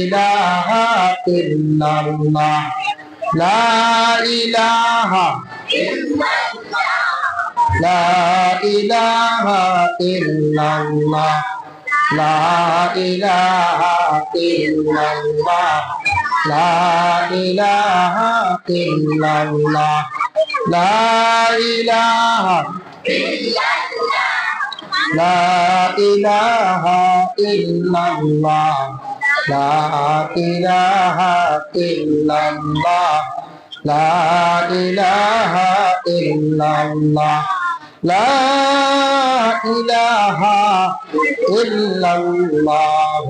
ইলাহা ইল্লাল্লাহ লা ইলাহা লা ইলাহা ইল্লাল্লাহ লা ইলাহা ইল্লাল্লাহ লা ইলাহা ইল্লাল্লাহ লা ইলাহা লা ইলাহা ইল্লাল্লাহ লা ইলাহা ইল্লাল্লাহ লা ইলাহা ইল্লাল্লাহ লা ইলাহা ইল্লাল্লাহ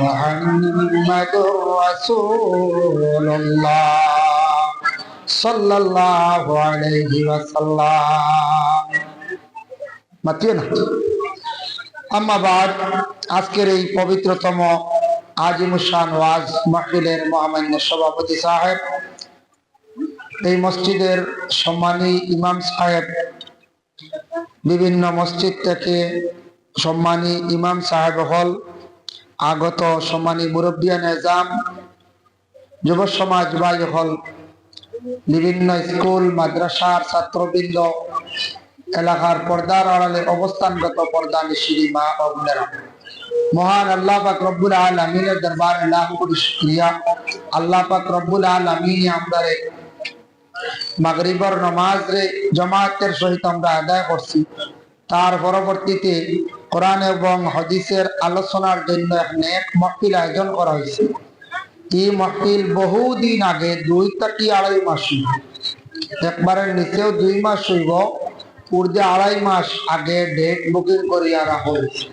মুহাম্মাদুর রাসূলুল্লাহ সাল্লাল্লাহু আলাইহি ওয়াসাল্লাম। মাত্র না আম্মা বাদ, আজকের এই পবিত্রতম আজিমুশান ওয়াজ মাহফিলের মহামান্য সভাপতি সাহেব, এই মসজিদের সম্মানী ইমাম সাহেব, বিভিন্ন মসজিদ থেকে সম্মানী ইমাম সাহেব হল আগত, সম্মানী মুরব্বিয়ান নিজাম, যুব সমাজ ভাই হল, বিভিন্ন স্কুল মাদ্রাসার ছাত্রবৃন্দ, এলাকার পর্দার আড়ালে অবস্থানগত পর্দা নিশিরি মা ও বোনেরা, মহান আল্লাহ পাক রব্বুল আলামিনের দরবারে লাখ কোটি শুকরিয়া। আল্লাহ পাক রব্বুল আলামিন আমাদের মাগরিবের নামাজ রে জামাতের সহিত আমরা আদায় করছি। তার পরবর্তীতে কোরআন এবং হাদিসের আলোচনার জন্য এক মাহফিল আয়োজন করা হয়েছে। এই মাহফিল বহুদিন আগে, 2 থেকে 2.5 মাস, একবারের নিচেও 2 মাস হইব, ঊর্ধ্বে 2.5 মাস আগে ডেট বুকিং করিয়া রাখা হয়েছে।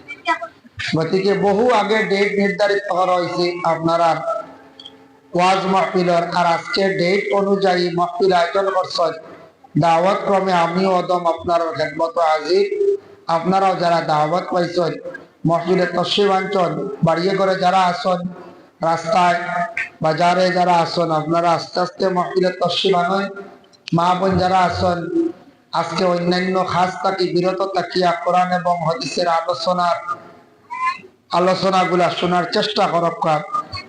গতিকে বহু আগে ডেট নির্ধারিত করা হয়েছে আপনারা ওয়াজ মাহফিলের, আর আজকে ডেট অনুযায়ী মাহফিল আয়োজন করছেন। দাওয়াত ক্রমে আমিও অদম আপনার খেদমত হাজির। আপনারাও যারা দাওয়াত পাইছেন, মাহফিলে তশরিফ আনছেন, বাড়িয়ে করে যারা আসেন, রাস্তায় বাজারে যারা আসেন, আপনারা আস্তে আস্তে মাহফিলে তশরিফ আনেন। মা বোন যারা আসেন, আজকে অন্যান্য খাস থাকি বিরত থাকিয়া কোরআন এবং হাদিসের আলোচনাগুলা শোনার চেষ্টা করক।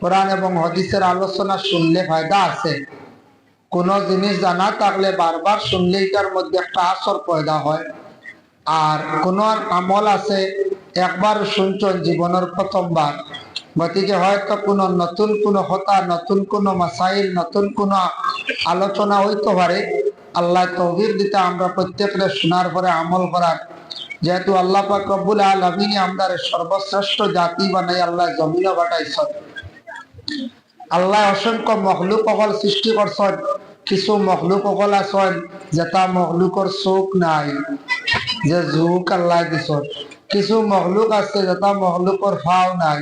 কোরআন এবং হাদিসের আলোচনা শুনলে ফায়দা আছে। কোন জিনিস জানা থাকলে বারবার শুনলে এটার মধ্যে একটা আসর পয়দা হয়। আর কোন আমল আছে একবার শুনছেন জীবনের প্রথমবার, গতিকে হয়তো কোনো নতুন কোনো কথা, নতুন কোনো মাসাইল, নতুন কোনো আলোচনা হইতে পারে। আল্লাহ তৌফিক দিতে আমরা প্রত্যেকটা শোনার পরে আমল করার, যেহেতু আল্লাহ পাক রব্বুল আলামিন আমাদের সর্বশ্রেষ্ঠ জাতি বানাই আল্লাহ জমিনে পাঠাইছেন। আল্লাহ অসংখ্য মখলুক সকল সৃষ্টি করছেন। কিছু মখলুক সকল আছেন যেটা মখলুকর চোখ নাই, যে যুগ আল্লাহ দিছেন। কিছু মখলুক আছে যেটা মখলুকর ফাও নাই।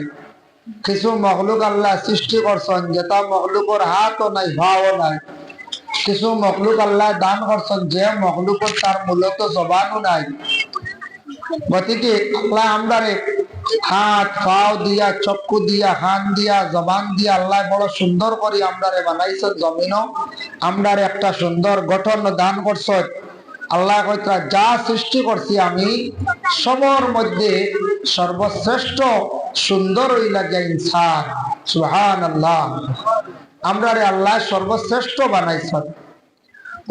কিছু মখলুক আল্লাহ সৃষ্টি করছেন যেটা মখলুকর হাতও নাই, ফাও নাই। কিছু মখলুক আল্লাহ দান করছেন যে মখলুকর তার মূলত জবানও নাই। গতিকে আল্লাহ আমরারে হাত পাও দিয়া, চক্ষু দিয়া, হান দিয়া, জবান দিয়া আল্লাহ বড় সুন্দর করে আমরারে বানাইছেন। জমিন আমরার একটা সুন্দর গঠন দান করছেন। আল্লাহ কইতা যা সৃষ্টি করছি আমি সবার মধ্যে সর্বশ্রেষ্ঠ সুন্দর ওই লাগে ইনসান। সুবহানাল্লাহ, আমরারে আল্লাহ সর্বশ্রেষ্ঠ বানাইছেন।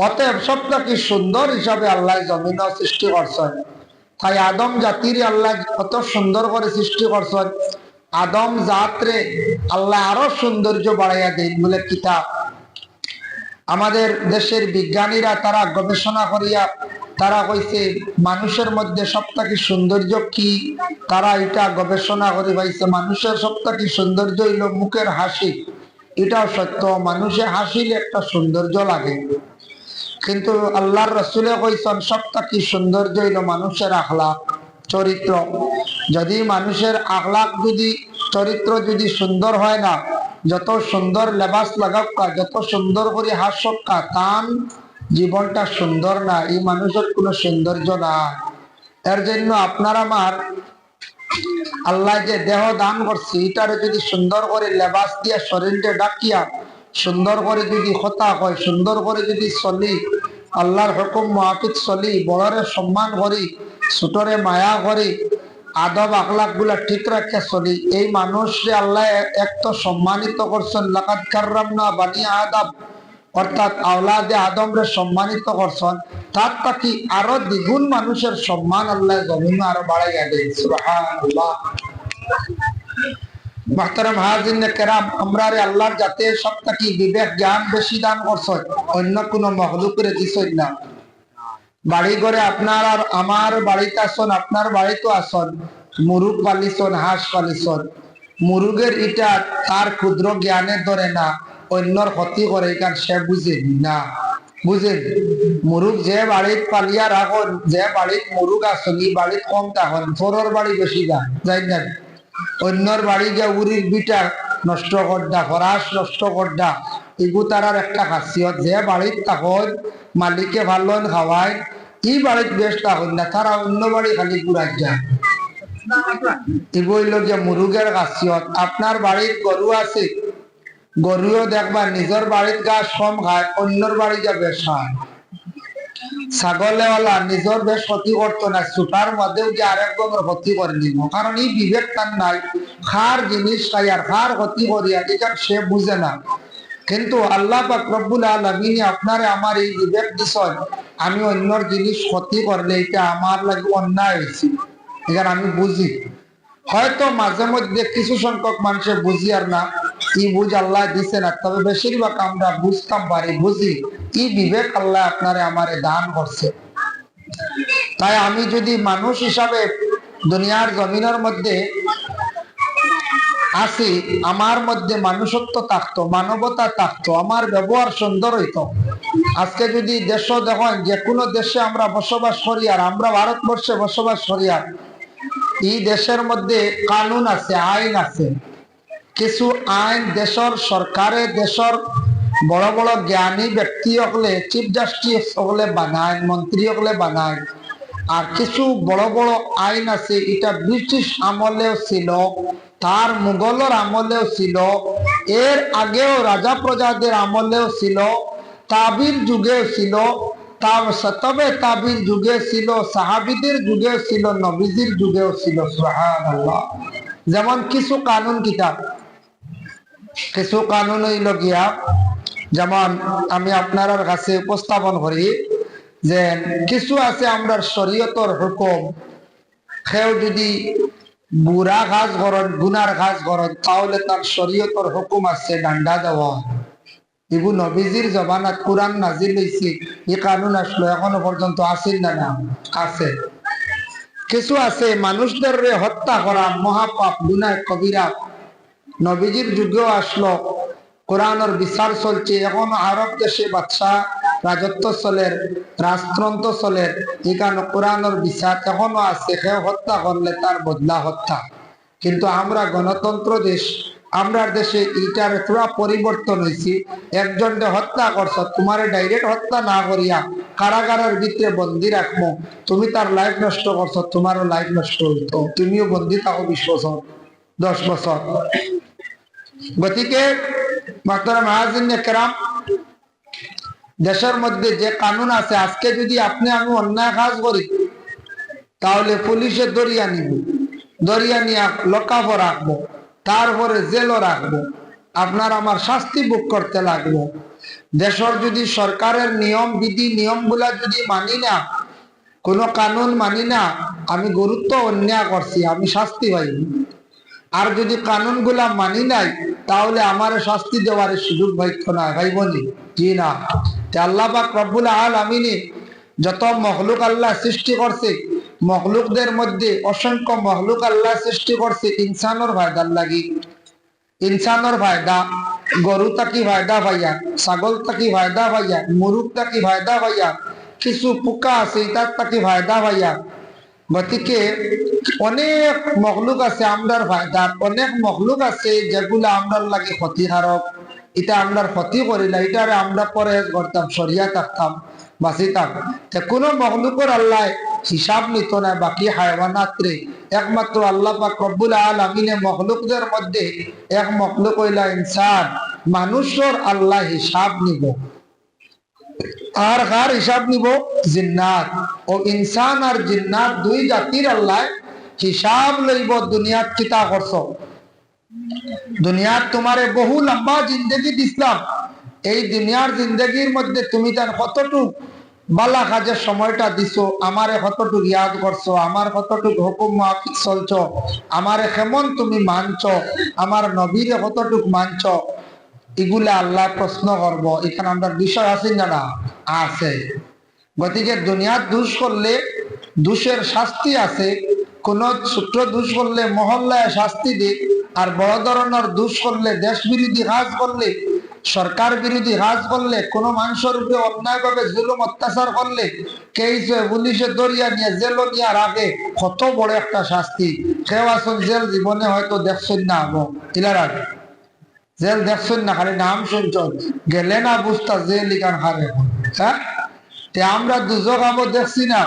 অতএব সবটা কি সুন্দর হিসাবে আল্লাহ জমিন সৃষ্টি করছেন। তাই আদম জাতির আল্লাহ কত সুন্দর করে সৃষ্টি করছেন। আদম জাতরে আল্লাহ আরো সৌন্দর্য বাড়াইয়া দেন বলে কিতাব। আমাদের দেশের বিজ্ঞানীরা তারা গবেষণা করিয়া তারা কইছে মানুষের মধ্যে সবথেকে সৌন্দর্য কি, তারা এটা গবেষণা করে পাইছে। মানুষের সবথেকে সৌন্দর্য হইল মুখের হাসি। এটাও সত্য, মানুষের হাসিলে একটা সৌন্দর্য লাগে। কিন্তু আল্লাহর রাসূলে কইছেন সবথেকে সৌন্দর্য হইল মানুষের আখলাক, চরিত্র। যদি মানুষের আখলাক যদি, চরিত্র যদি সুন্দর হয় না, যত সুন্দর লেবাস লাগাক্কা, যত সুন্দর করে হাসক্কা, তান জীবনটা সুন্দর না। এই মানুষের কোনো সৌন্দর্য না। এর জন্য আপনার আমার আল্লাহ যে দেহ দান করছে, এটারে যদি সুন্দর করে লেবাস দিয়া শরীরটা ডাকিয়া সুন্দর করে যদি কথা হয়, সুন্দর করে যদি চলি, আল্লাহর হুকুম মুআফিক চলি, বড়রে সম্মান করি, ছোটরে মায়া করি, আদব আখলাক গুলা ঠিক রাখে চলি, এই মানুষকে আল্লাহ এক তো সম্মানিত করছেন, লাকাদ কাররামনা বানি আদম, অর্থাৎ আওলাদে আদমরে সম্মানিত করছেন, তার থাকি আরো দ্বিগুণ মানুষের সম্মান আল্লাহ জমিনে আরো বাড়াইয়া দেয়। সুবহানাল্লাহ। মুহতারাম হাজিরিনে কেরাম, আমরা আল্লাহর যাতে সব থাকি বিবেক জ্ঞান বেশি দান করছেন, অন্য কোনো মখলুকের দিছেন না। বাড়ি ঘরে আপনার আর আমার বাড়িতে আসন, আপনার বাড়িতে আসন, মুরুগ পালিছন, হাঁস পালিছন, মুরুগের ইটা তার ক্ষুদ্র জ্ঞানের ধরে না, অন্যর ক্ষতি করে, কারণ সে বুঝে না। বুঝেন, মুরুগ যে বাড়িত পালিয়া রাখুন, যে বাড়িত মুরুগ আসন, এই বাড়িত কম তখন ফোরর বাড়ি বেশি যায়, যাই না, অন্যর বাড়ি যে উড়ির বিটা নষ্ট করডা, ফরাস নষ্ট করডা, এগু তারার একটা খাসিয়ত। যে বাড়িত তখন মালিকে ভালো খাওয়ায়, এই বাড়িত বেশ তখন না, তারা অন্য বাড়ি খালি ঘুরাই যায়। এগুলো যে মুরুগের খাসিয়ত। আপনার বাড়ির গরু আছে, গরুও দেখবা নিজের বাড়ির ঘাস কম খায়, অন্যর বাড়ি যা বেশ খায়। ছাগলেওয়ালা নিজের বেশ ক্ষতি করতো না, ছুটার মধ্যেও যে আরেক জনের ক্ষতি করে নিব, কারণ এই বিবেক তার নাই। খার জিনিস খাই আর খার ক্ষতি করিয়া, এটা সে বুঝে না। কিন্তু আল্লাহ পাক রব্বুল আলামিন আপনারে আমার এই বিবেক দিছেন, আমি অন্যর জিনিস ক্ষতি করলে এটা আমার লাগে অন্যায় হয়েছে, এখানে আমি বুঝি। হয়তো মাঝে মধ্যে কিছু সংখ্যক মানুষের বুঝি আর না, ই বুঝ আল্লাহ দিছে না, তবে বেশিরভাগ আমরা বুঝতাম পারি, বুঝি। ই বিবেক আল্লাহ আপনারে আমারে দান করছে। তাই আমি যদি মানুষ হিসাবে দুনিয়ার জমিনের মধ্যে আসি, আমার মধ্যে মানুষত্ব থাকতো, মানবতা থাকতো, আমার ব্যবহার সুন্দর হইতো। আজকে যদি দেশ দেখেন, যে কোনো দেশে আমরা বসবাস করি, আর আমরা ভারতবর্ষে বসবাস করি, আর এই দেশের মধ্যে কানুন আছে, আইন আছে। কিছু আইন দেশের সরকারে, দেশের বড় বড় জ্ঞানী ব্যক্তি হলে, চিফ জাস্টিস হলে বানায়, মন্ত্রী হলে বানায়। আর কিছু বড় বড় আইন আছে, এটা ব্রিটিশ আমলেও ছিল, তার মুঘলের আমলেও ছিল, এর আগেও রাজা প্রজাদের আমলেও ছিল, তাবির যুগেও ছিল, তবে তাবির যুগে ছিল, সাহাবীদের যুগেও ছিল, নবীজির যুগেও ছিল। সুবহানাল্লাহ। যেমন কিছু কানুন কিতাব, কিছু কানুন হইল গিয়া, যেমন আমি আপনার কাছে উপস্থাপন করি যে কিছু আছে আমরা শরীয়তর হুকুম, কেউ যদি বুড়া কাজ করেন, গুনার কাজ করেন, তাহলে তার শরীয়তর হুকুম আছে ডান্ডা দেওয়া। এগুলো নবীজির জবানাত কুরআন নাজিল হইছে, এই কানুন আসলো, এখনো পর্যন্ত আসেন না, না আছে। কিছু আছে মানুষদের হত্যা করা মহাপাপ, গুনাহ কবিরা, নবীজির যুগেও আসলো, কোরআনের বিচার চলছে। এখন আরব দেশে বাদশা রাজত্ব চলের, রাজতন্ত্র চলের, এখানে কোরআনের বিচার এখনো আছে, কেউ হত্যা করলে তার বদলা হত্যা। কিন্তু আমরা গণতন্ত্র দেশ, আমরা দেশে এইটার পুরা পরিবর্তন হয়েছে। একজনকে হত্যা করছ, তোমারে ডাইরেক্ট হত্যা না করিয়া কারাগারের ভিতরে বন্দি রাখবো, তুমি তার লাইফ নষ্ট করছো, তোমারও লাইফ নষ্ট হইতো, তুমিও বন্দি থাকো 20 বছর 10 বছর। গতিকে মুহতারাম হাজিরিনে কেরাম, দেশের মধ্যে যে কানুন আছে, আজকে যদি আপনি আমি অন্যায় কাজ করি, তাহলে পুলিশে দরিয়া নিব, দরিয়া নিয়ে লকাপে রাখবো, তারপরে জেলও রাখবো, আপনার আমার শাস্তি ভোগ করতে লাগবো। দেশের যদি সরকারের নিয়ম বিধি নিয়মগুলা যদি মানি না, কোনো কানুন মানি না, আমি গুরুত্ব অন্যায় করছি, আমি শাস্তি পাইব। আর যদি কানুন গুলা মানি নাই, তাহলে আমার শাস্তি দেওয়ার সুযোগ ভাইক্য না, ভাইবনি, জি না। আল্লাহ পাক রব্বুল আলামিন যত মখলুক আল্লাহ সৃষ্টি করছে, মখলুকদের মধ্যে অসংখ্য মখলুক আল্লাহ সৃষ্টি করছে ইনসানের ফায়দার লাগি। ইনসানের ফায়দা, গরু তাকি ফায়দা ভাইয়া, ছাগল তাকি ফায়দা ভাইয়া, মুরুগ তাকি ফায়দা ভাইয়া, কিছু পোকা আছে তার তাকি ফায়দা ভাইয়া। গতিকে অনেক মখলুক আছে আমরার ফায়দার, অনেক মখলুক আছে যেগুলো আমরার লাগে ক্ষতিকারক। এটা আমরার ক্ষতি করিলা, এটারে আমরা পরেজ করতাম, সরিয়া থাকতাম, বাঁচিতাম। কোনো মখলুকের আল্লাহ হিসাব নিত না। বাকি হায়ওয়ানাত রে একমাত্র আল্লাহ পাক রব্বুল আলামিনে মখলুকদের মধ্যে এক মখলুক হইলা ইনসান, মানুষের আল্লাহ হিসাব নিব। আর কার হিসাব নিব? জিন্নাত। ও ইনসান আর জিন্নাত দুই জাতির আল্লাহ হিসাব লইব দুনিয়াত কিতা করছ। দুনিয়াত তোমারে বহু লম্বা জিন্দগি দিছিলাম, এই দুনিয়ার জিন্দগির মধ্যে তুমি তার কতটুক বালা কাজের সময়টা দিছো, আমারে কতটুক ইয়াদ করছো, আমার কতটুক হুকুম মাফিক চলছো, আমারে কেমন তুমি মানছ, আমার নবীরে কতটুক মানছ, এগুলা আল্লাহ প্রশ্ন করব। এখানে আমরা বিষয় আছে না? আছে। গতিকে দুনিয়ার দোষ করলে দোষের শাস্তি আছে। কোন ছোট্ট দোষ করলে মহল্লায় শাস্তি দিক, আর বড় ধরনের দোষ করলে, দেশ বিরোধী কাজ করলে, সরকার বিরোধী কাজ করলে, কোন মানুষের উপরে অন্যায় ভাবে জুলুম অত্যাচার করলে, কেইছে পুলিশে দরিয়া নিয়ে জেল নিয়ে রাখে, কত বড় একটা শাস্তি। কেউ আসুন জেল জীবনে হয়তো দেখছেন না, হবো ইলার আগে জেল দেখছেন না, খালি নাম শুনছ, গেলে না বুঝতা জেল ইকান হারে। হ্যাঁ, আমরা দুজক আবো দেখছি না,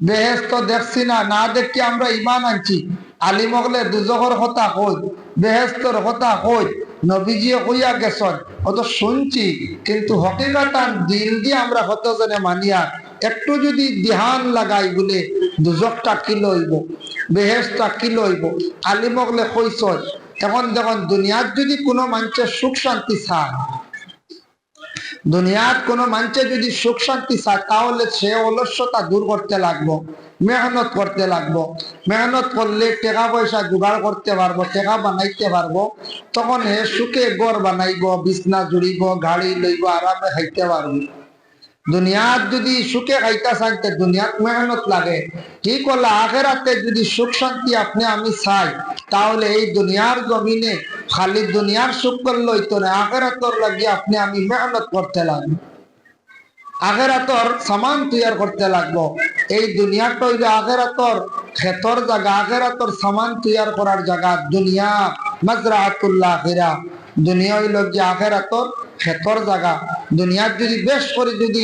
বেহেস্ত দেখছি না, না দেখি আমরা ইমান আনছি। আলিমগলে দুজকর কথা কই, বেহেস্তর কথা কই, নবীজিয়ে কইয়া গেছন, অত শুনছি, কিন্তু হকিকতান দিল দিয়ে আমরা কতজনে মানিয়া একটু যদি ধ্যান লাগাই বলে দুজকটা কি লইব, বেহেস্তা কি লইব, আলিমগলে কইছ। এখন দেখুন, দুনিয়ার যদি কোনো মানুষের সুখ শান্তি চায়, দুনিয়ার কোন মানুষের যদি সুখ শান্তি চায়, তাহলে সে অলস্যতা দূর করতে লাগবো, মেহনত করতে লাগবো। মেহনত করলে টাকা পয়সা জোগাড় করতে পারবো, টাকা বানাইতে পারবো, তখন হে সুখে ঘর বানাইব, বিছনা জুড়িব, গাড়ি লইব, আরামে খাইতে পারবো। দুনিয়ার যদি সুখে খাইতে চান, দুনিয়াত মেহনত লাগে। ঠিক হলো, আখেরাতে যদি সুখ শান্তি আপনি আমি চাই, তাহলে এই দুনিয়ার জমিনে খালি দুনিয়ার সুখ করলে হইতো না, আখেরাতর লাগিয়ে আপনি আমি মেহনত করতে লাগবো, আখেরাতর সামান তৈয়ার করতে লাগবো। এই দুনিয়াটা হইলো আখেরাতর ক্ষেতর জায়গা, আখেরাতর সামান তৈয়ার করার জায়গা। দুনিয়া মাজরাতুল্লাহ আখিরা, দুনিয়া হইল যে আখেরাতর ক্ষেতর জায়গা। দুনিয়ার যদি বেশ করে যদি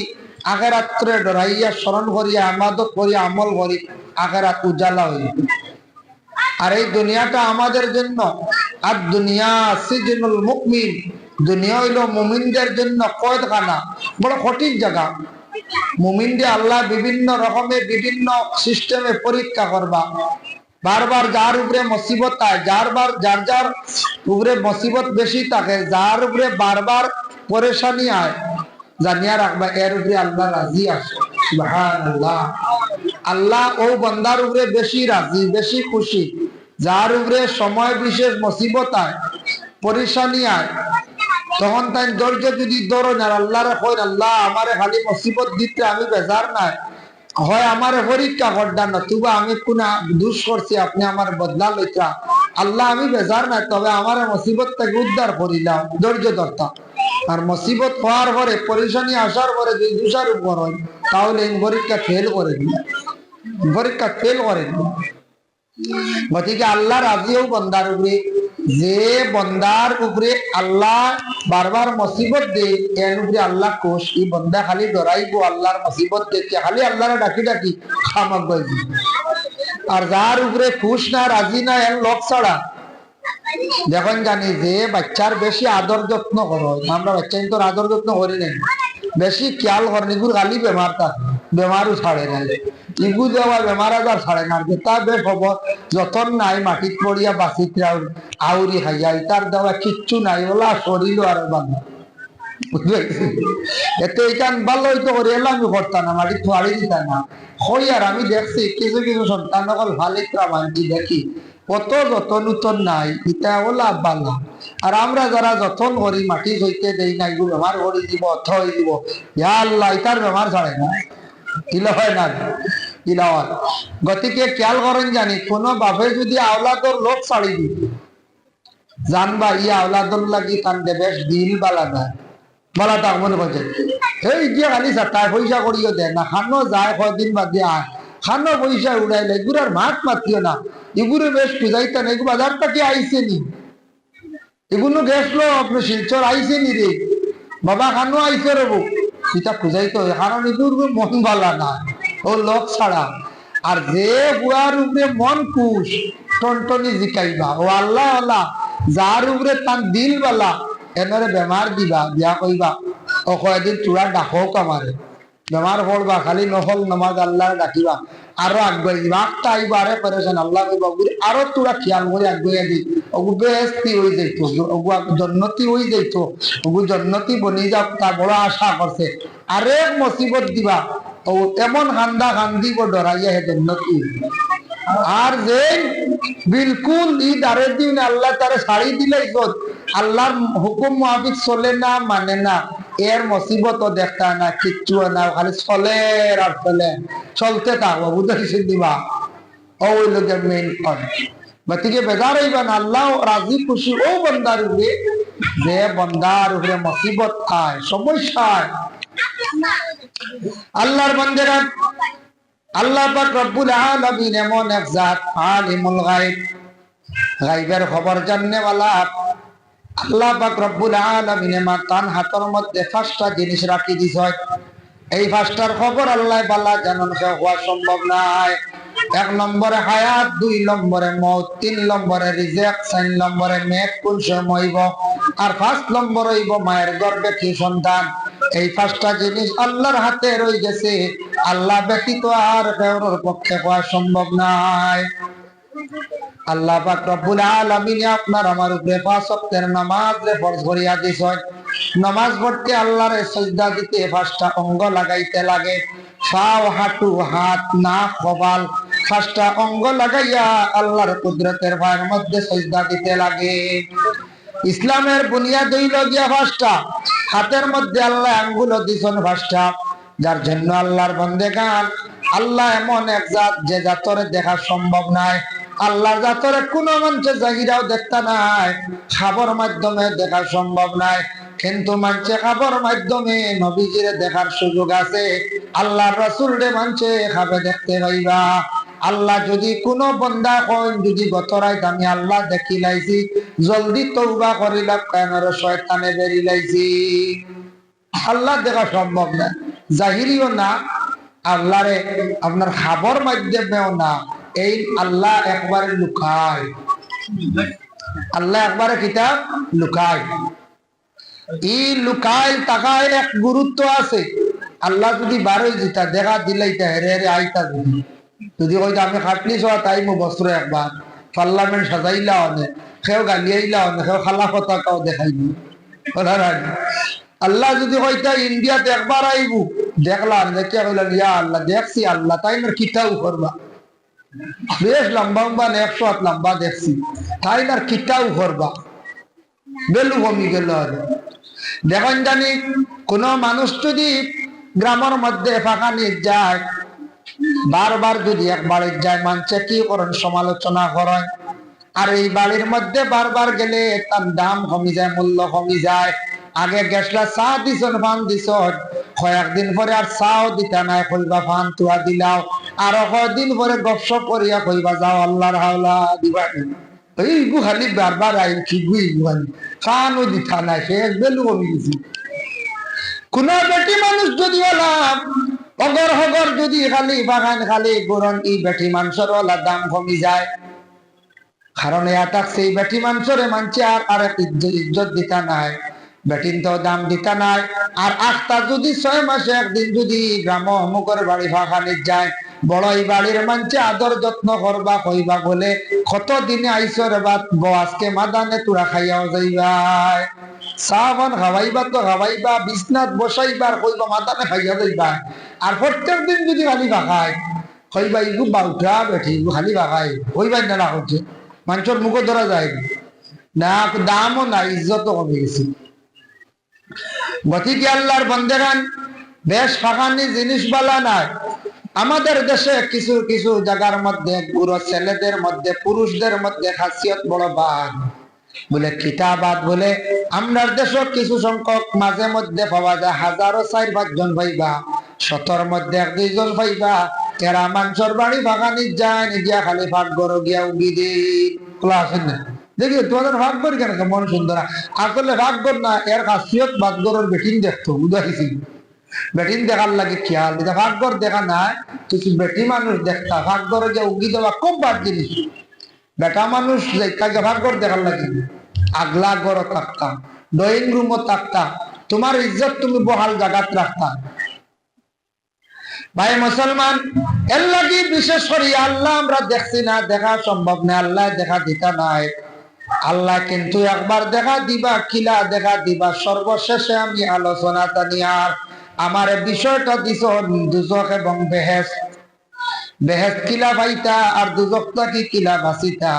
আখেরাতরে ডরাইয়া স্মরণ করিয়া আমাদত করিয়া আমল করি, আখেরাত উজালা হইল। আর এই দুনিয়াটা আমাদের জন্য, আর দুনিয়া সিজনুল মুমিন, দুনিয়া হইল মুমিনদের জন্য কয়েদখানা, বড় কঠিন জায়গা। মুমিনদের আল্লাহ বিভিন্ন রকমের বিভিন্ন সিস্টেমে পরীক্ষা করবা। বারবার যার উপরে মুসিবত আয়, যার যার উপরে মুসিবত বেশি থাকে, যার উপরে বারবার পরেশানি আয়, জানিয়া রাখবা এর উপরে আল্লাহ রাজি আছে। সুবহানাল্লাহ। আল্লাহ ও বান্দার উপরে বেশি রাজি, বেশি খুশি, যার উপরে সময় বিশেষ মুসিবত আয়, পরেশানি আয়, তখন তাই ধৈর্য যদি ধরো না, আল্লাহরে কই, আল্লাহ আমারে খালি মুসিবত দিতে আমি বেজার নাই, হয় আমার পরীক্ষা করডা না, তুবা আমি কোন দোষ করছি, আপনি আমার বদলা লইতা, আল্লাহ আমি বেজার নাই, তবে আমার মুসিবত থেকে উদ্ধার করিলাম, ধৈর্য ধরতাম। আর মুসিবত হওয়ার পরে, পরেশানি আসার পরে যদি দোষারোপ করেন, তাহলে এই পরীক্ষা ফেল করে দিন, পরীক্ষা ফেল করে দিন। গতিকে আল্লাহ রাজিও বন্দার উপরে, যে বন্দার উপরে আল্লাহ বারবার মুসিবত দে, এর উপরে আল্লাহ কোষ, এই বন্দা খালি ডরাইবো আল্লাহর মুসিবত দেখে, খালি আল্লাহরে ডাকি ডাকি খামাক গাইবি। আর যার উপরে খুশ না, রাজি না, এর লোক ছাড়া যখন জানি যে বাচ্চার বেশি আদর যত্ন করো, আমরা বাচ্চা কিন্তু আদর যত্ন করি না, বেশি খেয়াল করেন, এগুলো খালি বেমার, তার বেমারও ছাড়ে না, ইগু দেওয়া বেমার আজার ছাড়ে না, তা বেশ হব যতন নাই, মাটিত পড়িয়া বাঁচিত আউরি খাইয়া, তার দেওয়া কিচ্ছু নাই, ওলা শরীর আর বান্ধব এতে এইখান ভালো হইতো করে এলাম, আমি করতাম না, মাটি তোয়ারি দিতাম না, হই। আর আমি দেখছি কিছু কিছু সন্তান সকল ভালিত্রা মানছি, দেখি কত যতন উতন নাই, ইটা ওলা বালা। আর আমরা যারা যতন করি, মাটি হইতে দেই না, এগুলো বেমার করে দিব, অর্থ হয়ে দিব, ইয়া আল্লাহ, ইটার বেমার ছাড়ে না, ইলা হয় না, ইলা হয়। গতিকে খেয়াল করেন, জানি কোন বাপে যদি আওলাদর লোক ছাড়ি দি, জানবা ইয়া আওলাদর লাগি কান্দে, বেশ দিল বালা না, বালা তাক মনে করছে, এই যে খালি চারটায় পয়সা করিও দেয় না, খানো যায় কয়দিন বাদ দিয়ে আয়, খানো পয়সা উড়াইলে এগুলার মাঠ মাতিও না, এগুলো বেশ খুঁজাইতা না, এগুলো বাজারটা কি আইসে নি, এগুলো গেছলো আপনার শিলচর আইসে নি রে বাবা, খানো আইসে রে বউ, সেটা খুঁজাইতে হয়, কারণ এগুলো মন বালা না, ও লোক ছাড়া। আর যে বুয়ার উপরে মন খুশ, টনটনি জিকাইবা, ও আল্লাহ আল্লাহ, যার উপরে তার দিল বালা, এনরে বেমার দিবা, বিয়া কইবা, ও কয়েকদিন চূড়া ডাকক আমারে, বেমার পড়বা খালি নফল নামাজ আল্লাহ ডাকিবা আরো আগুয়াই দিবা আটটা আইবা আরে পেরেছেন আল্লাহ কইবা আরো তোরা খেয়াল করে আগুয়াই দি ওগু বেহেস্তি হয়ে যাইতো ওগু জন্নতি হয়ে যাইতো ওগু জন্নতি বনি যাও তা বড় আশা করছে আরেক মুসিবত দিবা ও এমন কান্দা কান্দিব ডরাইয়া হে জন্নতি আর যে বিলকুল ঈদ আরের দিন আল্লাহ তারে ছাড়ি দিলে আল্লাহর হুকুম মুআফিক চলে না মানে না এর মুসিবত দেখতা না কিচ্ছু না খালি চলে আর চলে চলতে থাকবো বুঝতে দিবা ওই লোকের মেইন পয়েন্ট গতিকে বেজার হইবা না আল্লাহ রাজি খুশি ও বন্দার উপরে যে বন্দার উপরে মুসিবত আয় সমস্যা আল্লাহর বান্দারা আল্লাহ পাক রব্বুল আলামিন এমন এক জাত আলিমুল গায়ব গায়বের খবর জাননে वाला আল্লাহ পাক রব্বুল আলামিন তার হাতের মধ্যে পাঁচটা জিনিস রাখি দিছে এই পাঁচটার খবর আল্লাহ বালা জানেন হওয়া সম্ভব নয় এক নম্বরে হায়াত দুই নম্বরে মউত তিন নম্বরে রিজিক চার নম্বরে মেঘ কোন সময় হইব আর পাঁচ নম্বর হইব মায়ের গর্ভে কি সন্তান এই পাঁচটা জিনিস আল্লাহর হাতে রয়ে গেছে আল্লাহ ব্যতীত আর কারোর পক্ষে হওয়া সম্ভব নয় আল্লাহ পাক রব্বুল আলামিন আপনার আমার উপরে পাঁচ ওয়াক্তের নামাজে ফরজ করিয়া দিছেন নামাজ পড়তে আল্লাহর সিজদা দিতে পাঁচটা অঙ্গ লাগাইতে লাগে পাও হাঁটু হাত নাক কপাল পাঁচটা অঙ্গ লাগাইয়া আল্লাহর কুদরতের পায়ের মধ্যে সিজদা দিতে লাগে ইসলামের বুনিয়াদ হইল গিয়া পাঁচটা হাতের মধ্যে আল্লাহ আঙ্গুল দিছেন পাঁচটা যার জন্য আল্লাহর বান্দেগান আল্লাহ এমন এক জাত যে জাতরে দেখা সম্ভব নয় আল্লাহ জাতরে কোন মানুষের জাগিরাও দেখতে নাই খবর মাধ্যমে দেখা সম্ভব নয় কিন্তু মানুষে খবর মাধ্যমে নবীজিরে দেখার সুযোগ আছে আল্লাহর রাসূল রে মানুষে খাবে দেখতে পাইবা আল্লাহ যদি কোনো বন্দা কইন যদি গত রাত আমি আল্লাহ দেখি লাইছি জলদি তওবা করিলাম কারণ শয়তানে বেরি লাইছি আল্লাহ দেখা সম্ভব না জাহিরিও না আল্লাহরে আপনার খবর মাধ্যমেও না এই আল্লাহ একবারে লুকায় আল্লাহ একবারে কিতাব লুকায় এই লুকায় টাকায় এক গুরুত্ব আছে আল্লাহ যদি বারোই দিতা দেখা দিলাইতা হেরে হেরে আইতা যদি কইতা আমি খাটলি ছোয়া তাই মো বস্ত্র একবার পার্লামেন্ট সাজাইলা অনেক সেও গালিয়াইলা অনেক সেও খালা পতাকাও দেখাইবি আল্লাহ যদি কইতা ইন্ডিয়াতে একবার আইবু দেখলাম দেখিয়া কইলাম ইয়া আল্লাহ দেখছি আল্লাহ তাই না কিতাও করবা বেশ লম্বা লম্বা 100 হাত লম্বা দেখছি তাই না কিতাও করবা বেলু কমি গেল দেখেন জানি কোন মানুষ যদি গ্রামের মধ্যে ফাঁকা নিয়ে যায় বারবার যদি এক বাড়ির যায় মানুষে কি করেন সমালোচনা করেন আর এই বাড়ির মধ্যে বারবার গেলে তার দাম কমি যায় মূল্য কমি যায় আগে গেছলা চা দিছন ফান দিছন কয়েকদিন পরে আর চাও দিতা নাই কইবা ফান তুয়া দিলাও আর কয়েকদিন পরে গপসপ করিয়া কইবা যাও আল্লাহর হাওলা দিবা এই খালি বারবার আই কি গুই গুয়ানি ফানও দিতা নাই সে বেলু কমি গেছি কোন বেটি মানুষ যদি হলাম অগর হগর যদি খালি বাগান খালি গরন এই বেটি মানুষের ওলা দাম কমি যায় কারণ এটা সেই বেটি মানুষরে মানছে আর আরেক ইজ্জত দিতা নাই বেটিন তো দাম দিতা নাই আর আখতা যদি 6 মাসে একদিন যদি গ্রাম অমুকের বাড়ি ফাঁকানি যায় বড় এই বাড়ির মানছে আদর যত্ন করবা কইবা বলে কত দিনে আইসর বাত আজকে মাদানে তুরা খাইয়াও যাইবাই সাবান খাওয়াইবা তো খাওয়াইবা বিছনাত বসাইবার কইবা মাদানে খাইয়া যাইবা আর প্রত্যেক দিন যদি খালি ভাখায় কইবা ইগু বাউঠা বেঠি ইগু খালি ভাখায় কইবাই না হচ্ছে মানুষের মুখে ধরা যায় না দামও নাই ইজ্জতও কমে গেছে গতিকে আল্লাহর বান্দাগান বেশ ফাঁকানি জিনিস বালা নাই আমাদের দেশে কিছু কিছু জায়গার মধ্যে পুরো ছেলেদের মধ্যে পুরুষদের মধ্যে খাসিয়ত বড় বাদ বলে কিতাবাদ বলে আমরার দেশে কিছু সংখ্যক মাঝে মধ্যে পাওয়া যায় হাজারো 4-5 জন পাইবা 100 মধ্যে 1-2 জন পাইবা এরা মানুষের বাড়ি বাগানি যায় গিয়া খালি ফাঁক গরো গিয়া উগি দিন ক্লাস না দেখি তোমাদের ভাগ্যর কেন মন সুন্দর আসলে ভাগ্যর না এর খাসিয়ত ভাগ্যর বেটিন দেখতো উদাহরিছি বেটিন দেখার লাগে খেয়াল এটা ভাগ্যর দেখা নাই কিছু বেটি মানুষ দেখতা ভাগ্যর যে উগি দেওয়া খুব বাদ জিনিস বেটা মানুষ তাকে ভাগ্যর দেখার লাগে আগলা গড় থাকতাম ড্রয়িং রুমও থাকতাম তোমার ইজ্জত তুমি বহাল জায়গাত রাখতা ভাই মুসলমান, এর লাগি বিশেষ করে আল্লাহ আমরা দেখছি না, দেখা সম্ভব না, আল্লাহ দেখা দিতা নাই। আল্লাহ কিন্তু একবার দেখা দিবা, কিলা দেখা দিবা। সর্বশেষে আমি আলোচনা তানিয়ার আমার বিষয়টা দিছ দুজক এবং বেহেশত। বেহেশত কিলা পাইতা আর দুজকটা কি কিলা বাঁচিতা,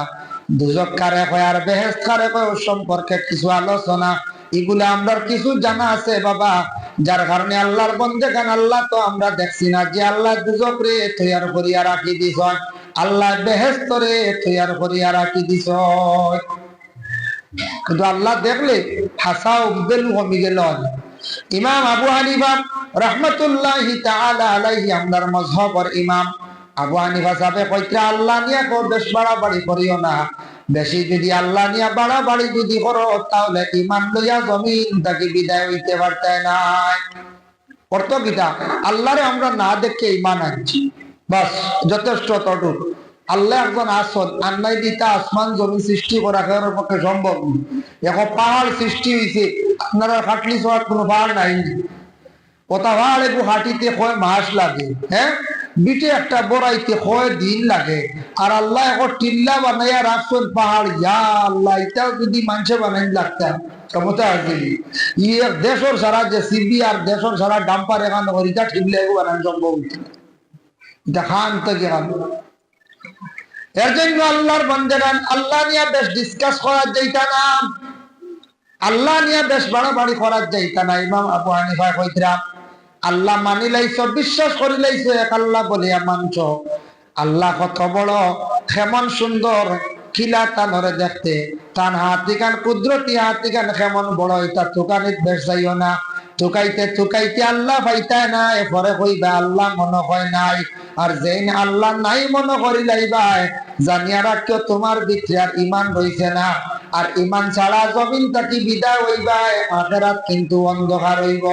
দুজক কারে কয় আর বেহেশত কারে কয় ও সম্পর্কে কিছু আলোচনা, এগুলা আমরা কিছু জানা আছে বাবা। যার কারণে আল্লাহর বন্দেগান, আল্লাহ তো আমরা দেখছি না যে আল্লাহ দুজক রে তৈয়ার করিয়া রাখি দিছ, আল্লাহ বেহেশত রে তৈয়ার করিয়া রাখি দিছ। কিন্তু আল্লাহ দেখলে হাসা উদ্বেলু কমি গেল। ইমাম আবু হানিফা রাহমাতুল্লাহি তাআলা আলাইহি, আমরার মাযহাবের ইমাম আবু হানিফা সাহেব কইরা আল্লাহ নিয়া কো বেশ বাড়াবাড়ি করিও না। বেশি যদি আল্লাহ নিয়া বাড়াবাড়ি যদি করো তাহলে ঈমান লইয়া জমিন থেকে বিদায় হইতে পারতে না। অর্থ কিটা? আল্লাহরে আমরা না দেখে ঈমান আনছি, বাস যথেষ্ট। তটুক আল্লাহ একজন আসল, আন্নাই দিতা আসমান জমি সৃষ্টি করা কারোর পক্ষে সম্ভব নয়। এখন পাহাড় সৃষ্টি হয়েছে, আপনারা খাটলি সবার কোনো পাহাড় নাই। কথা পাহাড় একটু হাঁটিতে কয় মাস লাগে, হ্যাঁ বিটে একটা বড়াইতে কয় দিন লাগে। আর আল্লাহ এখন টিল্লা বানাইয়া রাখছেন পাহাড়। ইয়া আল্লাহ, এটাও যদি মানুষে বানাই লাগতাম ক্ষমতা আছে। ইয়ে দেশের সারা যে সিবি আর দেশের সারা ডাম্পার এখান হরিটা ঠিকলে বানানো সম্ভব হইত না। এটা খান থেকে খান। এর জন্য আল্লাহর বান্দাগান আল্লাহ নিয়ে বেশ ডিসকাস করা যাইতা না, আল্লাহ নিয়ে বেশ বাড়াবাড়ি করা যাইতা না। ইমাম আবু হানিফা কইতরা আল্লাহ মানি লাইছো, বিশ্বাস করি লাইছো, এক আল্লাহ বলিয়া মানছ। আল্লাহ কত বড়, কেমন সুন্দর, খিলা তানরে দেখতে, তান হাতিকান কুদরতি হাতিকান কেমন বড়, এটা তুকানিত বেশ যাইও না। তুকাইতে তুকাইতে আল্লাহ পাইতায় না, এরপরে কইবা আল্লাহ মনে হয় নাই। আর যেইন আল্লাহ নাই মনে করি লাইবাই, জানিয়া রাখিও তোমার ভিতরে আর ঈমান রইছে না। আর ঈমান ছাড়া জমিন থাকি বিদায় হইবাই, আখিরাত কিন্তু অন্ধকার হইব।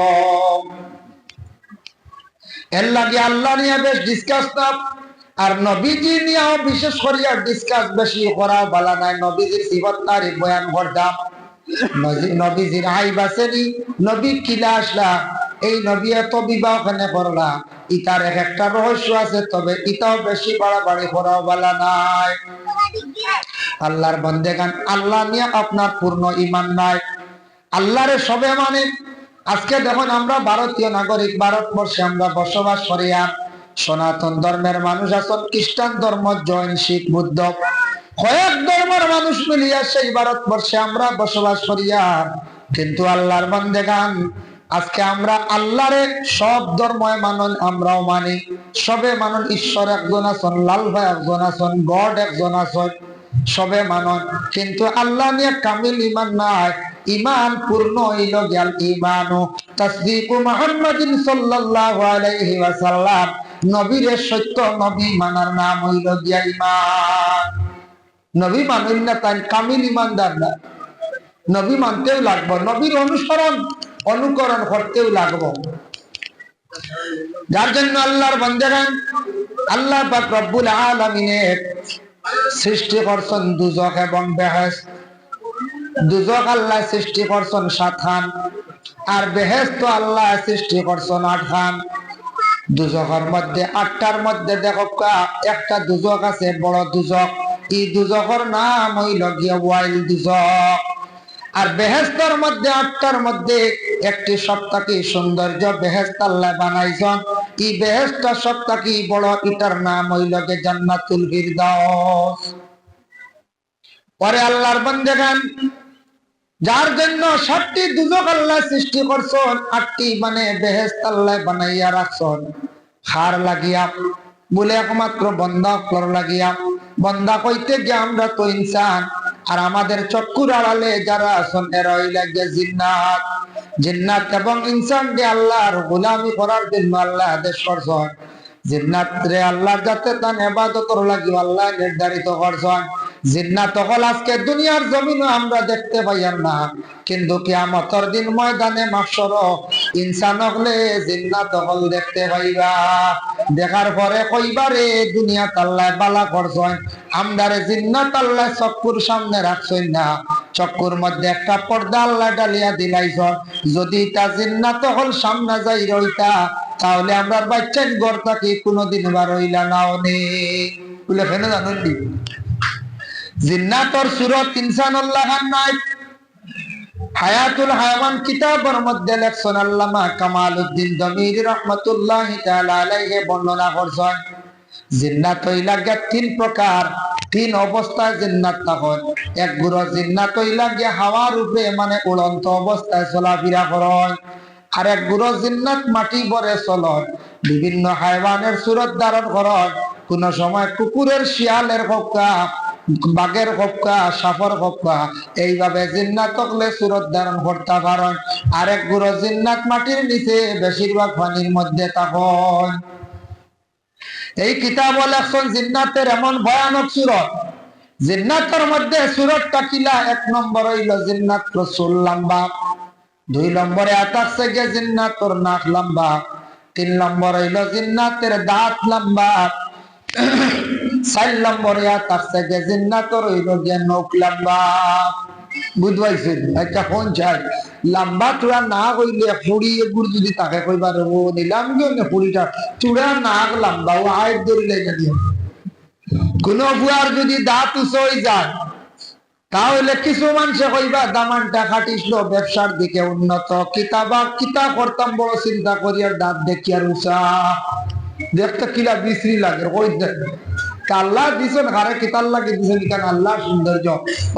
এর লাগে আল্লাহ নিয়ে বেশ ডিসকাস না। আর নবীজি নিয়েও বিশেষ করিয়া ডিসকাস বেশি করা ভালো নাই। নবীজির সিফত তারিফ বয়ান করতাম, নবীজির আইব আসেনি, নবী কিলা আসলা, এই নবী এত বিবাহ খানে করলা, ইতার এক একটা রহস্য আছে। তবে ইতাও বেশি বাড়াবাড়ি করাও ভালো নাই। আল্লাহর বন্দেগান আল্লাহ নিয়ে আপনার পূর্ণ ঈমান নাই, আল্লাহরে সবে মানে। আজকে দেখুন আমরা ভারতীয় নাগরিক, ভারতবর্ষে আমরা বসবাস করিয়া সনাতন ধর্মের মানুষ আছেন, খ্রিস্টান ধর্ম, জৈন, শিখ, বুদ্ধ, কয়েক ধর্মের মানুষ মিলিয়া সেই ভারতবর্ষে আমরা বসবাস করিয়া। কিন্তু আল্লাহর বান্দেগান আজকে আমরা আল্লাহরে সব ধর্ম মানন, আমরাও মানি, সবে মানন। ঈশ্বর একজন আছেন, লাল ভাই একজন আছেন, গড একজন আছেন, সবে মানন। কিন্তু আল্লাহ নিয়ে কামিল ঈমান নাই। ঈমান পূর্ণ হইল গেল ঈমানু তাসদীকু মুহাম্মাদিন সাল্লাল্লাহু আলাইহি ওয়াসাল্লাম, নবীরে সত্য নবী মানার নাম হইল গিয়া ঈমান। নবী মানেন না তাই কামিল ঈমানদার না। নবী মানতেও লাগবে, নবীর অনুসরণ অনুকরণ করতেও লাগবে। যার জন্য আল্লাহর বান্দাগণ আল্লাহ পাক রব্বুল আলামিনের সৃষ্টি করছেন দুজক এবং বেহেশত। দুজক আল্লাহ সৃষ্টি করছেন 7 খান, আর বেহেশত আল্লাহ সৃষ্টি করছেন 8 খান। দুজকের মধ্যে 8টার মধ্যে দেখো একটা দুজক আছে বড় দুজক, এই দুজকের নাম হইল গিয়া ওয়াইল দুজক। আর বেহেশতের মধ্যে 8টার মধ্যে একটি সবথেকে সৌন্দর্য বেহেশত আল্লাহ বানাইছেন, এই বেহেশতটা সবথেকে বড়, এটার নাম হইল গিয়া জান্নাতুল ফিরদাউস। পরে আল্লাহর বান্দাগণ যার জন্য 7টি দুজক আল্লাহ সৃষ্টি করছেন, 8টি মানে বেহেশত আল্লাহ বানাইয়া রাখছেন খার লাগিয়া, বলে একমাত্র বন্দা ফ্লোর লাগিয়া। বন্দা কইতে গিয়ে আমরা তো ইনসান, আর আমাদের চক্ষুর আড়ালে যারা আছেন এরা হইলা গিয়া জিন্নাত। জিন্নাত এবং ইনসান কে আল্লাহর গোলামি করার জন্য আল্লাহ আদেশ করছেন। জিন্নাত রে আল্লাহর যাতে তার ইবাদতর লাগি আল্লাহ নির্ধারিত করছেন। জিন্নাত হল আজকে দুনিয়ার জমিনে আমরা দেখতে পাইয়ার না, কিন্তু কিয়ামতের দিন ময়দানে মাহশর ইনসান হলে জিন্নাত হল দেখতে পাইবা। দেখার পরে কইবারে দুনিয়াত আল্লাহ বালা করছেন, আমদারে জিন্নাত আল্লাহ চক্ষুর সামনে রাখছেন না, চক্ষুর মধ্যে একটা পর্দা আল্লাহ ডালিয়া দিলাইছেন। যদি তা জিন্নাত হল সামনে যাই রইতা, তাহলে আমরা বাচ্চার ঘর থাকি কোনোদিন বার হইলা না অনেক বলে ফেলে জানেন জিন্নাতর সুরত ইনসানুল্লাহ খান নাই হায়াতুল হায়াওয়ান কিতাবের মধ্যে লেখছেন আল্লামা কামালউদ্দিন দমিরি রাহমাতুল্লাহি তাআলা আলাইহি বর্ণনা করছেন জিন্নাত হইলা গিয়া তিন প্রকার, তিন অবস্থায় জিন্নাত তখন। এক গুরু জিন্নাত হইলা গিয়া হাওয়ার উপরে মানে উড়ন্ত অবস্থায় চলাফেরা করে। আর এক গুরু জিন্নাত মাটি ভরে চলন, বিভিন্ন হায়াওয়ানের সুরত ধারণ করেন। কোন সময় কুকুরের, শিয়ালের হক্কা, বাঘের হক্কা, সাপের হক্কা, এইভাবে জিন্নাত হকলে সুরত ধারণ করতে পারেন। আরেক গুরু জিন্নাত মাটির নিচে, বেশিরভাগ পানির মধ্যে তখন। এই কিতাব লেখছেন জিন্নাতের এমন ভয়ানক সুরত। জিন্নাতের মধ্যে সুরতটা কিলা, এক নম্বর হইল জিন্নাত রসুল লম্বা, 2 নম্বরে আতাকছে গে জিন্নাতর নাক লম্বা, 3 নম্বর হইল জিন্নাতের দাঁত লম্বা, 4 নম্বরে আতাকছে গে জিন্নাতর হইল গে নখ লম্বা। বুঝবাইছেন? একটা ফোন চাই লম্বা চূড়া না হইলে ফুড়ি এগুর যদি তাকে কইবার ও নিলাম গিয়ে ফুড়িটা চূড়া নাক লম্বা ও আয়ের ধরিলে দিও। কোন বুয়ার যদি দাঁত উঁচু হয়ে যায় তাহলে কিছু মানুষে কইবা দামানটা খাটিছিল ব্যবসার দিকে উন্নত, কিতা করতাম বড় চিন্তা করি আর দাঁত দেখি আর উঁচা দেখতে কিলা বিশ্রী লাগে। কই আল্লাহ দিছেন হারে কিতার লাগে দিছেন কেন আল্লাহ সৌন্দর্য।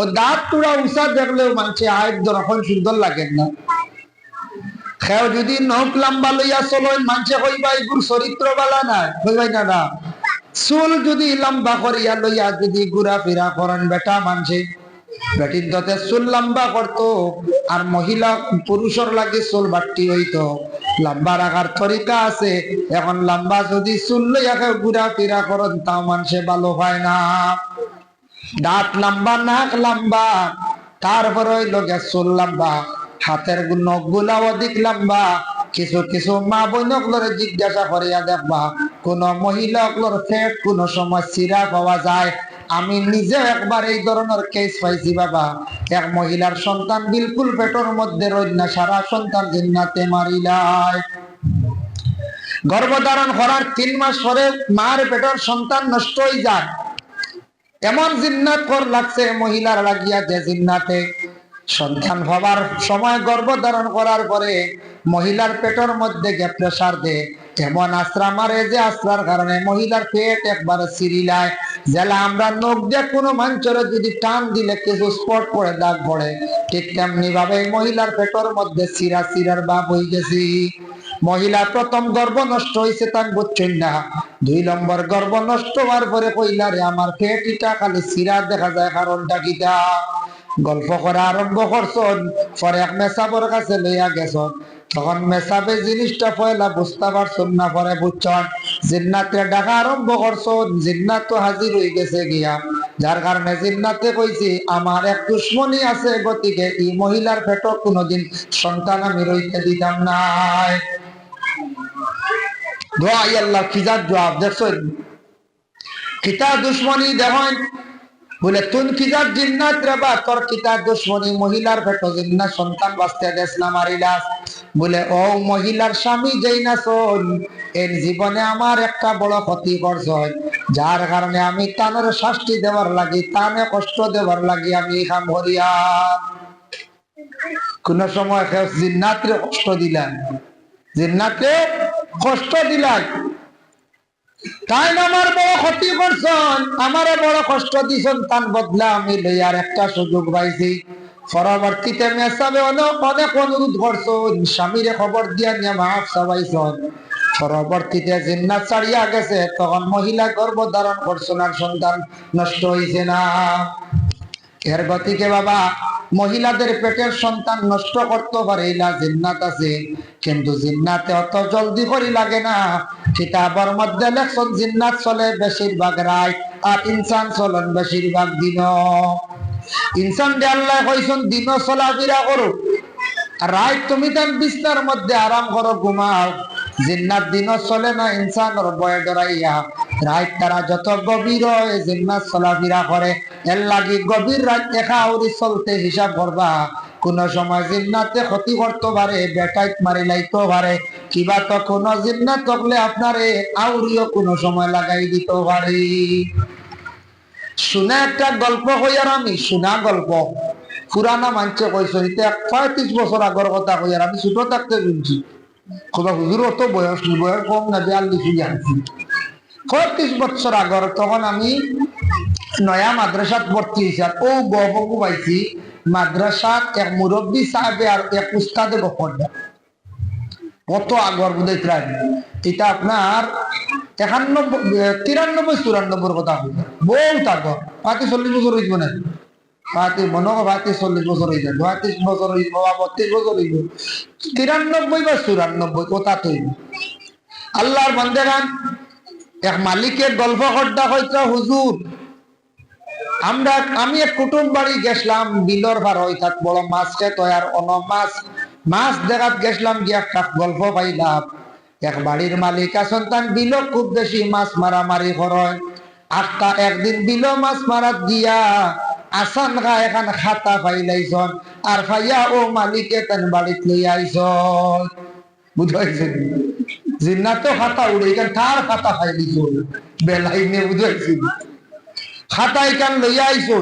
ও দাঁত টুড়া উঁচা দেখলেও মানুষে আয়ের যখন সুন্দর লাগে না। খেও যদি নখ লম্বা লইয়া চলো মানুষে কইবা এগুর চরিত্র বালা নাই, কইবাই না না। চুল যদি লম্বা করিয়া লইয়া যদি ঘুরা ফিরা করেন বেটা মানুষে, বেটির দতে চুল লম্বা করতো আর মহিলা পুরুষের লাগে চুল বাট্টি হইতো। লম্বা রাখার তরিকা আছে। এখন লম্বা যদি চুল লইয়া ঘুরা ফিরা করেন তাও মানুষে ভালো হয় না। দাঁত লম্বা, নাক লম্বা, তারপরে হইল গে চুল লম্বা, হাতের নখ গুলা অধিক লম্বা। কিছু কিছু মা বোনগুলোর জিজ্ঞাসা করিয়া দেখবা কোন মহিলাগুলোর পেট কোন সময় চিরা পাওয়া যায়। আমি নিজে একবার এই ধরনের কেস পাইছি বাবা। এক মহিলার সন্তান বিলকুল পেটের মধ্যে রইল না, সারা সন্তান জিন্নাতে মারিলায়। গর্ভধারণ করার 3 মাস পরে মার পেটের সন্তান নষ্ট হয়ে যায়। এমন জিন্নাত কর লাগছে মহিলার লাগিয়া যে জিন্নাতে সন্তান হবার সময় গর্ভধারণ করার পরে মহিলার পেটের মধ্যে গে প্রেসার দে এমন আশ্রা মারে যে আশ্রার কারণে মহিলার পেট একবারে সিরিলায়। যেলা আমরা নখ দিয়ে কোনো মানুষের যদি টান দিলে কিছু স্পট পড়ে, দাগ পড়ে, ঠিক তেমনি ভাবে মহিলার পেটের মধ্যে সিরার বাপ হয়ে গেছি। মহিলা প্রথম গর্ভ নষ্ট হয়েছে তার বুঝছেন না। 2 নম্বর গর্ভ নষ্ট হওয়ার পরে কইলা রে আমার পেটটা খালি সিরা দেখা যায়, কারণটা কিটা? গল্প করা আরম্ভ করছন, পরে এক মেসাবর কাছে লইয়া গেছন। তখন মেসাবে জিনিসটা পয়লা বুঝতে পারছন না, পরে বুঝছন। জিন্নাতে ডাকা আরম্ভ করছন, জিন্নাত তো হাজির হয়ে গেছে গিয়া। যার কারণে জিন্নাতে কইছি আমার এক দুশ্মনী আছে, গতিকে এই মহিলার পেট কোনোদিন সন্তান আমি রইতে দিতাম নাই। দোয়া আল্লাহ কিজার জবাব দেখছেন? কিতা দুশ্মনী দেখেন বলে তুন কিজার জিন্নাত রেবা, তোর কিতা দুশ্মনী মহিলার পেট জিন্নাত সন্তান বাঁচতে দেশ না মারিলাস। বলে ও মহিলার স্বামী যেই না শোন, এর জীবনে আমার একটা বড় ক্ষতি করছে, যার কারণে আমি তানের শাস্তি দেওয়ার লাগি, তানে কষ্ট দেওয়ার লাগি আমি কাম করিয়া। কোন সময় জিন্নাতরে কষ্ট দিলাম, জিন্নাতে কষ্ট দিলাম, তাই আমার বড় ক্ষতি করছেন, আমারে বড় কষ্ট দিছেন, তার বদলা আমি লইয়ার একটা সুযোগ পাইছি। পরবর্তীতে মেসাবে অনেক অনুরোধ করছেন, স্বামীরে খবর দিয়া নিয়ে মাফ চাইছেন। পরবর্তীতে জিন্নাত ছাড়িয়া গেছে, তখন মহিলা গর্ভধারণ করছেন আর সন্তান নষ্ট হয়েছে না। এর গতিকে বাবা মহিলাদের পেটের সন্তান নষ্ট করতে পারে না, জিন্নাত আছে, কিন্তু জিন্নাতে অত জলদি করি লাগে না। কিতাবের মধ্যে লেখছেন জিন্নাত চলে বেশিরভাগ রাত আর ইনসান চলেন বেশিরভাগ দিন। ইনসান দিয়ে আল্লাহ কইছেন দিন চলাফেরা করো, আর রাত তুমি তার বিছনার মধ্যে আরাম করো, ঘুমাও। জিন্নাত দিন চলে না ইনসানের ভয়ে ডরাইয়া। রাত তারা যত গভীর হয় জিন্নাত চলাফেরা করে। এর লাগি গভীর রাত একা উড়ি চলতে হিসাব করবা, কোন সময় জিন্নাতে ক্ষতি করতে পারে, বেটাইত মারি লাইতে পারে, কিবা তো কোন জিন্নাত থাকলে আপনারে আউরিও কোন সময় লাগাই দিতে পারে। শুনে একটা গল্প কইয়ার, আমি শোনা গল্প পুরানা মানছে কইছে, 35 বছর আগর কথা কইয়ার, আমি ছোট থাকতে শুনছি। খোদা হুজুর অত বয়স নেই, বয়স কম না, 42 আনছি। 35 বছর আগর তখন আমি নয়া মাদ্রাসাত ভর্তি হয়েছি। আর ও গবু পাইছি মাদ্রাসাত এক মুরব্বী সাহেবে আর এক উস্তাদে গপর কত আগর বুঝাই প্রায় এটা আপনার 93-94 কথা হইল, বহুত আগর। 40 বছর হইব না, মনে হয় 40 বছর হয়ে যায়, 32 বছর হইব বা 32 বছর হইব, 93 বা 94 কথা তৈরি। আল্লাহর বান্দাগান এক মালিকের গল্প করতে হইতা, হুজুর আমি এক কুটুম বাড়ি গেছিলাম, বিলর ভার হইতাত বড় মাছ খেত আর অন মাছ দেখাত গেছিলাম, গিয়া গল্প পাইলাম এক বাড়ির মালিক আছেন, তার বিল খুব বেশি মাছ মারামারি করেন। আটটা একদিন বিল মাছ মারাত দিয়া আসান গা এখান খাতা পাইলাইছন, আর ভাইয়া ও মালিকে তান বাড়িত লই আইছন। বুঝাইছে জিন্নাত খাতা উড়ে এখান তার খাতা পাইলিছ বেলাই নিয়ে, বুঝাইছি খাতা এখান লইয়া আইছো।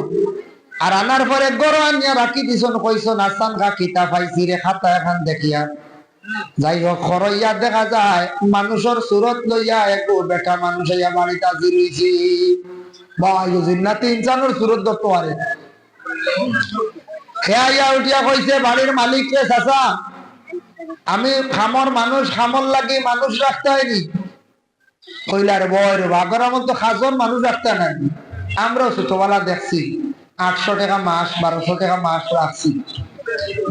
আর আনার পরে গরম আনিয়া রাখি দিছন, কইছন আসান গা কিতা পাইছি রে, খাতা এখান দেখিয়া। যাই হোক খরইয়া দেখা যায় মানুষের সুরত লইয়া একটু বেটা মানুষ হইয়া বাড়িতে হাজির হইছি। জিন্নাতি ইনসানের সুরত ধরতে পারে। খেয়াইয়া উঠিয়া কইছে বাড়ির মালিক রে, চাচা আমি খামর মানুষ, খামর লাগে মানুষ রাখতে হয়নি। কইলার বয় রে বাগর আমার তো খাজন মানুষ রাখতে নাই, আমরাও ছোটবেলা দেখছি 800 টাকা মাস 1200 টাকা মাস রাখছি,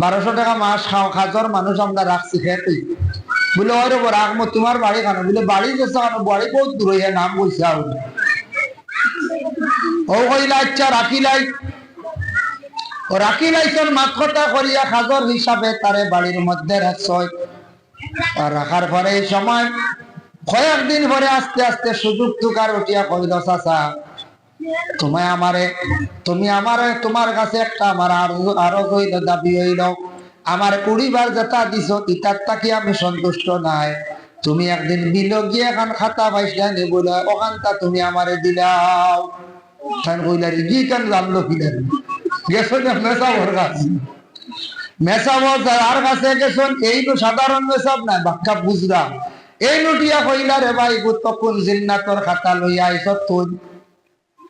1200 টাকা মাস খাজর মানুষ আমরা রাখছি খেতে। বলে ওই রে রাখবো তোমার বাড়ি কেন? বলে বাড়ি গেছে কেন? বাড়ি বহুত দূর হইয়া নাম বলছে। ও কইলা আচ্ছা রাখিলাই, ও রাখিলাইছন মাত কথা করিয়া খাজর হিসাবে তারে বাড়ির মধ্যে রাখছ। আর রাখার পরে এই সময় কয়েকদিন পরে আস্তে আস্তে সুযোগ টুকার উঠিয়া কইল, চাচা তুমি আমারে তোমার কাছে একটা আমার আরো হইল দাবি হইল, আমার 20 বার যেটা দিছ ইটার তাকে আমি সন্তুষ্ট নাই। তুমি একদিন বিল গিয়ে এখন খাতা পাইছিলা নে, বলে ওখানটা তুমি আমারে দিলাও। কইলার কি কেন জানলো কিনা গেছো মেসাবর কাছে, মেসাবর আর কাছে গেছেন, এই তো সাধারণ মেসাব নাই, বাক্কা বুঝরা এই লুটিয়া কইলা রে ভাই তখন জিন্নাতর খাতা লইয়া আইস তুই,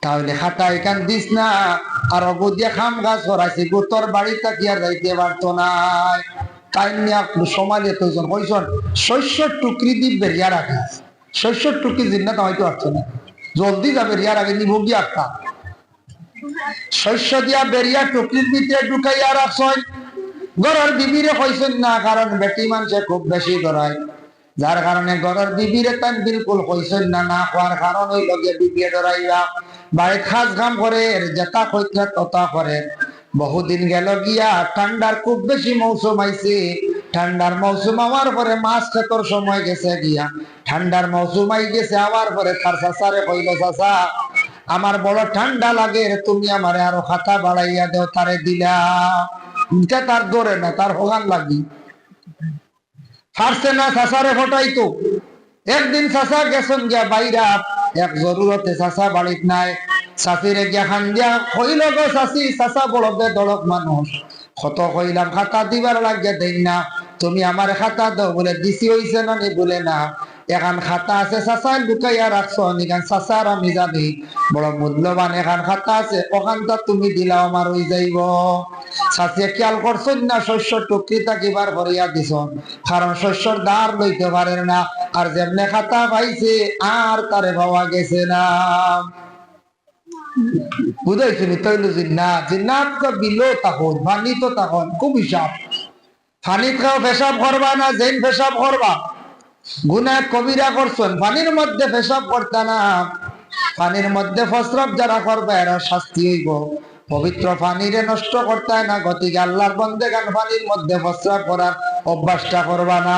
তাহলে খাতা এখান দিস না। আর অগদিয়া খাম গাছ করাইছে গোতর বাড়ি থাকি আর যাইতে পারতো নাই। তাই নিয়ে সমাজে তৈজন কইসন শস্যর টুকরি দিয়ে বেরিয়া রাখা, শস্যর টুকরি জিন্নাত হয়তো আসছে না, জলদি যাবে রিয়ার আগে নিব গিয়া একটা শস্য দিয়া বেরিয়া টুকরির ভিতরে ঢুকাইয়া রাখছেন। ঘরের বিবিরে কইছেন না, কারণ বেটি মানুষে খুব বেশি ধরায়, যার কারণে ঘরের বিবিরে তাই বিলকুল কইছেন না, না হওয়ার কারণ হইল গিয়ে বিবিয়ে ধরাইয়া বাড়ির খাস কাম করে, যেটা কইতে তথা করে। বহুদিন গেল গিয়া ঠান্ডার খুব বেশি মৌসুম আইছে, ঠান্ডার মৌসুম আমার পরে মাছ খেতর সময় গেছে গিয়া, ঠান্ডার মৌসুম আই গেছে আমার পরে তার চাচারে কইল, চাচা আমার বড় ঠান্ডা লাগে, তুমি আমারে আরো খাতা বাড়াইয়া দেও। তারে দিলা, এটা তার দৌড়ে না, তার হোগান লাগি ফারছে না, চাচারে ফটাইতো। একদিন চাচা গেছেন গিয়া বাইরা এক জরুরতে, চাচা বাড়িত নাই, চাচিরে গিয়া খান দিয়া কইল, গো চাচি, চাচা বড় বেদরক মানুষ, কত কইলাম খাতা দিবার লাগিয়া দেই না, তুমি আমার খাতা দাও। বলে দিছি হইছে না নি? বলে না, এখান খাতা আছে চাচাই লুকাইয়া রাখছো, এখান চাচার আমি জানি বড় মূল্যবান এখান খাতা আছে, ওখানটা তুমি দিলাও আমার হয়ে যাইব। চাচিয়ে খেয়াল করছেন না, শস্য টুকরি থাকিবার ভরিয়া দিছ, কারণ শস্যর দ্বার লইতে পারেন না, আর যেমনে খাতা পাইছে আর তারে ভাবা গেছে না। বুঝাইছি তৈল জিন্নাত, জিন্নাত তো বিলো তখন পানি তো তখন খুব হিসাব, পানি খাও পেশাব করবা না, জেন পেশাব করবা, গুনাহ কবিরা করছেন, পানির মধ্যে পেশাব করতে না, পানির মধ্যে ফসরব যারা করবে এরা শাস্তি হইব। পবিত্র পানিরে নষ্ট করতে না, গতিকে আল্লাহর বন্দেগান পানির মধ্যে ফসরব করার অভ্যাসটা করবা না।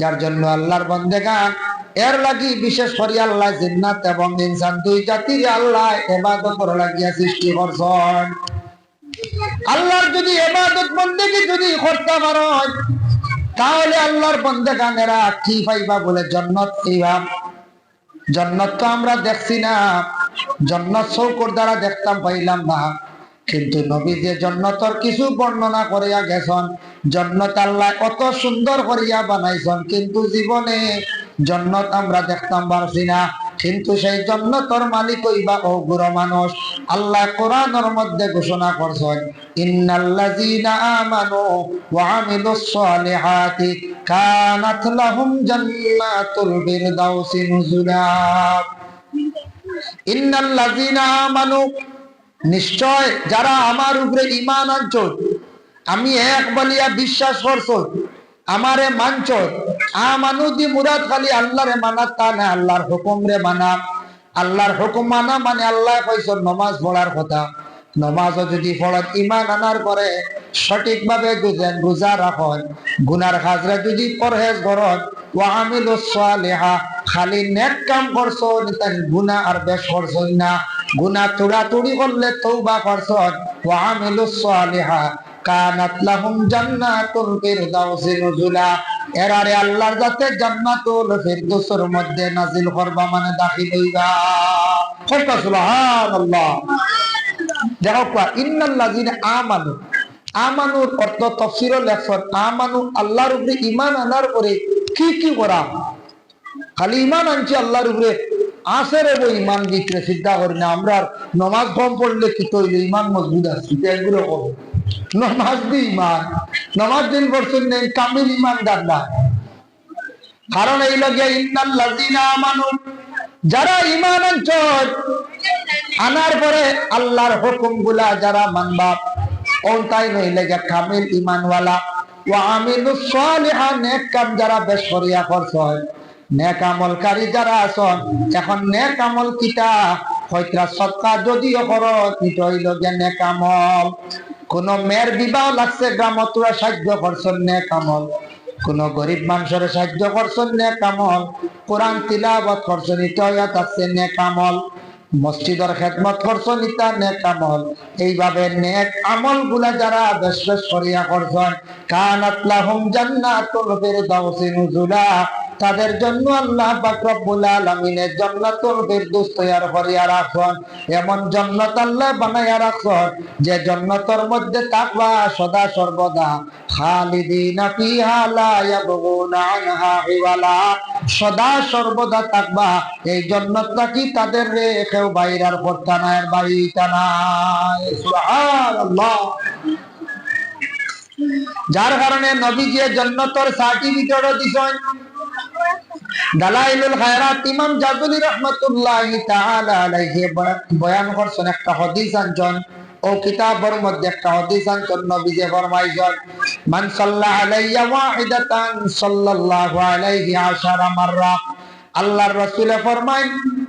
যার জন্য আল্লাহর বন্দেগান এর লাগি বিশেষ করে আল্লাহ জিন্নাত এবং ইনসান দুই জাতির আল্লাহ ইবাদত করা লাগিয়া সৃষ্টি করছেন। আল্লাহর যদি ইবাদত বন্দেগী যদি করতে পারো তাহলে আল্লাহর বন্দেগানেরা কি পাইবা বলে জান্নাত পাইবা। জান্নাত তো আমরা দেখছি না, জান্নাত চৌকর দ্বারা দেখতাম পাইলাম না, কিন্তু নবী যে জান্নাতের কিছু বর্ণনা করিয়া গেছেন, জান্নাত আল্লাহ কত সুন্দর করিয়া বানাইছেন, কিন্তু জীবনে জান্নাত আমরা দেখতাম পারছি না। কিন্তু সেই জান্নাতের মালিক হইবা ও গুরু মানুষ। আল্লাহ কোরআনের মধ্যে ঘোষণা করছেন, ইন্নাল্লাযীনা আমানু ওয়া আমিলুস সালিহাতি কানাত লাহুম জান্নাতুল ফিরদাউসি নুজুলা। ইন্নাল্লাযীনা আমানু, নিশ্চয় যারা আমার উপরে ঈমান আনছ, আমি এক বলিয়া বিশ্বাস করছ, আমারে মানছ। আমানু দি মুরাদ খালি আল্লাহরে মানা তা না, আল্লাহর হুকুম রে মানা। আল্লাহর হুকুম মানা মানে আল্লাহ কইছেন নামাজ পড়ার কথা, নামাজও যদি পড়েন ঈমান আনার পরে সঠিকভাবে বুঝেন, রোজা রাখেন, গুনার খাজরা যদি পরহেজ করেন, ওয়া আমিলুস সালিহা, খালি নেক কাম করছো, গুনাহ আর বেশ করছো না, গুনাহ তুড়াতুড়ি করলে তওবা করছো, ওয়া আমিলুস সালিহা কানাত লাহুম জান্নাতুল ফিরদাউসি নুজুলা, এরারে আল্লাহর যাতে জান্নাতুল ফিরদাউসের মধ্যে নাজিল করবা মানে দাখিল হইবা। সুবহানাল্লাহ। দেখো কোয়া ইন্নাল্লাযীনা আমানু, আমানুর অর্থ তাফসীরে লেখছেন আমানু আল্লাহর উপরে ঈমান আনার পরে কি কি করা। খালি ঈমান আনছি আল্লাহর উপরে, আসের এবং ঈমান বিক্রে চিন্তা করি না আমরা। নামাজ কম পড়লে কি তৈরি ঈমান মজবুত আছে এগুলো করবো, নামাজ দি ঈমান, নামাজ দিন পড়ছেন নেই কামিল ঈমানদার না। কারণ এই লগে ইন্নাল্লাযীনা আমানু, যারা ঈমান আনছ, আনার পরে আল্লাহর হুকুম গুলা যারা মানবা, ওটাই নইলে কামিল ঈমানওয়ালা। ওয়া আমিলুস সালিহা, নেক কাম যারা বেশ করিয়া করছে, নেক আমলকারী যারা আছেন। এখন নেক আমল কিটা, হয়তো সদকা যদিও করো এটা হইল নেক আমল। কোন মেয়ের বিবাহ লাগছে গ্রামত তোরা সাহায্য করছেন নেক আমল, কোন গরিব মানুষের সাহায্য করছেন নেক আমল, কোরআন তিলাওয়াত করছেন এটা হইয়া থাকছে নেক আমল, মসজিদের খেদমত করছেন এটা নেক আমল। এইভাবে নেক আমল গুলা যারা বেশ বেশ করিয়া করছেন, কানাত লাহুম জান্নাতুল ফিরদাউসি নুজুলা, তাদের জন্য আল্লাহ পাক রব্বুল আলামিনের জান্নাতুল ফিরদাউস তৈয়ার করিয়া রাখছেন। এমন জান্নাত আল্লাহ বানাইয়া রাখছেন যে জান্নাতের মধ্যে থাকবা সদা সর্বদা, খালিদিনা ফিহা লা ইয়াবগুনা আনহা হিওয়ালা, সদা সর্বদা থাকবা। এই জান্নাতটা কি তাদের রে কেউ বাইরার করতে না, এর বাড়িটা নাই। সুবহানাল্লাহ। যার কারণে নবীজি জান্নাতের সার্টিফিকেটও দিছেন। দালাইলুল খায়রাত ইমাম জাযুলি রাহমাতুল্লাহি তাআলা আলাইহি বয়ান করছেন, একটা হাদিস আনছেন, ও কিতাবের মধ্যে একটা হাদিস আনছেন, নবীজি ফরমাইছেন, মান সাল্লা আলাইয়া ওয়াহিদাতান সাল্লাল্লাহু আলাইহি আশারা মাররা। আল্লাহর রাসূল ফরমায়,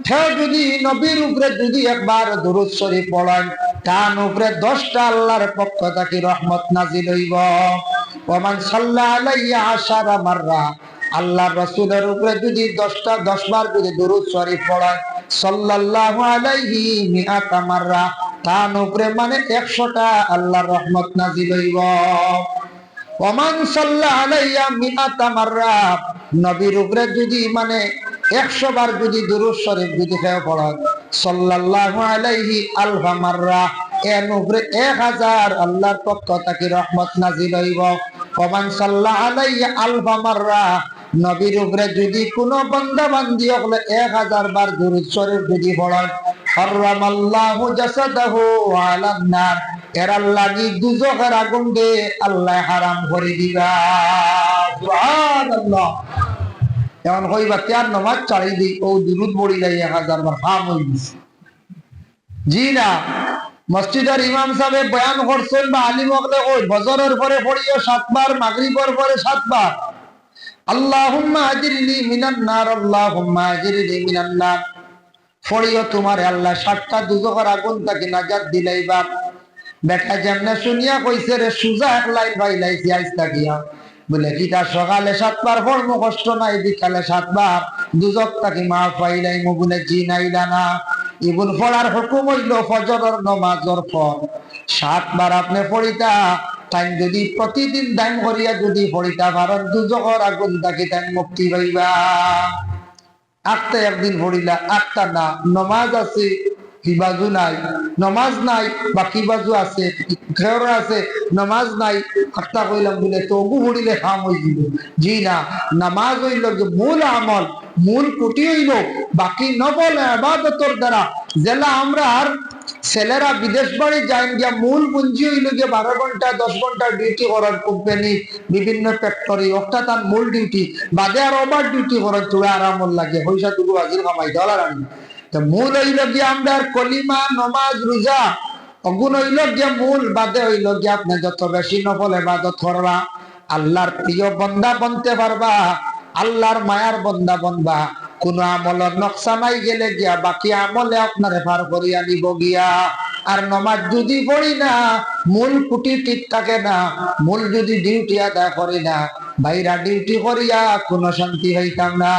কেউ যদি নবীর উপরে যদি একবার দুরূদ শরীফ পড়েন, তার উপরে 10টা আল্লাহর পক্ষ থেকে রহমত নাজিল হইব। ওয়া মান সাল্লা আলাইয়া আশারা মাররা, আল্লাহর রাসূলের উপরে যদি 10 বার যদি দুরূদ শরীফ পড়েন, সাল্লাল্লাহু আলাইহি মিআতা মাররা, তার উপরে মানে 100টা আল্লাহর রহমত নাজিল হইব। ওয়া মান সাল্লা আলাইয়া মিআতা মাররা, নবীর উপরে যদি মানে 100 বার যদি দুরূদ শরীফ যদি কেউ পড়েন, সাল্লাল্লাহু আলাইহি আলফা মাররা, এর উপরে 1000 আল্লাহর পক্ষ থেকে রহমত নাজিল হইব। ওয়া মান সাল্লা আলাইয়া আলফা মাররা, নবীর উপরে যদি কোন বান্দা বান্দি হলে 1000 বার দুরূদ শরীফ যদি পড়েন, হারামাল্লাহু জাসাদাহু আলান নার, এর লাগি দুজকের আগুন দে আল্লাহ হারাম করে দিবা। সুবহানাল্লাহ। এমন কইবা কেন নামাজ চালাই দিই, ও দুরূদ পড়ি লাই 1000 বার হাম হই দিছে। জি না, মসজিদের ইমাম সাহেব বয়ান করছেন বা আলিম হলে ওই ফজরের পরে পড়িও 7 বার, মাগরিবের পরে 7 বার আল্লাহুম্মা আজিরনি মিনান নার, আল্লাহুম্মা আজিরনি মিনান নার পড়িও, তোমার আল্লাহ 7টা দুজকের আগুন থেকে নাজাত দিলাইবা। বেটা যেমনে শুনিয়া কইছে রে সুজা এক লাইন পাইলাইছি আইস্তা গিয়া, বলে কিটা সকালে 7 বার পড়মু কষ্ট নাই, বিকালে 7 বার দুজক থেকে মাফ পাইলাইমু, বলে জি নাইলা না। ইবুল পড়ার হুকুম হইল ফজরের নামাজের পর 7 বার আপনি পড়িতা তাই যদি প্রতিদিন দান করিয়া যদি পড়িতা ভারত দুজকর আগুন থাকি তাই মুক্তি পাইবা। আটটা একদিন পড়িলা, আটটা না, নমাজ আছে কি বাজু নাই, নমাজ নাই বাকি বাজু আছে, খেয়র আছে নমাজ নাই, আটটা কইলাম বলে তবু পড়িলে কাম হয়ে যাব। জি না, নামাজ হইল যে মূল আমল, মূল কুটি হইল, বাকি নফল ইবাদতের দ্বারা যেলা আমরা আর ছেলেরা বিদেশ বাড়ি যাই গিয়া মূল পুঞ্জি হইল গিয়ে 12 ঘন্টা 10 ঘন্টা ডিউটি করার কোম্পানি বিভিন্ন ফ্যাক্টরি ওটা তার মূল ডিউটি বাদে আর ওভার ডিউটি করার চূড়া আরাম লাগে পয়সা টুকু হাজির কামাই ডলার আনি। তো মূল হইল গিয়ে আমরা কলিমা নমাজ রোজা অগুন হইল গিয়া মূল, বাদে হইল গিয়া আপনি যত বেশি নফল ইবাদত করবা আল্লাহর প্রিয় বন্দা বনতে পারবা, আল্লাহর মায়ার বন্দা বনবা। কোন আমলের নকশা নাই গেলে গিয়া বাকি আমলে আপনারে পার করিয়া নিব গিয়া। আর নমাজ যদি পড়ি না, মূল কুটি ঠিক থাকে না, মূল যদি ডিউটি আদায় করি না, বাইরা ডিউটি করিয়া কোনো শান্তি হইতাম না।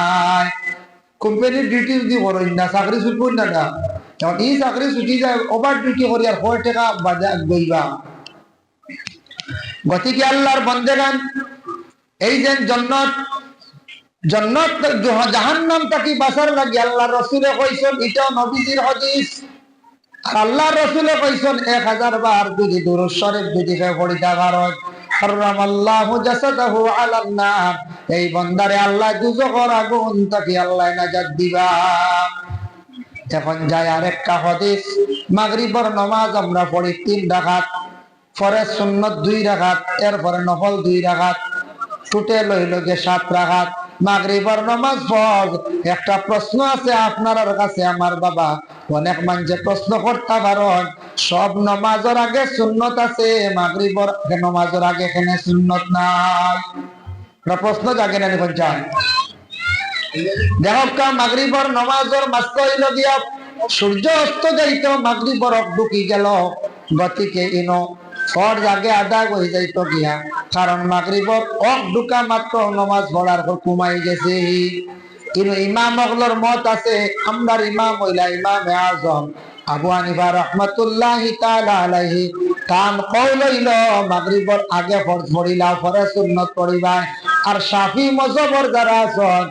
কোম্পানির ডিউটি যদি করেন না, চাকরি ছুটব না না, তখন এই চাকরি ছুটি যায় ওভার ডিউটি করি আর 4 টাকা বাজা গইবা। গতিকে আল্লাহর বন্দেগান এই যে জান্নাত জাহান্নাম থেকে বাঁচার লাগি আল্লাহ রাসূলে কইছেন, এটা নবীজির হাদিস। আর আল্লাহ রাসূলে কইছেন 1000 বার যদি দুরূদ শরীফ যদি পড়িতা পারেন হারামাল্লাহু জাসাদাহু আলান নার, এই বান্দারে আল্লাহ দুজকের আগুন থেকে আল্লাহ নাজাত দিবা। এখন যায় আরেকটা হাদিস, মাগরিবের নামাজ আমরা পড়ি 3 রাকাত, পরে সুন্নাত 2 রাকাত, এরপরে নফল 2 রাকাত, টোটাল হইল যে 7 রাকাত। মাগরিবের নামাজ ফরজ। একটা প্রশ্ন আছে আপনার কাছে আমার বাবা, অনেক মানুষে প্রশ্ন করতে পারেন সব নামাজের আগে সুন্নত আছে, মাগরিবের নামাজের আগে এখানে সুন্নত নাই। প্রশ্ন জাগে না কোন চান দেখো কা মাগরিবের নামাজের মাস্ত হইল গিয়া সূর্য অস্ত যাইতো, মাগরিবের ঢুকি গেল, গতিকে ইনো ফরজ আগে আদায় হয়ে যাইতো গিয়া, কারণ মাগরিবের ঢুকা মাত্র নামাজ পড়ার হুকুমাই গেছে। কিন্তু ইমাম অগলর মত আছে, আমরার ইমাম হইলা ইমামে আজম আবু হানিফা রাহমাতুল্লাহি তাআলা আলাইহি, তার কওল হইল মাগরিবের আগে ফরজ পড়িলা পরে সুন্নাত পড়িবা। আর শাফি মাযহাবের যারা আছেন,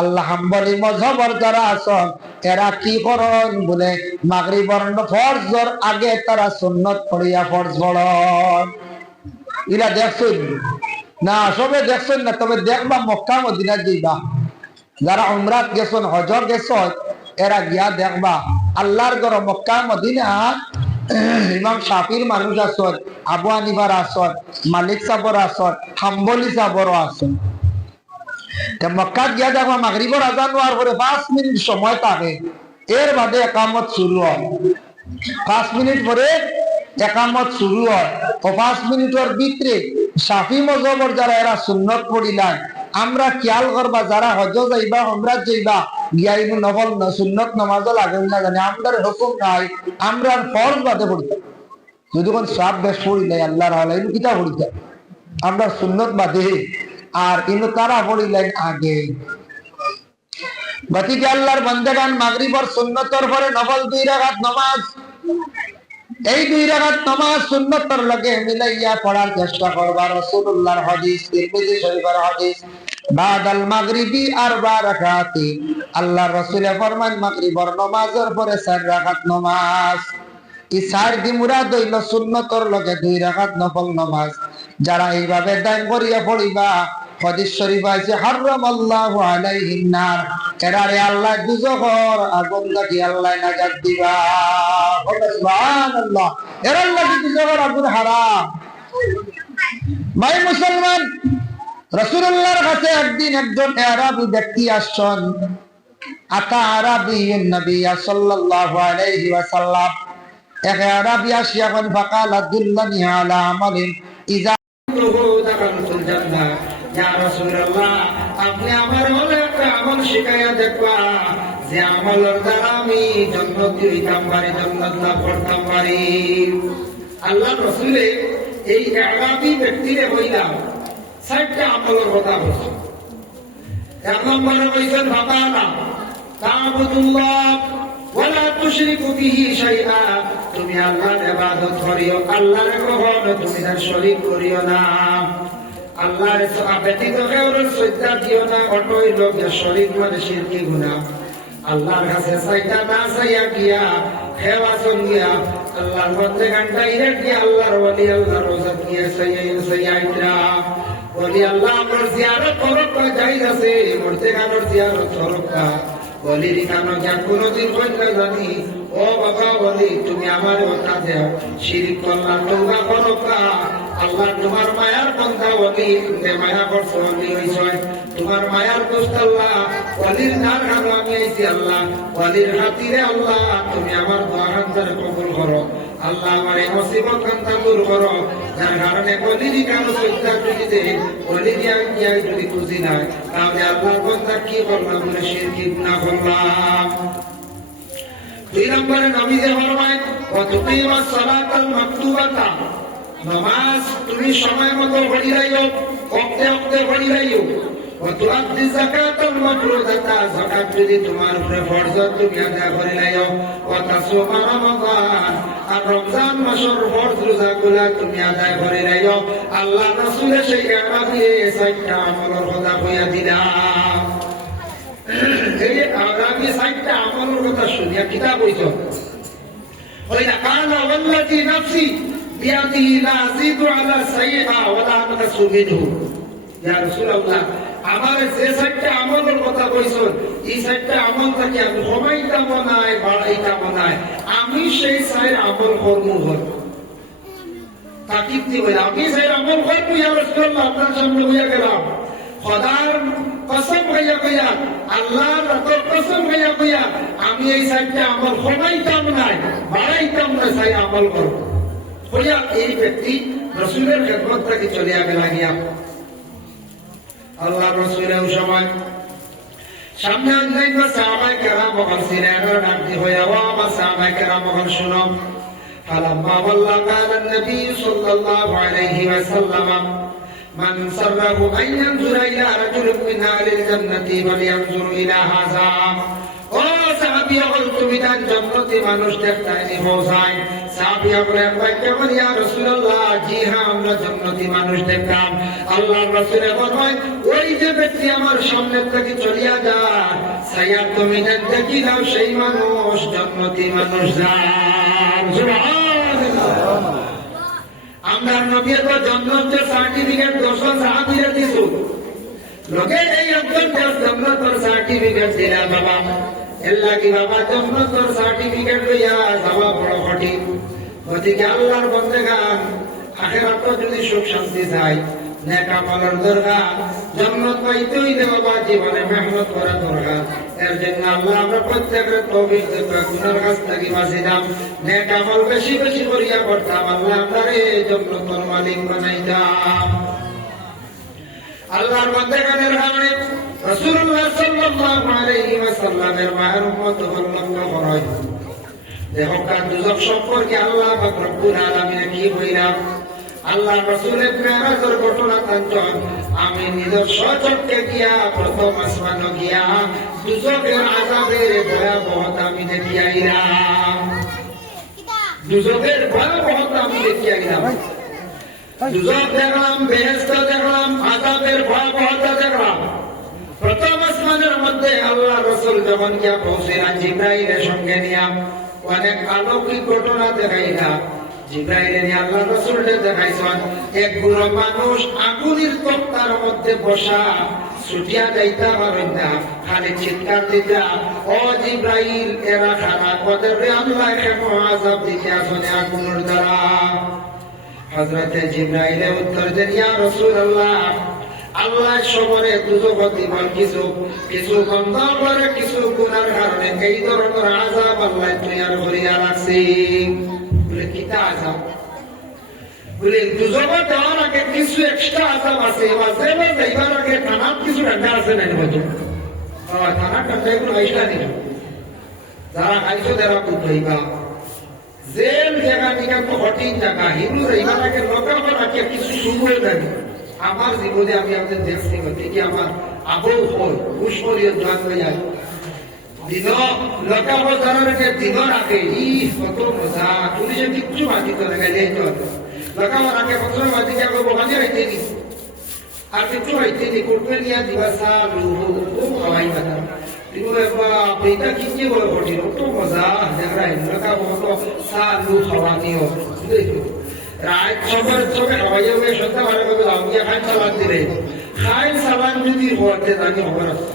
আল্লাহ হাম্বলি মাযহাবের যারা আছেন, এরা কি করেন বলে মাগরিবের ফরজের আগে তারা সুন্নাত পড়িয়া ফরজ পড়েন। ইলা দেখছেন না? সবে দেখছেন না? তবে দেখবা মক্কা মদিনা যাইবা, যারা উমরাত গেছেন হজ গেছেন এরা গিয়া দেখবা আল্লাহর ঘর মক্কা মদিনা ইমাম শাফির মানুষ আছেন, আবু হানিফার আছেন, মালিক সাবর আছেন, হাম্বলি সাবরও আছেন। মক্কা গিয়া দেখবা মাগরিবের আজান হওয়ার পরে 5 মিনিট সময় থাকে, এর বাদে একামত শুরু হয়। 5 মিনিট পরে একামত শুরু হয়। ও 5 মিনিটের ভিতরে শাফি মাযহাবের যারা এরা সুন্নত পড়িলেন, আমরা খেয়াল করবা যারা হজ যাইবা উমরাত যাইবা গিয়া ইনু নফল না সুন্নত নামাজ লাগে না জানি আমরার হুকুম নাই, আমরা ফরজ বাদে পড়িতা। যদি কোন সব বেশ পড়িলে আল্লাহর আলাইহি ইনু কিতা পড়িতা, আমরা সুন্নত বাদে আর ইনু তারা পড়িলেন আগে। গতিকে আল্লাহর বান্দাগান মাগরিবের সুন্নতের পরে নফল 2 রাকাত নামাজ, এই 2 রাকাত নামাজ সুন্নতের লগে মিলাইয়া পড়ার চেষ্টা করবা। রাসূলুল্লাহর হাদিস, তিরমিজি শরীফের হাদিস, বাদাল মাগরিবি 4 রাকাতি, আল্লাহর রাসূল ফরমান মাগরিবের নামাজের পরে 4 রাকাত নামাজ। এই 4 দি মুরাদ হইল সুন্নতের লগে 2 রাকাত নফল নামাজ। যারা এইভাবে দান করিয়া পড়িবা, হাদিস শরীফ আছে হারামাল্লাহু আলাইহিন নার, এরারে আল্লাহ দুজখর আগুন থেকে আল্লাহ নাজাত দিবা। সুবহানাল্লাহ, এরার লাগি দুজখর আগুন হারাম। ভাই মুসলমান, রাসূলুল্লাহর কাছে একদিন একজন আরবি ব্যক্তি আসছেন। আতা আরাবিয়ুন নবী সাল্লাল্লাহু আলাইহি ওয়াসাল্লাম, এক আরবি আসিয়া কোন ফাকাল দুল্লানি আলা আমালিন ইজা দাখালতুল জান্নাহ। ইয়া রাসূলুল্লাহ, আপনি আমার হলে একটা আমল শিখাইয়া দেখবা যে আমলের দ্বারা আমি জান্নাত দিতাম পারি, জান্নাত লাভ করতাম পারি। আল্লাহর রাসূলে এই আরবি ব্যক্তিরে কইলাম 4টা আমলের কথা বলছেন। এক নম্বরে কইছেন ফাকালা তা'বুদুল্লাহ ওয়ালা তুশরিকু বিহি শাইআ, তুমি আল্লাহর ইবাদত করিও, আল্লাহর কখনো তুমি তার শরীক করিও না। আল্লাহর ব্যতীত কাউকে শ্রদ্ধা দিও না, অটই লোক শরীক মানে শিরকি গুনাহ। আল্লাহর কাছে চাইতা না চাইয়া গিয়া খেওয়া চলিয়া আল্লাহর বন্দেগান ডাইরেক্ট গিয়া আল্লাহর ওলি আল্লাহর রোজাত গিয়া চাইয়া বলি আল্লাহ আমার জিয়ারত করক জায়েজ আছে, বন্দেগানের জিয়ারত করক। বলির কানো যা কোনদিন কইলা জানি ও বাবা বলি তুমি আমার কথা দেও, শিরিক করলাম তওবা করক। আল্লাহ তোমার মায়ার বান্দা বলি, তুমি মায়া করছো বলি হইছো, তোমার মায়ার দোস্ত আল্লাহ, ওলির নার খানো আমি আইছি আল্লাহ, ওলির খাতিরে আল্লাহ তুমি আমার দোয়া খানদার কবুল করো। আল্লাহ আমার এই মুসিবত খানটা দূর করো, যার কারণে ওলির কানো শ্রদ্ধা যদি দে, ওলির গিয়ে যদি খুশি না, তাহলে আল্লাহর বান্দা কি করলাম বলে শিরকি গুনাহ করলাম। 2 নম্বরে নবী যে ফরমায় ওয়াতুকিমাস সালাতাল মাকতুবাতা, নামাজ তুমি সময় মতো পড়ি রাইও, ওয়াক্তে ওয়াক্তে পড়ি রাইও। ওয়াতুআদ্দি যাকাতাল মাফরুদাতা, যাকাত যদি তোমার উপরে ফরজ তুমি আদায় করে লাইও। ওয়াতাসুমা রমাদান, আর রমজান মাসের ফরজ রোজাগুলা তুমি আদায় করে লাইও। আল্লাহ রাসূলের সেই আরাবিয়ে 4টা আমলের কথা কইয়া দিলাম। এই আরাবি 4টা আমলের কথা শুনিয়া কিতাব হইছো ওইনা কানা ওয়াল্লাযী নাফসি বিয়াদিহি লা আযীদু আলা সাইয়্যিহা ওয়ালা আনকাসু মিনহু। ইয়া রাসূলুল্লাহ, আমার যে 4টা আমলের কথা কইছো, এই 4টা আমল থেকে আমি কমাইতাম না বাড়াইতাম না, আমি সেই 4 আমল করবো। তাকিদ দি বলে আমি সেই আমল করবো। ইয়া রাসূলুল্লাহ, আপনার সামনে হইয়া গেলাম, খোদার কসম হইয়া কইয়া, আল্লাহর রাতের কসম হইয়া কইয়া, আমি এই 4টা আমল কমাইতাম না বাড়াইতাম না, সেই আমল করবো। হইয়া এই ব্যক্তি রাসূলের খেদমত থেকে চলিয়া গেল গিয়া। আল্লাহ রাসূলের সময় সামনে অন্যান্য সাহাবায়ে কেরাম বকর সিরার ডাকতে হইয়া, ও আমার সাহাবায়ে কেরাম বকর শুনো। ফালাম্মা ওয়াল্লা কালা নবী সাল্লাল্লাহু আলাইহি ওয়াসাল্লাম মান সাররাহু আন ইয়ানজুরা ইলা রাজুলিন মিন আহলিল জান্নাতি ফালইয়ানজুর ইলা হাযা। ও সাহাবীয়া বল, তুমি তার জান্নাতি মানুষ দেখতে পৌঁছায়। সাহাবীয়া বলেন, কেমন ইয়া রাসূলুল্লাহ? জি হ্যাঁ, আমরা জান্নাতি মানুষ দেখলাম। আল্লাহর রাসূল বলেন, ওই যে ব্যক্তি আমার সামনে থেকে চলিয়া যায়, সাইয়া তুমি দেখি নাও সেই মানুষ জান্নাতি মানুষ যায়। সুবহানাল্লাহ। আমরা নবী তো জান্নাতের সার্টিফিকেট 200 সাহাবীরা দিছো, লোকে এই একজন জান্নাতের সার্টিফিকেট দিলা বাবা, এল্লা কি বাবা জান্নাতের সার্টিফিকেট লইয়া যাওয়া বড় কঠিন। গতিকে আল্লাহর বান্দাগান আখিরাত যদি সুখ শান্তি চায়, নেক আমলের দরকার, জান্নাত পাইতে হইলে বাবা জীবনে মেহনত করা দরকার। এর জন্য আল্লাহ আমরা প্রত্যেকের তৌফিক দেব, গুনার কাছ থেকে বাঁচিলাম, নেক আমল বেশি বেশি করিয়া করতাম, আল্লাহ আমারে জান্নাতের মালিক বানাইতাম। আল্লাহর বান্দাগানের কারণে রাসূলুল্লাহ সাল্লাল্লাহু আলাইহি ওয়াসাল্লামের মায়ের উম্মত লক্ষ্য করায়, দেখো কার দুজক সম্পর্কে আল্লাহ পাক রব্বুল আলামিন কি বইলা। আল্লাহ রাসূলের মেরাজের ঘটনা তাঞ্চন আমি নিজের সচক্ষে গিয়া প্রথম আসমানে গিয়া দুজকের আযাবের ভয়াবহতা আমি দেখি আইলাম। দুজকের ভয়াবহতা আমি দেখি আইলাম। দুজক দেখলাম, বেহেশত দেখলাম, আযাবের ভয়াবহতা দেখলাম। প্রথম আসমানের মধ্যে আল্লাহ রাসূল যখন গিয়া পৌঁছলেন, জিবরাইলের সঙ্গে নিয়া অনেক অলৌকিক ঘটনা দেখাইলা। জিবরাইলে নিয়ে আল্লাহ রাসূলকে দেখাইছেন, এক বুড়ো মানুষ আগুনের তক্তার মধ্যে বসা, ছুটিয়া যাইতা পারেন না, খালি চিৎকার দিতা, ও জিবরাইল এরা খানা ওদের আল্লাহ কেন আযাব দিতে আসেন আগুনের দ্বারা? হযরতে জিবরাইলে উত্তর দেন, ইয়া রাসূলুল্লাহ, আল্লাহ সবরে দুজক দিবেন, কিছু কিছু বন্ধ করে কিছু গুনার কারণে এই ধরনের আযাব আল্লাহ তৈয়ার করিয়া রাখছে। বলে কিতা আযাব? বলে দুজক দেওয়ার আগে কিছু এক্সট্রা আযাব আছে, ওয়াজেবে যাইবার আগে থানার কিছু ঠান্ডা আছে না বলতো? থানার ঠান্ডা এগুলো আইসা নিল, যারা খাইছো তারা বুঝ হইবা। জেল জায়গা থেকে তো কঠিন জায়গা, হিন্দু যাইবার আগে লোকাবার আগে কিছু শুনবে না। আমার জীবনে আমি আপনাদের দেখছি, গতিকে আমার আবু হল পুষ্পরীয় জন্ম যায় দিন লতা বাজারের যে দিন রাখে কত মজা পুলিশে কিচ্ছু বাঁচিত না গেলে লতা রাখে কত বাঁচিতে বাঁচি হইতে নি আর কিচ্ছু হইতে নি করবে নিয়ে দিবা সালু খুব হওয়াই কথা এটা কি কি বলে ঘটি কত মজা দেখা লতা কত সালু খাওয়া নিও রাত সবার সবে হওয়াই হবে সন্ধ্যা ভালো করে লাউকে খাই চালান দিলে খাই চালান যদি হওয়াতে জানি খবর আছে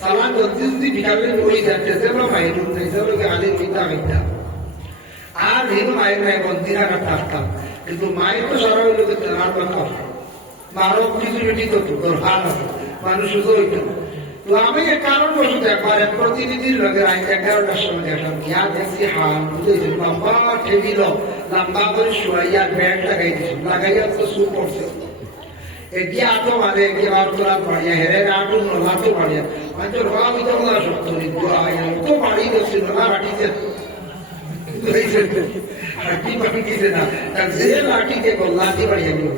সালান যদি বিকালে ওই যাচ্ছে সেগুলো মায়ের সেগুলোকে আগে চিন্তা মিথ্যা আর হিন্দু মায়ের নাই বন্দিরা থাকতাম কিন্তু মায়ের তো সারা হইল আর কথা মারো কিছু বেটি তো তোর ভালো আছে মানুষ শুধু হইতো তো আমি এক কারণ বসে একবার এক প্রতিনিধির লগে রাত 11টার সময় দেখলাম ইয়া দেখছি হাল বুঝেছি লম্বা টেবিল লম্বা করে শুয়াইয়া ব্যাগ লাগাই দিয়েছি লাগাইয়া তো শু করছে এগিয়ে আটো মারে এগিয়ে বার করার পাড়িয়া হেরে আটো নলাতে পাড়িয়া মানে রোয়া হইতে না সত্য তো বাড়ি গেছিল না বাটিতে হাঁটি বাটিছে না তার যে লাঠিতে লাঠি বাড়িয়া গেল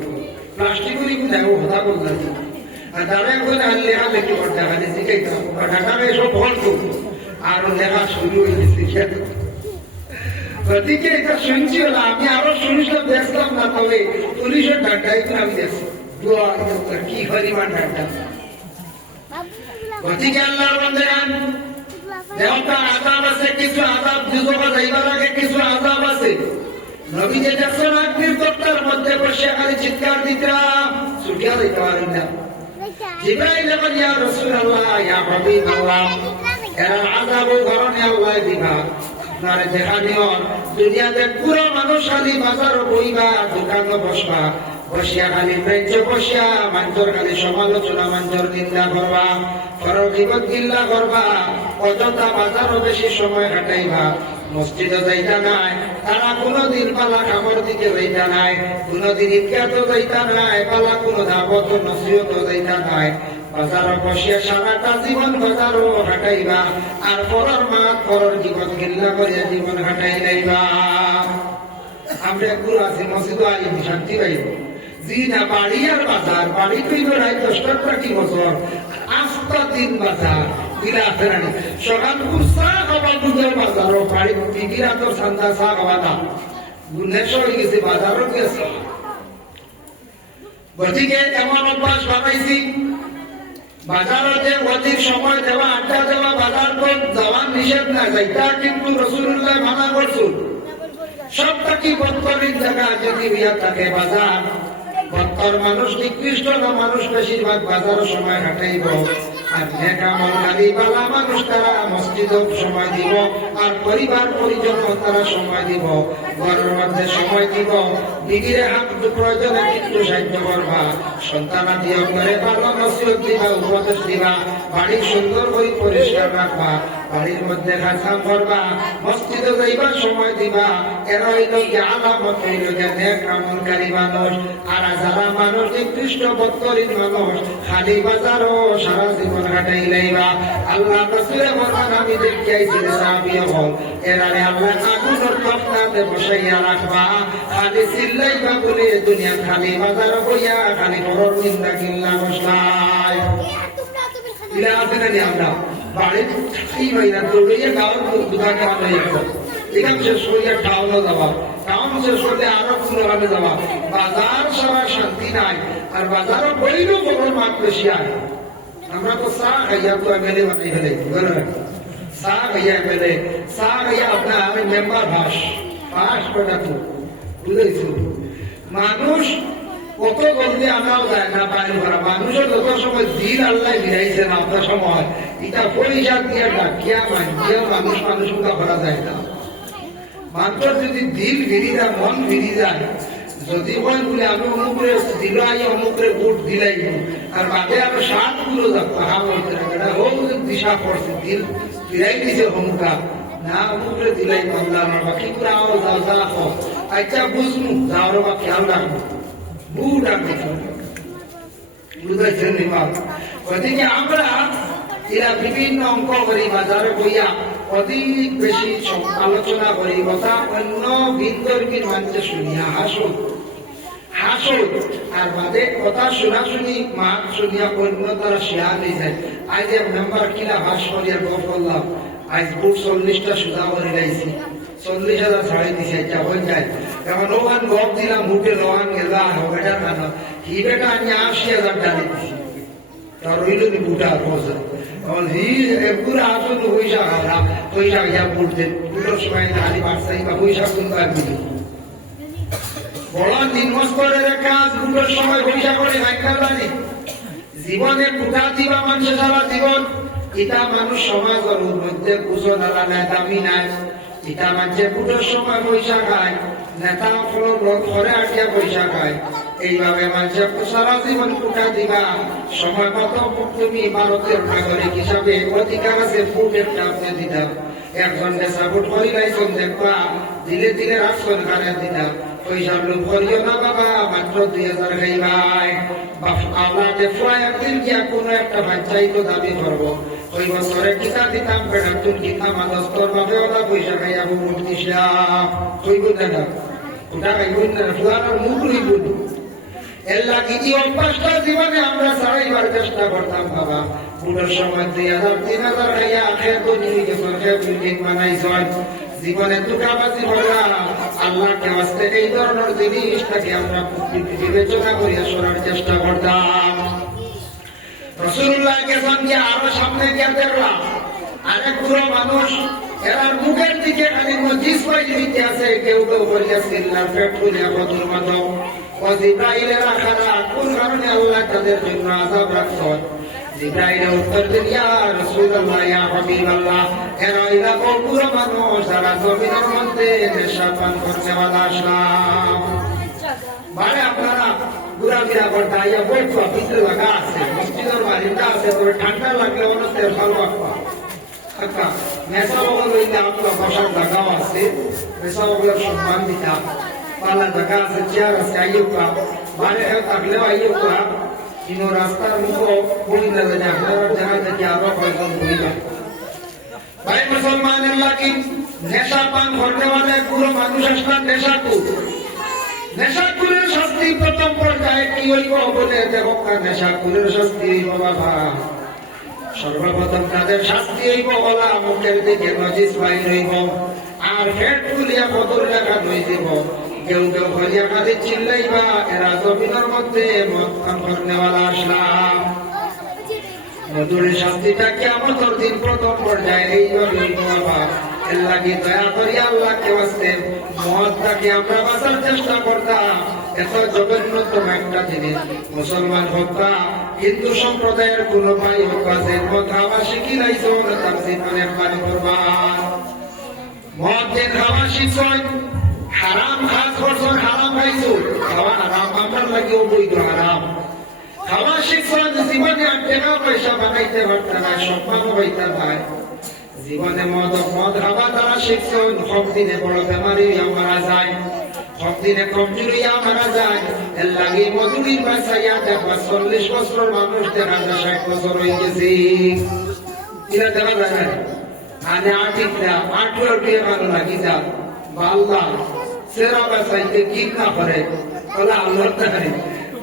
প্লাস্টিকেরই কোথায় ও হতা বললাম আর তারা এখন আর লেখা লেখি করতে হবে শিখাইতাম ঢাকার এসব বলতো আর লেখা শুরু হয়েছে শিখে গতিকে এটা শুনছি হলো আমি আরো শুনছিলাম দেখলাম না তবে পুলিশের ডাক্তার আমি দেখছি কি পরিমাণ ডাক্তার গতিকে আল্লাহর বান্দাগণ দেওয়ার আযাব আছে কিছু আযাব দুজবা যাইবার আগে কিছু আযাব আছে নবী যে দেখছেন আগ্নির তক্তার মধ্যে বসে খালি চিৎকার দিতাম ছুটিয়া দিতে পারেন না জিবরাইল বলেন ইয়া রাসূলুল্লাহ ইয়া হাবিবাল্লাহ এর আযাব কারণে আল্লাহ দিবা আপনার দেখা দিও দুনিয়াতে পুরো মানুষ খালি বাজার বইবা দোকানে বসবা বসিয়া খালি প্রেজ্য বসিয়া মানুষের খালি সমালোচনা মানুষের নিন্দা করবা ফরগিবত গিল্লা করবা অযথা বাজারও বেশি সময় কাটাইবা মসজিদে যাইতা নাই তারা কোনোদিন পালা খাবার দিকে যাইতা নাই কোনোদিন ঈদগাহ যাইতা নাই পালা কোনো দাওয়াত নসিহত যাইতা নাই বাজারও বসিয়া সারাটা জীবন বাজারও কাটাইবা আর পরের মাঠ পরের জীবন গিল্লা করিয়া জীবন কাটাই নাইবা আমরা একটু আছি মসজিদে আই শান্তি পাইব জি না বাড়ি আর বাজার বাড়ি কইব রায় 10টা কি বছর আস্তা দিন বাজার দিলা আছে না সকাল চা খাবার দুধের বাজারও বাড়ি বিবিরা তো সন্ধ্যা চা খাওয়া না গুণেশ হয়ে গেছে বাজারও গেছে গতিকে এমন অভ্যাস বানাইছি বাজারে যে অধিক সময় দেওয়া আড্ডা দেওয়া বাজার তো যাওয়ার নিষেধ না যাইতা কিন্তু রাসূলুল্লাহ মানা করছেন সবটা কি বৎকরির জায়গা যদি হইয়া থাকে বাজার বৎকর মানুষ নিকৃষ্ট না মানুষ বেশিরভাগ বাজারও সময় কাটাইব আর নেকামলকারী বালা মানুষ তারা মসজিদও সময় দিব আর পরিবার পরিজন তারা সময় দিব ঘরের মধ্যে সময় দিব বিবিরে হাত প্রয়োজনে কিন্তু সাহায্য করবা সন্তানাদি অঙ্গরে ভালো নসিহত দিবা উপদেশ দিবা বাড়ি সুন্দর করে পরিষ্কার রাখবা বাড়ির মধ্যে কাজ করবা মসজিদে যাইবার সময় দিবা এর হইল কি আলামত হইল যে নেক আমলকারী মানুষ আর যারা মানুষ নিকৃষ্ট বৎকরির মানুষ খালি বাজারও সারা জীবন কাটাই লাইবা আল্লাহ রাসূলের বলেন আমি দেখিয়াইছি সাহাবী হল এরারে আল্লাহ আগুনের তফতাতে বসাইয়া রাখবা খালি চিল্লাইবা বলে দুনিয়া খালি বাজার বইয়া খালি বড় নিন্দা কিল্লা বসলাই ইলা আছে না আমরা বাড়ি কি ভাইরা দৌড়িয়ে গাঁৱত দুটা খাওয়া হয়ে গেছে এখান শেষ করিয়া খাওয়ানো যাবা খাওয়ানো শেষ করলে আরো পুনরাবে যাবা বাজার সারা শান্তি নাই আর বাজারও বইলেও বড় মাঠ বেশি আয় আমরা তো চা খাইয়া তো এমএলএ বানাই ফেলে চা খাইয়া এমএলএ চা খাইয়া আপনার মেম্বার পাস করা তো বুঝেছ মানুষ কত গল্পে আনাও যায় না পানি ভরা মানুষের যত সময় দিন আল্লাহ ফিরাইছে না আপনার সময় এটা পয়সা দিয়ে ডাকিয়া মানিয়া মানুষ মানুষকে ভরা যায় না মানুষের যদি দিল ফিরি যায় মন ফিরি যায় যদি হয় বলে আমি অমুকরে দিল আই অমুকরে ভোট দিলাই আর বাদে আরো 7 গুলো হোক দিশা করছে দিল ফিরাই দিছে অমুকা না অমুকরে দিলাই বাংলা আমার বাকি করে আও যাও যা আচ্ছা বুঝমু যাওয়ার বা খেয়াল রাখবো বুট আমি বুঝাইছেন গতিকে আমরা এরা বিভিন্ন অঙ্ক করি বাজারে বইয়া অধিক বেশি আলোচনা করি কথা অন্য ভিতরবির মানুষে শুনিয়া হাসুন আসো আর বাদে কথা শোনা শুনি মা শুনিয়া অন্য তারা শেয়ার নিয়ে যায় আজ এক মেম্বার কিনা হাস করিয়া গপ করলাম আজ বুট 40টা সুদা করে লাইছি 40,000 ছাড়াই দিছে এটা হয়ে যায় এখন ওখান গপ দিলাম মুখে লোহান গেলা বেটার খানা হি বেটা আমি 80,000 টাকা দিছি তার রইল নি বুটা পয়সা এখন হি পুরো আসল পয়সা খাওয়া পয়সা ইয়া বুটতে দুটোর সময় হারি বাড়ছাই বা পয়সা কোন দিল বড় 3 মাস পরে কাজ দুটোর সময় পয়সা করে ভাইকার জানি জীবনে কুটা দিবা মানুষ সারা জীবন এটা মানুষ সমাজের মধ্যে বুঝো না দামি নাই এটা মানুষে দুটোর সময় পয়সা খায় নেতা ফল ঘরে আটিয়া পয়সা খায় এইভাবে মানুষে সারা জীবন কুটা দিবা সময় মতো তুমি ভারতের নাগরিক হিসাবে অধিকার আছে ফুট একটা আপনি দিতা একজনকে সাপোর্ট করি লাইছেন দেখবা দিলে দিলে রাষ্ট্র খানে দিতা পয়সার লোক করিও না বাবা মাত্র 2,000 খাইবাই আল্লাহ দেখুয়া একদিন গিয়া কোনো একটা বাচ্চাই তো দাবি করবো ওই বছরে টিকা দিতাম বেড়া তুই টিকা মাদস্তর ভাবে ওরা পয়সা খাইয়া মুক্তি কইব না ওটা খাইব না ফুয়ানোর মুখ রইব এর লাগি এই অভ্যাসটা জীবনে আমরা ছাড়াইবার চেষ্টা করতাম বাবা পুরোর সময় 2,000 3,000 খাইয়া খেয়ে তো নিয়ে গেছেন খেয়ে বিল্ডিং বানাইছ জীবনে দুটাবাজি ভরা আল্লাহকে আসতে এই ধরনের জিনিসটাকে আমরা বিবেচনা করিয়া শোনার চেষ্টা করতাম রাসূলুল্লাহকে সঙ্গে আরো সামনে গিয়ে দেখলাম আরেক পুরো মানুষ এরার মুখের দিকে খালি মজিস পাইতে দিতে আছে কেউ কেউ বলিয়া সিল্লার পেট খুলিয়া বদুর মাধব ও জিব্রাইলের আখারা কোন কারণে আল্লাহ তাদের জন্য আযাব রাখছেন জিব্রাইল উত্তর দিল ইয়া রাসূলুল্লাহ ইয়া হাবিবাল্লাহ এরা ইলা পুরো মানুষ যারা জমিনের মধ্যে নেশা পান করতে ওয়ালা আসলাম মানে আপনারা ঘোরাফেরা করতে আইয়া বইতো ভিতরে লাগা আছে মসজিদের বারিন্দা আছে তবে ঠান্ডা লাগলে অনেক ভালো রাখবা আচ্ছা মেসা বগল হইলে আপনার বসার জায়গাও আছে মেসা বগলের সম্মান দিতাম পালা জায়গা আছে চেয়ার আছে আইয়ুকা বারে থাকলেও আইয়ুকা কিন্তু রাস্তার মুখ বই না জানি আপনারা জায়গা থেকে আরো কয়েকজন বইলা ভাই মুসলমানের লাগি নেশা পান করতে মানে পুরো মানুষ আসলাম নেশাকুর নেশাকুরের শাস্তি প্রথম পর্যায়ে কি হইব বলে দেখো নেশাকুরের শাস্তি হইব বাবা সর্বপ্রথম তাদের শাস্তি হইব বলা মুখের দিকে নজিস বাইর হইব আর পেট খুলিয়া বদর লেখা ধুই দিব কেউ কেউ হলিয়া কাঁদে চিল্লাইবা এরা জমিনের মধ্যে মদ পান করনেওয়ালা আসলাম মধুরের শাস্তিটা কিয়ামতের দিন প্রথম পর্যায়ে এইভাবে হইব বাবা এর লাগি দয়া করি আল্লাহকে বাঁচতে মদটাকে আমরা বাঁচার চেষ্টা করতাম এত জঘন্যতম একটা জিনিস মুসলমান হোক বা হিন্দু সম্প্রদায়ের কোন ভাই হোক আছে মদ খাওয়া শিখি লাইছো তার জীবনে পানি করবান মদ যে খাওয়া শিখছই হারাম খাস করছন হারাম খাইছো খাওয়া হারাম আমার লাগে অবৈধ হারাম খাওয়া শিখছন জীবনে আর টাকা পয়সা বানাইতে পারত না সম্মান হইতে পারে জীবনে মদ খাওয়া তারা শিখছেন সব দিনে বড় বেমারি মারা যায় সব দিনে কমজোরি মারা যায় এর লাগে মজুরির বাসাইয়া দেখবা 40 বছর মানুষ দেখা যায় 60 বছর হয়ে গেছে এরা দেখা যায় না আনে আটিকরা 18 দিয়ে ভালো লাগি যা আল্লাহ সেরা বাসাইতে কি না পারে বলে আল্লাহ তাআলা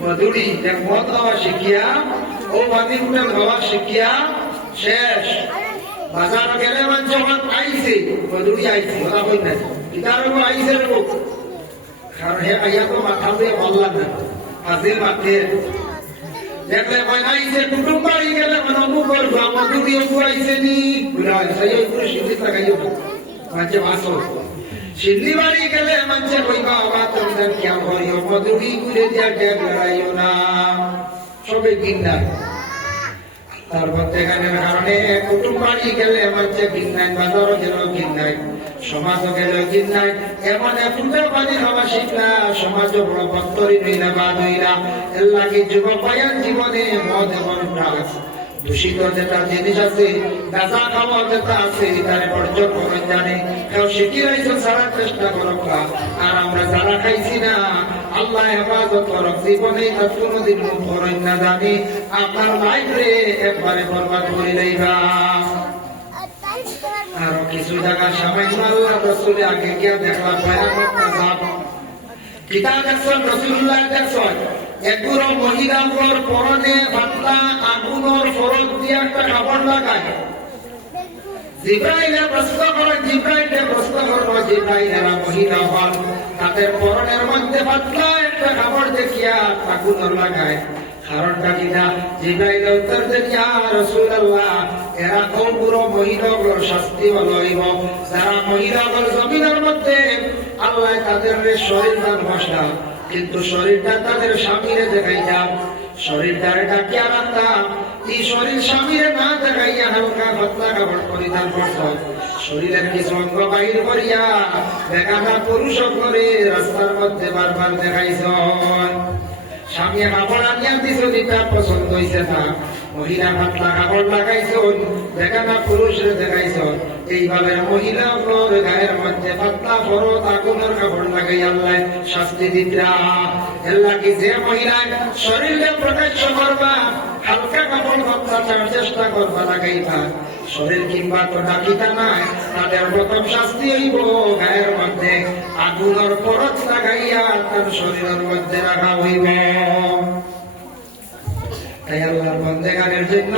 মজুরি দেখ মদ খাওয়া শিখিয়া ও বাদি গুণা খাওয়া শিখিয়া শেষ বাজার গেলে মানুষ যখন আইছে মজুরি আইছে ওরা হই না ইতারও আইছে লোক কারণ হে আইয়া তো মাথা দিয়ে বললাম না আজিল মাঠে দেখলে কয় আইছে কুটুম বাড়ি গেলে মানে অমুক করবো মজুরি অমুক আইছে নি বলে আইছে এই পুরো সিদ্ধি লাগাইও মাঝে মাসো সিদ্ধি বাড়ি গেলে মানুষে কইবা বাবা তোমাদের কেমন করিও মজুরি করে দিয়া ট্যাগ লড়াইও না সবে গিন্দার তারপর এখানে কারণে কুটুম বাড়ি গেলে মানুষে গিন্দায় বাজারও গেল গিন্দায় সমাজও গেল গিন্দায় এমন ফুটে পানি খাওয়া শিখলা সমাজও বড় বক্তরি নইলা বা নইলা এর লাগে যুবক বায়ান জীবনে মদ এবং ড্রাগস দূষিত যেটা জিনিস আছে গাঁজা খাওয়া যেটা আছে তার বর্জন করেন জানে কেউ শিখি রাইছে সারা চেষ্টা করক আর আমরা যারা খাইছি না আল্লাহ হেফাজত করক জীবনে তার কোনোদিন মুখ করেন না জানি আপনার লাইফ রে একবারে বরবাদ করে লইবা আরো কিছু জায়গা সামান্য আল্লাহ রসুলে আগে গিয়া দেখলাম ভয়ানক আযাব কিতাব দেখছেন রাসূলুল্লাহ দেখছেন একগুলো মহিলাগুলোর পরনে পাতলা আগুনের ফরক দিয়ে একটা কাপড় লাগায় জিব্রাইলে প্রশ্ন করে জিব্রাইলেরা মহিলা হল তাদের পরনের মধ্যে পাতলা একটা কাপড় দেখিয়া আগুন লাগায় কারণটা কিনা জিব্রাইল উত্তর দেন ইয়া রাসূলুল্লাহ এরা পুরো মহিলাগুলোর শাস্তি হইব যারা মহিলাগুলো জমিনের মধ্যে আল্লাহ তাদের শরীর দান বসা কিন্তু শরীরটা তাদের স্বামীরে দেখাইয়া শরীরটা ঢাকিয়া রাখতাম এই শরীর স্বামীরে না দেখাইয়া হালকা পাতলা কাপড় পরিধান করত শরীরের কিছু অঙ্গ বাহির করিয়া বেগানা পুরুষ করে রাস্তার মধ্যে বারবার দেখাইছ স্বামী কাপড় আনিয়া দিছ যেটা পছন্দ হইছে না মহিলা পাতলা কাপড় লাগাইছ বেগানা পুরুষরে দেখাইছ এইভাবে মহিলাগুলোর গায়ের মধ্যে পাতলা ফরত আগুনের কাপড় লাগাই আল্লাহ শাস্তি দিতরা এল্লা কি যে মহিলা শরীরে প্রকাশ্য করবা হালকা কাপড় বাচ্চার চেষ্টা করবা লাগাইবা শরীর কিংবা তো ডাকিতা নাই তাদের প্রথম শাস্তি হইব গায়ের মধ্যে আগুনের ফরত লাগাইয়া তার শরীরের মধ্যে রাখা হইব তাই আল্লাহর বন্দেগানের জন্য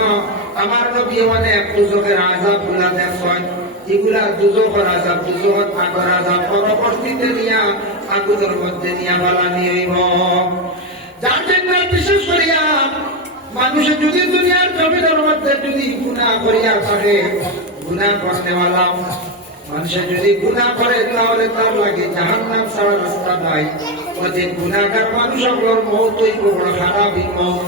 আমার নবী অনেক দুজকের আযাব গুলা দেখছেন এগুলা দুজকের আযাব দুজকের আগর আযাব পরবর্তীতে নিয়া আগুনের মধ্যে নিয়া বালানি হইব যার জন্য বিশেষ করিয়া মানুষের যদি দুনিয়ার জমিনের মধ্যে যদি গুনাহ করিয়া থাকে গুনাহ করতেওয়ালা মানুষের যদি গুনাহ করে তাহলে তার লাগে জাহান্নাম ছাড়া রাস্তা নাই ওই গুনাহগার মানুষগুলোর মৌত হইব বড় খারাপ মৌত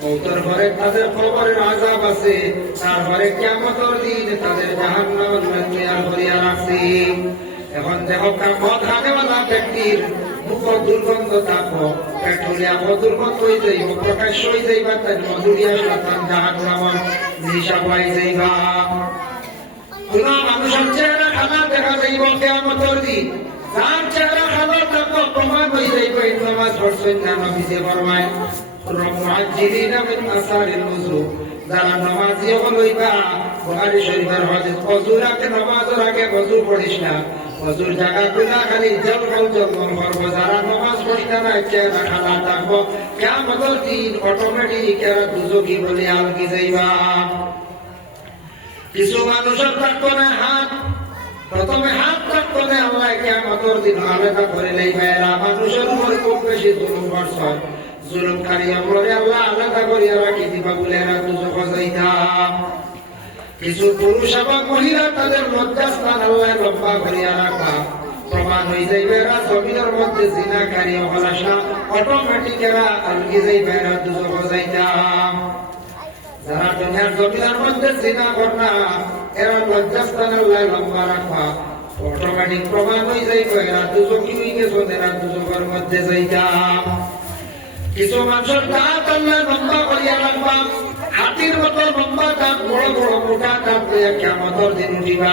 মৌতের পরে তাদের কবরের আযাব আছে তারপরে কিয়ামতের দিন তাদের জাহান্নামের তৈরি করিয়া রাখছি এখন দেখো মদ খানেওয়ালা ব্যক্তির মুখ দুর্গন্ধ থাকো পেট্রোলিয়া দুর্গন্ধ হয়ে যাইব প্রকাশ্য হয়ে যাইবা তার মধুরিয়া সাতান জাহান্নামের হিসাব হয়ে যাইবা কোন মানুষের চেহারা খানা দেখা যাইব কিয়ামতের দিন যার চেহারা খানা থাকো প্রমাণ হয়ে যাইব এই নামাজ পড়ছেন না নবীজি ফরমায় যারা নামাজি হইবা বুখারী শরীফের হাদিস ওযুর আগে নামাজের আগে ওযু পড়িস না ওযুর জায়গা গুলা খালি জলমল করবো যারা নামাজ পড়তে না চেহারা খানা থাকবো কিয়ামতের দিন অটোমেটিক এরা দুজকি বলে আলগি যাইবা কিছু মানুষের থাকতো না হাত প্রথমে হাত থাকতো না আল্লাহ কিয়ামতের দিন আলাদা করে লইবা এরা মানুষের উপর খুব বেশি জুলুম করছে জুলুমকারী আমলে আল্লাহ আলাদা করিয়া রাখি দিবা বলে এরা দুজক যাইতাম কিছু পুরুষ এবং মহিলা তাদের লজ্জাস্থান আল্লাহ লম্বা করিয়া রাখা প্রমাণ হয়ে যাইবে এরা জমিনের মধ্যে জিনাকারী হলাসা অটোমেটিক এরা আলগি যাইবে এরা দুজক যাইতাম যারা দুনিয়ার জমিনের মধ্যে জিনা করনা এরা লজ্জাস্থান আল্লাহ লম্বা রাখা অটোমেটিক প্রমাণ হয়ে যাইবে এরা দুজকি হয়ে গেছে এরা দুজকের মধ্যে যাইতাম কিছু মানুষের দাঁত আল্লাহ লম্বা করিয়া রাখবা হাতির মতো লম্বা দাঁত বড় বড় মোটা দাঁত লইয়া কিয়ামতের দিন উঠিবা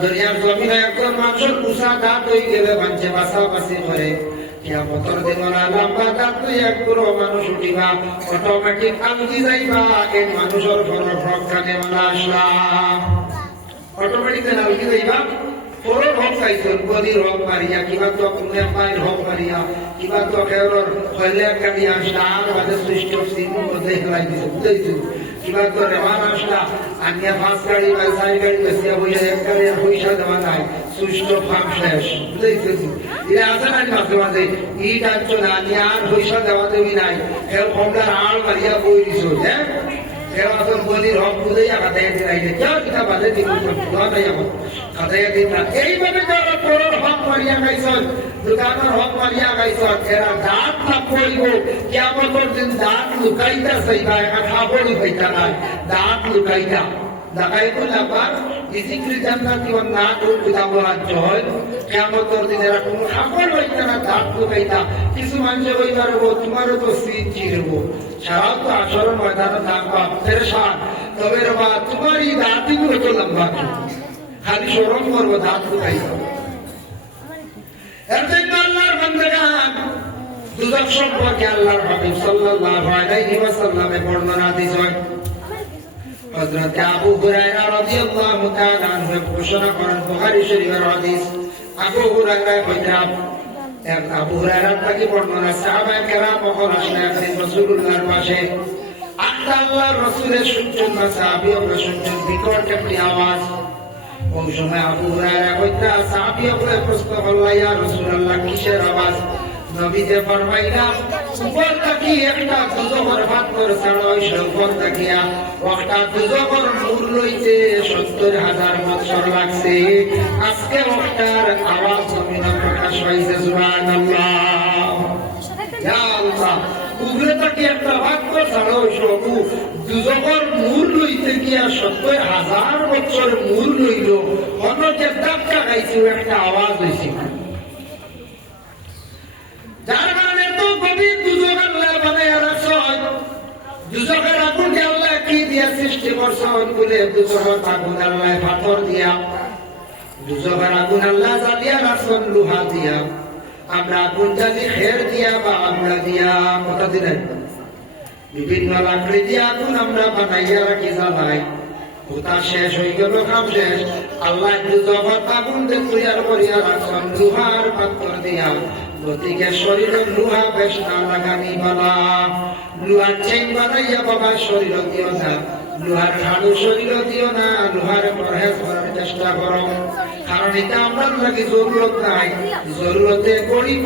দুনিয়ার জমিনে একজন মানুষের উষা দাঁত হয়ে গেলে বাঁচে বাঁচাবাঁচি করে কিয়ামতের দিন ওরা লম্বা দাঁত লইয়া এক বুড়ো মানুষ উঠিবা অটোমেটিক আলগি যাইবা এই মানুষের ঘর রক্ষানে মালা আসলাম অটোমেটিক আলগি যাইবা পরের হক পাইছো গদির হক মারিয়া কিবা তো কোনে পাইর হক মারিয়া কিবা তো কেউর হইলে কালি আসলা আর বাদে সৃষ্ট সিন মধ্যে হেলাই দিছে বুঝাইছো কিবা তো রেমান আসলা আনিয়া পাঁচ গাড়ি বা চার গাড়ি বসিয়া বইয়া এক গাড়ি পয়সা দেওয়া নাই সুষ্ঠ ফার্ম শেষ বুঝাইছো এটা আছে না মাঝে মাঝে ইট আনছো না আনিয়া আর পয়সা দেওয়া দেবি নাই এর ফর্মটার আড় মারিয়া বই দিছো হ্যাঁ এবার গদির হক বুঝাইয়া কাটাইয়া দিলাইলে কেউ কিতা বাদে দিব কাটাইয়া দিন না এইভাবে যারা পরের হক মারিয়া গাইছন দোকানের হক মারিয়া গাইছন এরা দাঁত না পড়িব কিয়ামতের দিন দাঁত লুকাইতা চাইবা একা খাবড়ি হইতা নাই দাঁত লুকাইতা দেখাই বললাম বিজিক্রি জান্নাতি ওর না তোর কিতাব রাজ্য হয় কিয়ামতের দিন এরা কোনো খাবড় হইতা না দাঁত লুকাইতা কিছু মানুষে হই পারবো তোমারও তো সিট চিরব সারাও তো আসরের ময়দানে থাকবা পেরেশান তবে রে বা তোমার এই দাঁতই তো লম্বা খালি শরম করবো দাঁত লুকাইতা এর জন্য আল্লাহর বান্দাগান দুজক সম্পর্কে আল্লাহর হাবিব সাল্লাল্লাহু আলাইহি ওয়াসাল্লামে বর্ণনা দিয়েছেন হযরত আবু হুরায়রা রাদিয়াল্লাহু তাআলা আনহু ঘোষণা করেন বুখারী শরীফের হাদিস আবু হুরায়রা কইতেন এক আবু হুরায়রা থেকে বর্ণনা সাহাবায়ে কেরাম মহল আসলে একদিন রাসূলুল্লাহর পাশে আটটা আল্লাহর রাসূলের শুনছেন না সাহাবীও শুনছেন বিকট একটি আওয়াজ। ওই সময় আবু হুরায়রা কইতা সাহাবীও প্রশ্ন করলা ইয়া রাসূলুল্লাহ কিসের আওয়াজ? নবীজি ফরমাইলা উপর থেকে একটা দুজকের পাথর ছাড়াইছে উপর থাকিয়া একটা দুজকের নূর লইছে ৭০,০০০ বছর লাগছে আজকে ওটার আওয়াজ জমিনে প্রকাশ হইছে সুবহানাল্লাহ। ইয়া আল্লাহ উপরে থেকে একটা পাথর ছাড়াইছে দুজকের নূর লইতে গিয়া ৭০,০০০ বছর নূর লইল অন্যকে ধাক্কা খাইছে একটা আওয়াজ হইছে। যার কারণে তো গভীর দুজক আল্লাহ বানাইয়া রাখছেন। দুজকের আগুনকে আল্লাহ কি দিয়া সৃষ্টি করছেন বলে দুজকের আগুন আল্লাহ পাথর দিয়া, দুজকের আগুন আল্লাহ জ্বালিয়া রাখছেন লোহা দিয়া। আমরা আগুন জ্বালি খের দিয়া বা আমড়া দিয়া কথা দিলেন বিভিন্ন লাকড়ি দিয়া আগুন আমরা বানাইয়া রাখি জ্বালাই। ওটা শেষ হয়ে গেল, কাম শেষ। আল্লাহ দুজকের আগুন তৈয়ার করিয়া রাখছেন লোহার পাথর দিয়া। গতিকে শরীরের লোহা বেশ না লাগানি বালা, লোহার চেন বানাইয়া বাবা শরীর দিও না, লোহার হাড়ু শরীর দিও না, লোহার পরহেজ করার চেষ্টা করো। কারণ এটা আমরা লাগে জরুরত নাই, জরুরতে গরিব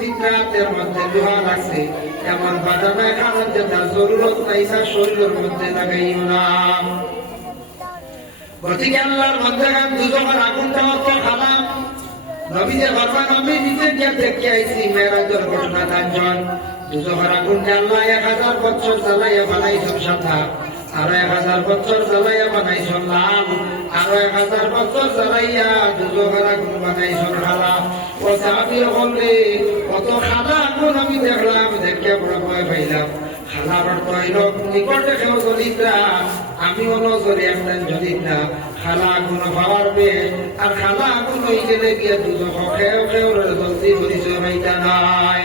তিন রাতের মধ্যে লোহা লাগছে এমন বাধা নাই, কারণ যেটা জরুরত নাই তা শরীরের মধ্যে লাগাইও না। গতিকে আল্লাহর মধ্যে দুজকের আগুনটা অত খারাপ। নবীজি ফরমান আমি নিজে গিয়ে দেখে আইছি মেরাজের ঘটনা জানছেন। দুজকের আগুনকে আল্লাহ ১০০০ বছর জ্বালাইয়া বানাইছেন সাদা, আরো ১০০০ বছর জ্বালাইয়া বানাইছেন লাল, আরো ১০০০ বছর জ্বালাইয়া দুজকের আগুন বানাইছেন কালা। ও সাহাবীরা বললে কত সাদা আগুন আমি দেখলাম, দেখে বড় ভয় পাইলাম। খালার অর্থ হইল নিকটে কেউ জ্বলিতা, আমি হলো জ্বলি একজন জ্বলিতা। খালা আগুন পাওয়ার বেশ, আর খালা আগুন হয়ে গেলে গিয়ে দুজক খেয়েও খেয়েও জলদি পরিচয় হইতা নাই।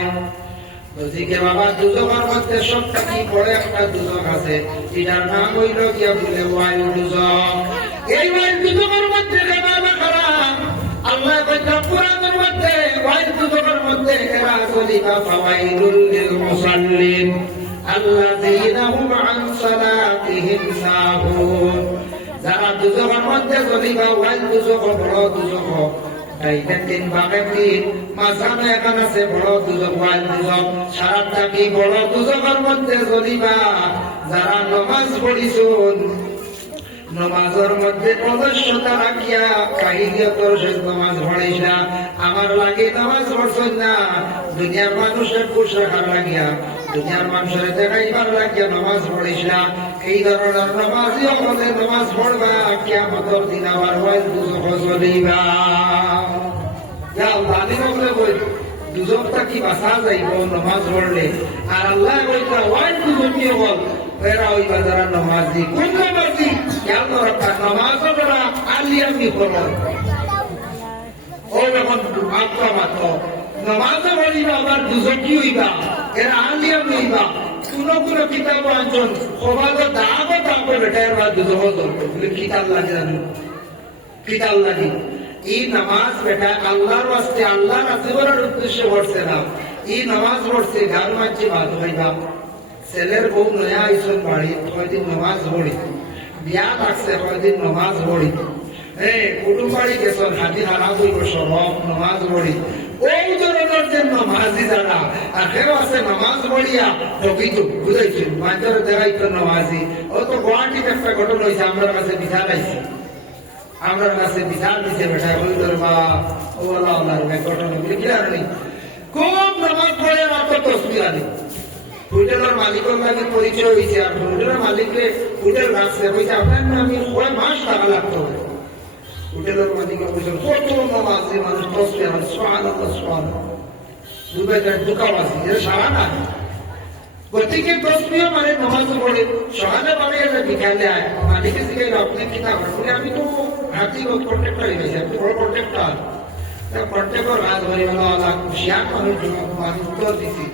বলছিকে বাবা দুজকের মধ্যে সবটা কি পড়ে একটা দুজক আছে, এটার নাম হইল গিয়া বলে ওয়াইল দুজক। এই ওয়াইল দুজকের মধ্যে বাবা খারাপ আল্লাহ কইতা কুরআনের মধ্যে ওয়াইল দুজকের মধ্যে এরা জ্বলিতা ফাওয়াইলুল লিল মুসাল্লিন আল্লাযীনা হুম আন সালাতিহিম সাহুন। যারা দুজকের মধ্যে জ্বলিবা ওয়াইল দুজক বড় দুজক, এইটা তিন ভাগে তিন, মাঝখানে এখন আছে বড় দুজক ওয়াইল দুজক। সারাটা কি বড় দুজকের মধ্যে জ্বলিবা যারা নমাজ পড়িছুন, নমাজের মধ্যে অবশ্যতা রাখিয়া কাহিদিয়তর সে নমাজ পড়িস না। আমার লাগে নমাজ পড়ছেন না, দুনিয়ার মানুষের খুশ রাখার লাগিয়া, দুনিয়ার মানুষের দেখাইবার লাগিয়া নমাজ পড়িস না। এই ধরনের নমাজিও হলে নমাজ পড়বা, কিয়ামতের দিন আবার ওয়াইল দুজক জ্বলিবা। দুজকটা কি বাঁচা যাইব নমাজ পড়লে? আর আল্লাহ কইতা ওয়াইল দুজকই বল এরা হইবা যারা নমাজি। কোন নমাজি? খেয়াল করা নমাজও যারা আলিয়ামি করো ও যখন আত্মা মাত্র নমাজও বলিবা আবার দুজকই হইবা, এরা আলিয়ামি হইবা। কোনো কোনো কিতাব আনছেন সমাজে দাগও তারপরে বেটা এর বাদ দুজক ধরবে বলে কিতাব লাগে জানো, কিতাব লাগে। এই নামাজ বেটা আল্লাহর ওয়াস্তে আল্লাহর রাজি করার উদ্দেশ্যে পড়ছে না, এই নামাজ পড়ছে গান মাঝে বাদ হইবা। ছেলের বউ নয়া আইসন বাড়ি কয়দিন নামাজ পড়ি, বিয়া লাগছে কয়দিন নামাজ পড়ি, কুটুম বাড়ি গেছেন হাতি হারা হইব সরব নামাজ পড়ি। ওই ধরনের যে নামাজি যারা আর কেউ আছে নামাজ পড়িয়া প্রকৃত বুঝাইছে মাঝের দেখাইতো নামাজি। ও তো গুয়াহাটিতে একটা ঘটনা হয়েছে, আমার কাছে বিচার আইছে, আমার কাছে বিচার দিছে বেটা ওই ধরবা ওলা ওলার ঘটনা লিখিলার নেই। খুব নামাজ পড়ে মাত্র তসবির আনি হোটেলের মালিকের লাগে পরিচয় হয়েছে। আর হোটেলের মালিককে হোটেল রাখছে কইছে আপনার আমি কয় মাস টাকা লাগতো। হোটেলের মালিকে বলছেন কত নামাজি মানুষ তসবি আমার সুবহানাল্লাহ সুবহানাল্লাহ দুবাই দুকাবাজি এটা সারা না। গতিকে তসবিও মানে নামাজ পড়ে সকালে মানে বিকালে আয় মালিকে শিখাইল আপনি কিনা বলে আমি তো হাতি কন্ট্রাক্টর হয়েছি, আপনি বড় কন্ট্রাক্টর কন্ট্রাক্টর রাজ হয়ে গেল আল্লাহ খুশিয়ার মানুষ মানুষ উত্তর দিছি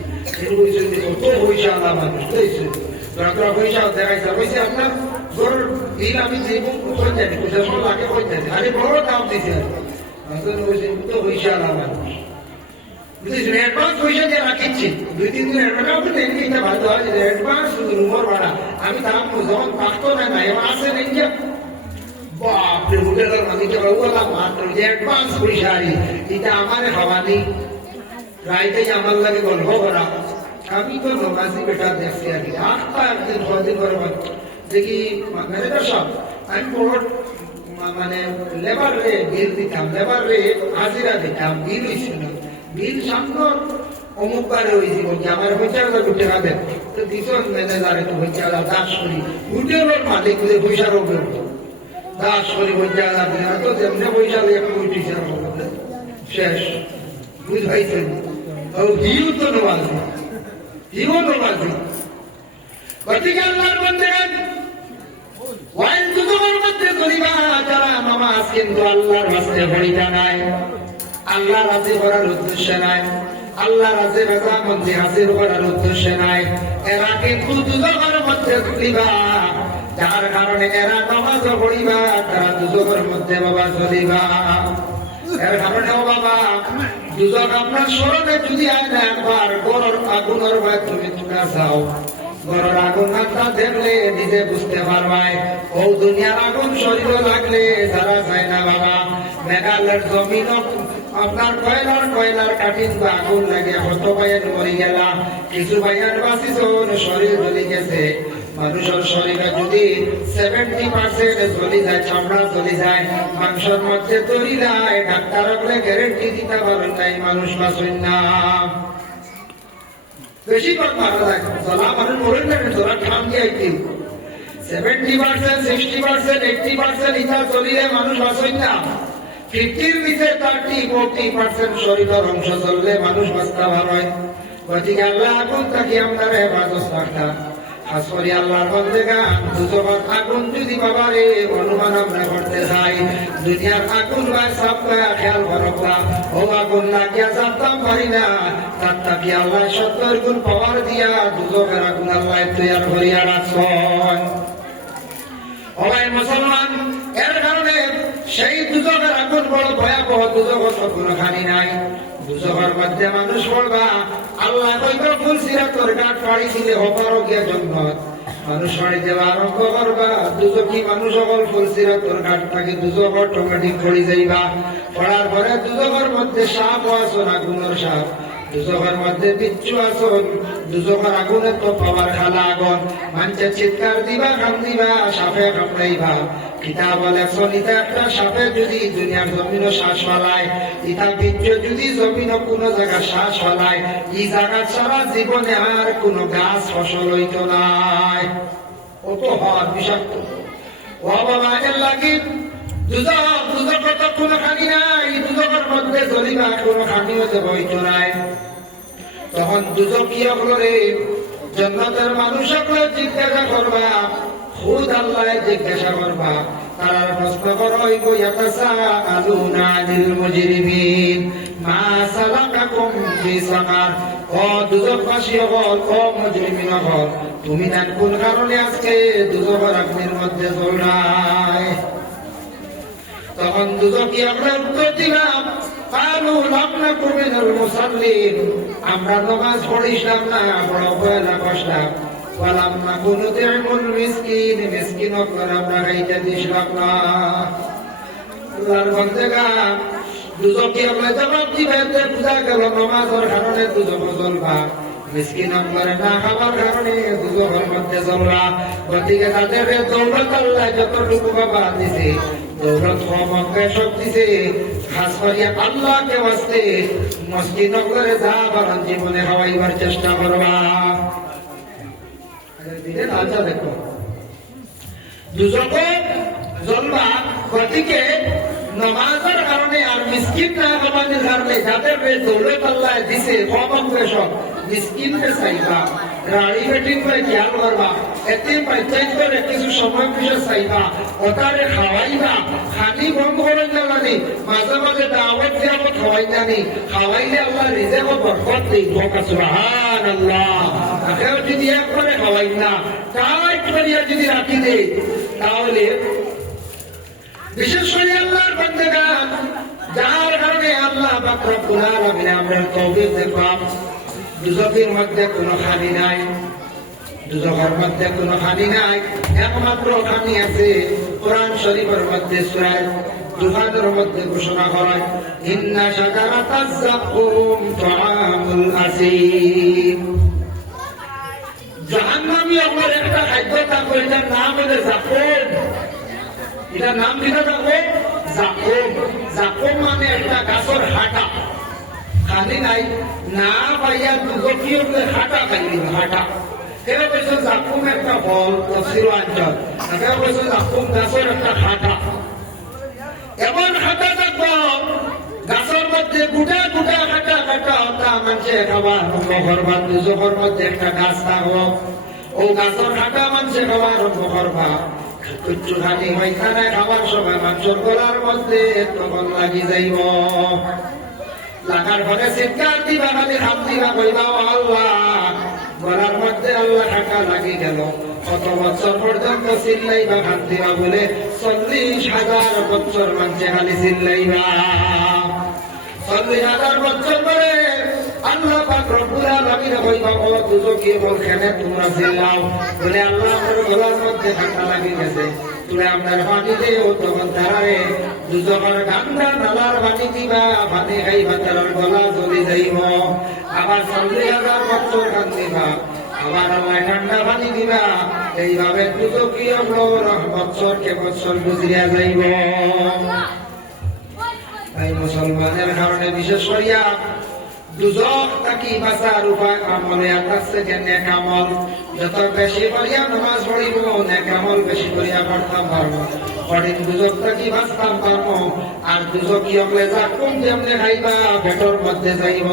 তো পয়সা আল্লাহ মানুষ তোরা পয়সা দেখাইছে বলছে আপনার গরুর বিল আমি দিব কোথায় জানি পয়সা সব লাগে কই জানি আরে বড় দাম দিছে তো পয়সা আল্লাহ মানুষ। বুঝেছেন? অ্যাডভান্স পয়সা দিয়ে রাখিচ্ছি 2-3 দিন অ্যাডভান্স আপনি এটা ভালো হয় যে অ্যাডভান্স রুমের ভাড়া আমি তার যখন পারতো না না এবার আসে নেই যে বাপরে হোটেলের মালিককে ওলা মাত্র যে অ্যাডভান্স পয়সা এটা আমার খাওয়ানি রাইতে আমার লাগে গল্প করা আমি তো নমাজি বেটা দেখছি আর কি আটটা একদিন 6 দিন করে দেখি ম্যানেজার সব আমি বড় মানে লেবার রে বিল দিতাম লেবার রে হাজিরা দিতাম বিল হয়েছিল বিল সামনে অমুক বারে হয়েছি বলছি আমার হয়েছে টাকা দেব তো দিত ম্যানেজারে তো হয়েছে দাস করি হোটেলের মালিক পয়সা রোগে দাস করি হয়েছে তো যেমনি পয়সা দিয়ে উঠিছে শেষ বুঝ পাইছেন হিউ তো নবাজি হিউ নবাজি গতিকে আল্লাহর বান্দাগণ ওয়াইল দুজনের মধ্যে করিবা যারা নামাজ কিন্তু আল্লাহর রাস্তে পড়িতা নাই আল্লাহ রাজি করার উদ্দেশ্যে নাই আল্লাহ রাজি রাজামন্দি হাসিল করার উদ্দেশ্যে নাই এরা কিন্তু দুজনের মধ্যে করিবা যার কারণে এরা নামাজও পড়িবা তারা দুজনের মধ্যে বাবা চলিবা এর কারণেও বাবা দুজন আপনার স্মরণে যদি আয় না একবার গরুর আগুনের ভাই তুমি তুলে যাও গরুর আগুন মাত্রা দেখলে নিজে বুঝতে পারবাই ও দুনিয়ার আগুন শরীরে লাগলে যারা যায় না বাবা মেঘালয়ের জমিন আপনার কয়লার কাঠিন বা আগুন লাগে হত ভাইয়ের মরি গেলা কিছু ভাইয়ার বাঁচিস শরীর জ্বলি গেছে মানুষের শরীরে যদি 70% জ্বলি যায় চামড়া জ্বলি যায় মাংসের মধ্যে তৈরি যায় ডাক্তার বলে গ্যারেন্টি দিতে পারেন নাই মানুষ বাঁচেন না বেশিরভাগ মারা যায় জ্বলা মানুষ মরেন না জ্বলা ঠাম দিয়ে 70% 60% 80% ইটা চলিলে মানুষ বাঁচেন না 50-র নিচে 30-40% শরীরের অংশ চললে মানুষ বাঁচতে ভালো হয় গতিকে আল্লাহ আগুন থাকি আপনার হেফাজত রাখা আসলে আল্লাহর বান্দাগণ দুজনের আগুন যদি বাবারে অনুমান আমরা করতে চাই দুনিয়ার আগুন ভাই সব খেয়াল করবা ও আগুন লাগিয়া জানতাম পারি না তার তাকে আল্লাহ 70 গুণ পাওয়ার দিয়া দুজনের আগুন আল্লাহ তৈয়ার করিয়া রাখছেন ওই মুসলমান এর কারণে সেই দুজনের আগুন বড় ভয়াবহ দুজক কোনো খানি নাই দুজকের মধ্যে মানুষ পড়বা আল্লাহ কইতো ফুলসিরাতর গাঁট পাড়িছিলে অপারগীয় জন্মত মানুষ পাড়ি দেওয়া আরম্ভ করবা দুজকি মানুষ সকল ফুলসিরাতর গাঁট থাকে দুজক অটোমেটিক পড়ি যাইবা পড়ার পরে দুজকের মধ্যে সাপ আসন আগুনের সাপ দুজকের মধ্যে বিচ্ছু আসন দুজকের আগুনে তো পাওয়ার খালা আগুন মানুষের চিৎকার দিবা কাম দিবা সাপে কামড়াইবা ইটা বলে ইটা একটা সাপে যদি দুনিয়ার জমিনও শ্বাস ফলায় ইটা বিচ্ছু যদি জমিনও কোনো জায়গা শ্বাস ফলায় এই জায়গা ছাড়া জীবনে আর কোনো গাছ ফসল হইতো নাই অত হওয়ার বিষাক্ত ও বাবা এর লাগি দুজক কোনো খানি নাই দুজকের মধ্যে চলিবা কোনো খানিও যে বইতো নাই তখন দুজকিয়া হলে জান্নাতের মানুষকে জিজ্ঞাসা করবা খুদ আল্লাহ জিজ্ঞাসা করবা তারা প্রশ্ন করো ইয়াতাসাআলুনা আনিল মুজরিমিন মা সালাকাকুম ফি সাকার ও দুজকবাসী হল ও মুজরিমিন হল তুমি না কোন কারণে আজকে দুজকের আগুনের মধ্যে চললাই তখন দুজকি আমরা উত্তর দিলাম আমরা নামাজ পড়িলাম না বড় পয়লা কষলাম বললাম না কোন মিসকিন মিসকিন আমরা খাইতে দিছিলাম না আল্লাহর বান্দাগা দুজকি আমরা জবাব দিবে বুঝা গেল নামাজের কারণে দুজক চলবা মিসকিন আমরা না খাবার কারণে দুজকের মধ্যে চলবা গতিকে তাদের দৌলত আল্লাহ যতটুকু বাবা দিছে দৌলত ক্ষমতা শক্তি দিছে খাস করিয়া আল্লাহকে বাঁচতে মসজিদ নগরে যা বারণ জীবনে হাওয়াইবার চেষ্টা করবা আচ্ছা দেখো দুজকে জ্বলবা গতিকে নামাজের কারণে আর মিসকিন না হওয়ার কারণে যাদের দৌলত আল্লাহ দিছে ক্ষমতা সব মিসকিনকে চাইবা রাড়ি বেটিং করে খেয়াল করবা এতে পঞ্চায়েত করে কিছু সময় পিছিয়ে চাইবা ওটারে খাওয়াইবা খানি বন্ধ করেন না জানি মাঝে মাঝে দাওয়াত দিয়া খাওয়াই জানি খাওয়াইলে আল্লাহ রিজেক বরকত দেই ধোকা সুবহানাল্লাহ আখের যদি একবারে খাওয়াই না টাইট করিয়া যদি রাখি দেই তাহলে বিশেষ করে আল্লাহর বান্দাগণ, যার কারণে আল্লাহ পাক রব্বুল আলামিন আমরা তৌফিক দেন। দুজকের মধ্যে কোনো খালি নাই, দুজকের মধ্যে কোনো খালি নাই, একমাত্র খালি আছে কোরআন শরীফের মধ্যে সূরা দুখানের মধ্যে ঘোষণা করা হয়, ইন্না শাজারাতাজ যাকুম তুআমুল আসীম। জাহান্নামী আমার একটা খাদ্য থাকবে, এটার নাম হলো যাকুম। এটার নাম দিতে থাকবে যাকুম। যাকুম মানে একটা গাছের হাঁটা, খালি নাই না পাইয়া দুজকীয় হাঁটা খাইলি হাঁটা। কেউ কইছে যাকুম একটা ফল তফসির অঞ্চল, কেউ কইছে যাকুম গাছের একটা হাঁটা। এমন হাঁটা থাকবো গাছের মধ্যে গুটা গুটা হাঁটা হাঁটা হতা মানুষে খাবার করবা। দুজকের মধ্যে একটা গাছ থাকবো, ও গাছের হাঁটা মানুষে খাবার করবা। কিচ্ছু খালি হইখানে খাবার সময় মানুষের গলার মধ্যে তখন লাগি যাইব। লাগার ঘরে চিৎকার দিবা, খালি হাত দিবা, কইবা আল্লাহ, গলার মধ্যে আল্লাহ হাঁটা লাগি গেল। কত বছর পর্যন্ত চিল্লাইবা হাত দিবা বলে 40,000 বছর মানুষে খালি চিল্লাইবা। 40,000 বছর পরে আল্লাহ পাক রব্বুল আলামিন কইবা, ও দুজকি বলখানে তোমরা চিল্লাও বলে আল্লাহ আমার গলার মধ্যে হাঁটা লাগি গেছে, তুমি আপনার পানি দেও। তখন তারারে দুজকের গান্ডা নালার পানি দিবা, পানি খাইবা, তার গলা জ্বলি যাইব। আবার 40,000 বছর গান দিবা, আবার আল্লাহ ঠান্ডা পানি দিবা। এইভাবে দুজকীয় বছরকে বছর গুজরিয়া যাইব। তাই মুসলমানের কারণে বিশেষ করিয়া দুজক তাকি বাঁচার উপায় আমলে আছে যে নেক আমল। যত বেশি করিয়া নামাজ পড়িব, নেক আমল বেশি করিয়া করতাম পারবো, কঠিন দুজক তাকি বাঁচতাম পারবো। আর দুজকি হলে যাকুম যেমনে খাইবা পেটর মধ্যে যাইব।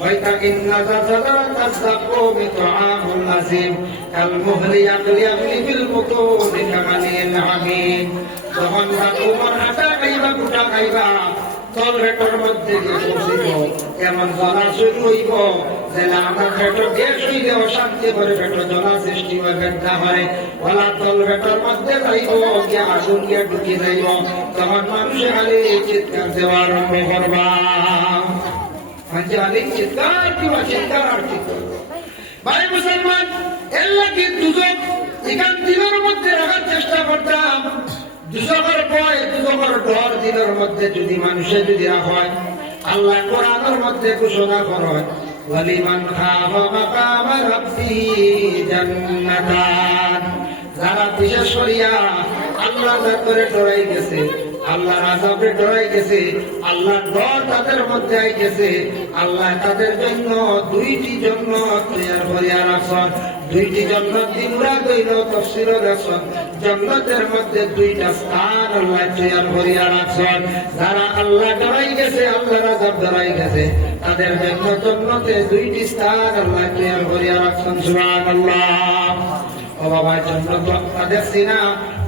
হয়তা ইন্না যাজারাতাজ যাকুম তুআমুল আসীম কাল মুহলি ইয়াগলি ইয়াগলি বিল বুতুনি কামালিল হামিম। যখন যাকুমের হাঁটা খাইবা, গুটা খাইবা, তল পেটের মধ্যে বসিব, এমন জ্বলা শুরু হইব যে আমার পেট গ্যাস হইলে অশান্তি করে, পেট জ্বলা সৃষ্টি হয়, বেদনা হয়। ওলা তল পেটের মধ্যে যাইব, গিয়ে আগুন গিয়ে ঢুকি যাইব। তখন মানুষে খালি চিৎকার দেওয়া আরম্ভ করবা। মানুষে খালি চিৎকার দিবা, চিৎকার আর চিৎকার। ভাই মুসলমান, এর লাগে দুজক এখান দিনের মধ্যে রাখার চেষ্টা করতাম। দুজকের ভয়, দুজকের ডর দিনের মধ্যে যদি মানুষে যদি হয়, আল্লাহ কোরআনের মধ্যে ঘোষণা করেন, ওয়ালিমান খাফা মাকামা রাব্বিহি জান্নাতান। যারা বিশেষ করিয়া আল্লাহ করে ডরাই গেছে, আল্লাহর আযাবে ডরাই গেছে, আল্লাহর ডর তাদের মধ্যে আই গেছে, আল্লাহ তাদের জন্য দুইটি জান্নাত তৈরি করিয়া রাখছেন। দুইটি জান্নাত তিনরা কইল তাফসীরে রাখছেন, জান্নাতের মধ্যে দুইটা স্থান আল্লাহ তৈরি করিয়া রাখছেন। যারা আল্লাহ ডরাই গেছে, আল্লাহর আযাব ডরাই গেছে, তাদের জন্য জান্নাতে দুইটি স্থান আল্লাহ তৈরি করিয়া রাখছেন। সুবহানাল্লাহ। ও বাবা, জান্নাত তাদের সিনা,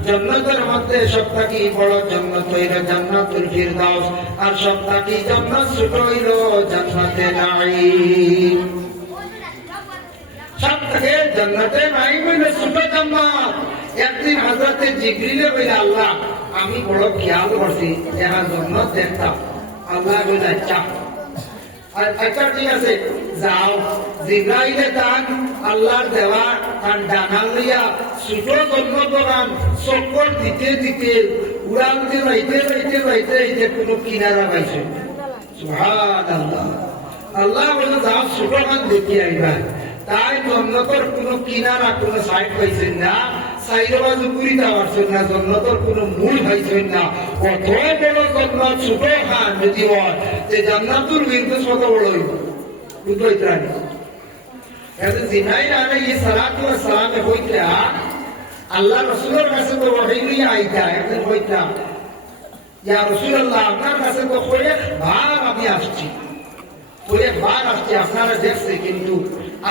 জান্নাতের মধ্যে সবথেকে বড় জান্নাত হইল জান্নাতুল ফিরদাউস, আর সবথেকে জান্নাত ছোট হইল জান্নাতে নাঈম। সবথেকে জান্নাতে নাঈম হইল ছোট জান্নাত। একদিন হযরতে জিবরিলে কইলেন, আল্লাহ, আমি বড় খেয়াল করছি, এরা জান্নাত দেখতাম। আল্লাহ কইলেন, আচ্ছা আচ্ছা ঠিক আছে, যাও। জিবরাইলে তান আল্লাহর দেওয়া তার ডানাল লইয়া ছোট জন্মদান চক্কর দিতে দিতে উড়াল দিয়ে যাইতে যাইতে যাইতে যাইতে কোনো কিনারা পাইছে। সুবহানাল্লাহ। আল্লাহ বলে, যাও ছোট খান দেখি আইবা। তাই জন্নতর কোনো কিনারা, কোনো সাইড পাইছেন না, সাইডে বাজু ঘুরিতে পারছেন না, জন্নতর কোনো মূল পাইছেন না। কত বড় জন্নত ছোট খান যদি হয়, যে জান্নাতুল ফিরদাউস কত বড় হইব, বুঝতে পারি। জিবরাইল আলাইহিস সালাতু ওয়াস সালাম কইতা, আল্লাহ রাসূলের কাছে তো ওহী নিয়ে আইতা। একদিন কইতা, ইয়া রাসূলুল্লাহ, আপনার কাছে তো কয়েকবার আমি আসছি, কয়েকবার আসছি, আপনারা দেখছি, কিন্তু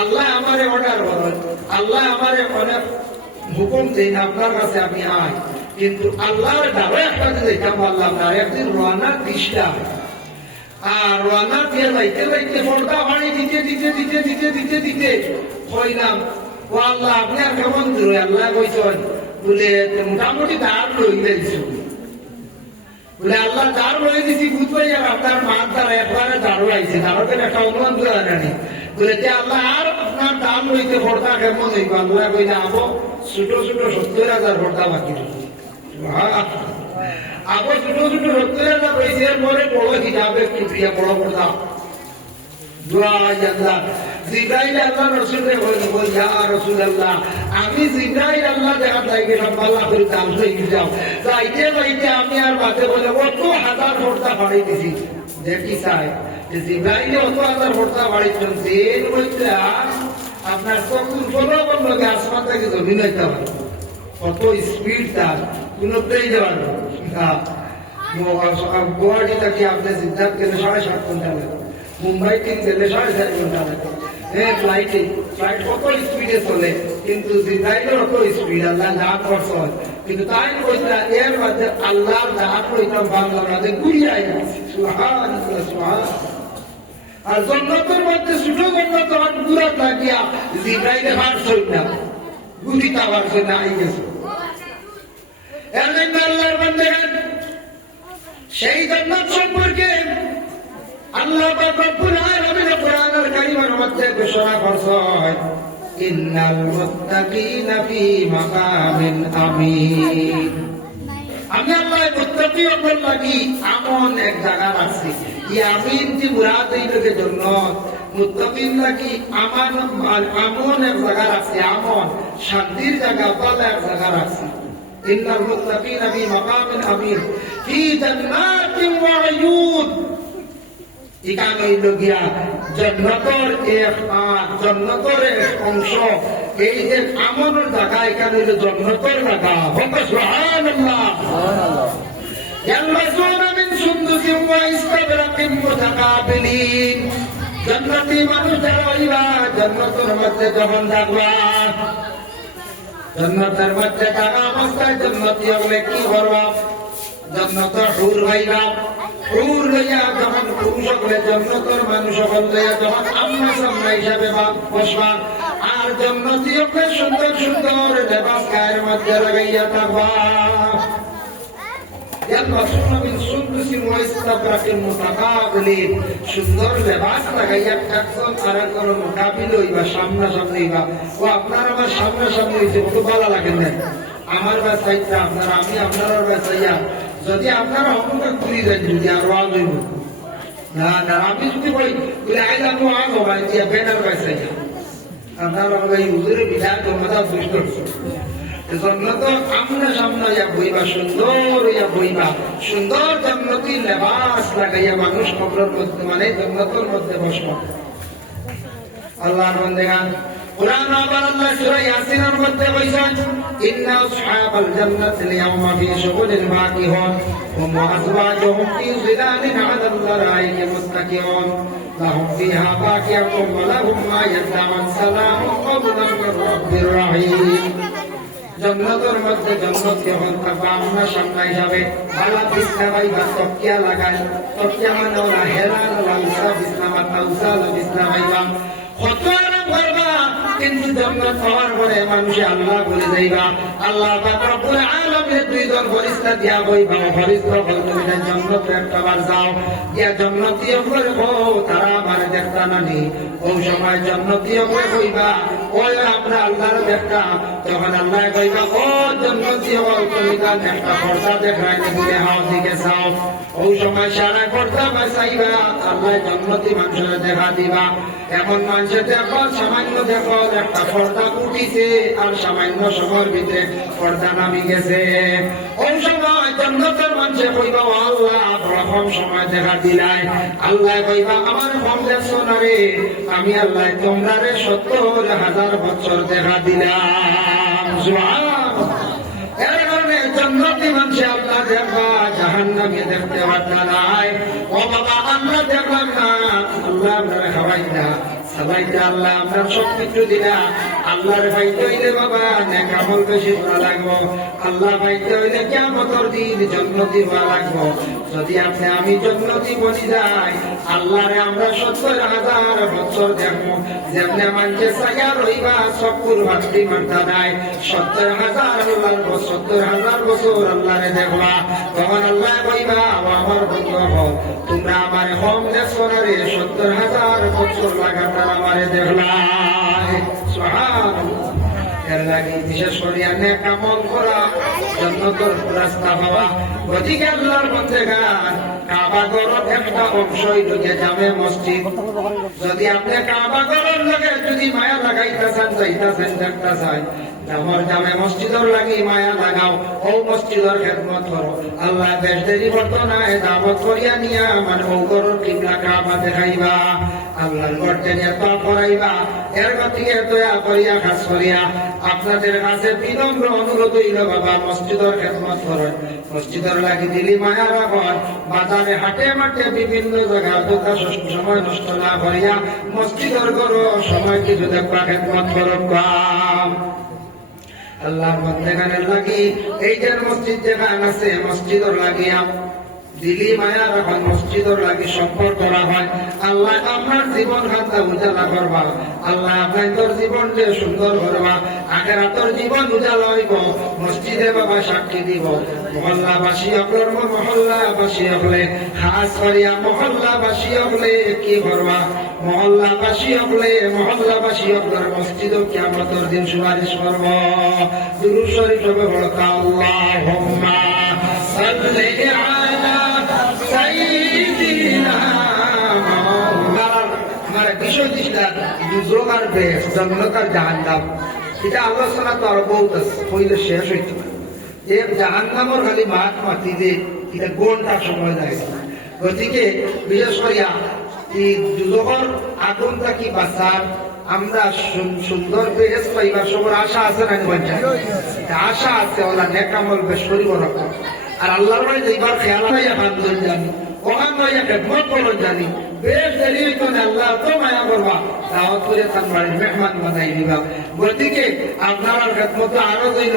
আল্লাহ আমারে অর্ডার করেন, আল্লাহ আমারে অনেক হুকুম দেন আপনার কাছে আমি আই, কিন্তু আল্লাহর ডাবে একটা দিতাম, আল্লাহ আপনার একদিন রওনা দিশলা। আর রওনা দিয়ে যাইতে যাইতে পর্দা পানি দিতে দিতে দিতে দিতে দিতে দিতে কইলাম, ও আল্লাহ, আপনি আর কেমন দূরে? আল্লাহ কইছেন বলে মোটামুটি দাঁড় লই গেছি। বলে আল্লাহ দাঁড় হয়ে দিছি বুঝবাই আর আপনার মার দ্বারা একবারে দাঁড়ো আইছে দাঁড়োতে একটা অনুমান করে আনি বলে যে আল্লাহ আর আপনার দাম হইতে ভর্তা কেমন হইব আল্লাহ কইলে আবো ছোট ছোট 70,000 ভর্তা বাকি আবো ছোট ছোট 70,000 হয়েছে পরে বড় হিসাবে একটু প্রিয়া বড় ভর্তা জিব্রাইল আল্লাহ রসুলকে বলল ইয়া রাসূলুল্লাহ আমি জিব্রাইল আল্লাহ দেখা যাইকে সব আল্লাহ করে দাম হয়ে যাও যাইতে যাইতে আমি আর বাতে বলে অত হাজার ভর্তা বাড়াই দিছি দেখি চাই যে জিব্রাইল অত হাজার ভর্তা বাড়াইছেন জেন বলতে আপনার চকুর বলো বললো আসমান থেকে জমিন হইতে পারে কত স্পিড তার কোনোতেই যাওয়ার গুয়াহাটি থেকে আপনি সিদ্ধার্থ গেলে 7.5 ঘন্টা লাগে মুম্বাই থেকে গেলে 4.5 ঘন্টা লাগে ফ্লাইট কত স্পিডে চলে কিন্তু জিব্রাইলের কত স্পিড আল্লাহ না করছে কিন্তু তাই কইতা এর মধ্যে আল্লাহর দাঁত কইতাম বাংলার মধ্যে গুড়িয়ে গেছে সুবহানাল্লাহ সুবহানাল্লাহ আর জান্নাতের মধ্যে ছোট জান্নাত আর পুরা থাকিয়া জিব্রাইলে হার সইনা গুড়িতা হার সইনা আই গেছে এর জন্য আল্লাহর বান্দাগণ সেই জান্নাত সম্পর্কে আল্লাহ পাক রব্বুল আলামিন কোরআনুল কারীমের মধ্যে ঘোষণা করেছেন ইন্নাল মুত্তাকিনা ফি মাকামিন আমিন আমি আল্লাহ মুত্তাকিদের লাগি এমন এক জায়গা রাখছি এই আমিন কি মুরাদ হইলে জান্নাত মুত্তাকিন লাগি এমন এক জায়গা রাখছি এমন শান্তির জায়গা ভালো এক জায়গা রাখছি ইন্নাল মুত্তাকিনা ফি মাকামিন আমিন ফি জান্নাতিন ওয়া আয়ুন এখানে হইল গিয়া জান্নাতের এক অংশ এই যে আমনের জায়গা এখানে হইল জান্নাতের জায়গা সুবহানাল্লাহ ইয়ালবাসুনা মিন সুন্দুসিন ওয়া ইস্তাবরাকিন মুতাকাবিলিন জান্নাতি মানুষ যারা হইবা জান্নাতের মধ্যে যখন থাকবা জান্নাতের মধ্যে থাকা অবস্থায় জান্নাতি হলে কি করবা জান্নাতের হুর হইবা হুর লইয়া যখন পুরুষ হলে জান্নাতের মানুষ লইয়া যখন আম্মা সামনা হিসাবে বসবা আর জান্নাতি হলে সুন্দর সুন্দর লেবাস গায়ের মধ্যে লাগাইয়া থাকবা সুন্দর লেবাস লাগাইয়া একজন আরেকজন মোকাবিল হইবা সামনাসামনি হইবা ও আপনার আমার সামনাসামনি হইছে খুব ভালো লাগে না আমার বাসাইটা আপনারা আমি আপনার বাসাইয়া যদি আপনারা অঙ্কটা ঘুরি যান যদি আর ওয়াজ হইব না না আমি যদি বলি আইলা তো আজ হবাই দিয়া বেটার বাসাইয়া আপনারা এই হুজুরে বিধান তোমাদের দুষ্ট জান্নাত আমনে সামনে ইয়া বইবা সুন্দর ইয়া বইবা সুন্দর জান্নাতি লেবাস লাগাইয়া মানুষ কবরের মধ্যে মানে জান্নাতের মধ্যে বসবা আল্লাহর বান্দাগান কুরআন আবার আল্লাহ সূরা ইয়াসিনের মধ্যে বলেছেন ইন্না আসহাবাল জান্নাতি লিয়াওমা ফি শুগুলিন মাকিহুন হুম আজওয়াজুহুম ফি জিলালিন আলাল লারাইকি মুত্তাকিউন লাহুম ফিহা ফাকিহাতুন ওয়া লাহুম মা ইয়াদআউন সালামুন কওলান মির রাব্বির রহিম জান্নাতের মধ্যে জান্নাত যখন থাকবা আমরা সামনে যাবে ভালো বিছনা বাইবা তকিয়া লাগাই তকিয়া মানে ওরা হেলাল লাউসা বিছনা মাথা উসা বিছনা বাইবা কত আরাম করবা কিন্তু জান্নাত পাওয়ার পরে মানুষ আল্লাহ বলে যাইবা আল্লাহ পাক রব্বুল আলামিন দুইজন ফেরেশতা দিয়া বইবা ফেরেশতা বলতে তুমি জান্নাতে একটা বার যাও ইয়া জান্নাতি উপরে তারা আমার দেখতা নানি ওই সময় জান্নাতি উপরে কইবা ওই আমরা আল্লাহর দেখতা তখন আল্লাহ কইবা ও জান্নাতি হও তুমি কাল একটা পর্দা দেখাই দিলে হাও দিকে যাও ওই সময় সারা পর্দা বাসাইবা আল্লাহ জান্নাতি মানুষের দেখা দিবা এমন মানুষের দেখো সামান্য দেখো একটা পর্দা উঠিছে আর সামান্য সময়ের ভিতরে পর্দা নামি গেছে ওই সময় জান্নাতের মানুষে কইবা আল্লাহ প্রথম সময় দেখা দিলাই আল্লাহ কইবা আমার কম দেখছো না রে আমি আল্লাহ তোমরা রে 70,000 বছর দেখা দিলাম সুবহানাল্লাহ এর কারণে জান্নাতি মানুষে আল্লাহ দেখবা জাহান্নামে দেখতে পারতা নাই ও বাবা আমরা দেখলাম না আল্লাহ আমরা খাওয়াই না সবাইকে আল্লাহ আপনার সব কিছু দিলা আল্লাহর ভাইতে হইলে বাবা নেক আমল বেশি করা লাগবো আল্লাহ ভাইতে হইলে কিয়ামতের দিন জান্নাতি হওয়া লাগবো যদি আপনি আমি জান্নাতি বনি যাই আল্লাহরে আমরা 70,000 বছর দেখবো যেমনি মানুষে ছায়া রইবা সবকুর ভাতি মানতা নাই 70,000 বছর আল্লাহরে দেখবা তখন আল্লাহ হইবা আমার বন্ধু হও তোমরা আমার হোম নেশনারে 70,000 বছর লাগাতার আমারে দেখলাই সুবহানাল্লাহ এর লাগে বিশেষ করে নেক আমল করা জান্নাতের রাস্তা পাওয়া গতিকে আল্লাহর বন্দেগান কাবা ঘরের একটা অংশই ঢুকে জামে মসজিদ যদি আপনি কাবা ঘরের লগে যদি মায়া লাগাইতেছেন যাইতেছেন দেখতেছেন আমার জামে মসজিদের লাগি মায়া লাগাও ও মসজিদের খেদমত করো আল্লাহ বেশ দেরি করতো না দাওয়াত করিয়া নিয়া মানে ও ঘরের কিবলা কাবা দেখাইবা আল্লাহর ঘরতে নিয়ে তো করাইবা এর গতিকে দয়া করিয়া খাস করিয়া আপনাদের কাছে বিনম্র অনুরোধ হইল বাবা মসজিদের খেদমত করেন মসজিদের লাগি দিলি মায়া রাখেন বাজারে হাটে মাঠে বিভিন্ন জায়গায় দুটা সময় নষ্ট না করিয়া মসজিদের ঘর সময় কিছু দেখবা খেদমত করব আল্লাহর বন্দেগানের লাগি এই যে মসজিদ যেখানে আছে মসজিদের লাগিয়া দিলি মায়া রাখেন মসজিদের লাগি সম্পর্ক রাখেন আল্লাহ আপনার জীবন খাতা উজালা করবা আল্লাহ আপনার জীবন যে সুন্দর করবা আখেরাতের জীবন উজালা হইব মসজিদে বাবা সাক্ষী দিব মহল্লাবাসী হকলের মহল্লাবাসী হকলে খাস করিয়া মহল্লাবাসী হকলে কি করবা মহল্লাবাসী হকলের মসজিদ কিয়ামতের দিন সুপারিশ করব দুরূদ শরীফ হবে বলতা আল্লাহুম্মা সাল্লি আলা সাইয়্যিদিনা আমার বিষয় দিশটা দুজক আর বেশ জান্নাত আর জাহান্নাম এটা আলোচনা তো আর বহুত আছে হইলে শেষ হইতো না যে জাহান্নামের খালি মাত মাতি যে এটা ঘন্টা সময় লাগে গতিকে বিশেষ করিয়া এই দুজকের আগুন থাকি বাঁচার আমরা সুন্দর বেশ পাইবার সবার আশা আছে না আশা আছে ওরা নেকামল বেশ করিব রকম আর আল্লাহর বাড়ি যাইবার খেয়াল হইয়া খান জানি ওখান হইয়া খেদমত করন জানি বেশ দেরি হইতো না আল্লাহ তো মায়া করবা দাওয়াত করে তার বাড়ির মেহমান বানাই দিবা গতিকে আপনার খেদমত আরো দিল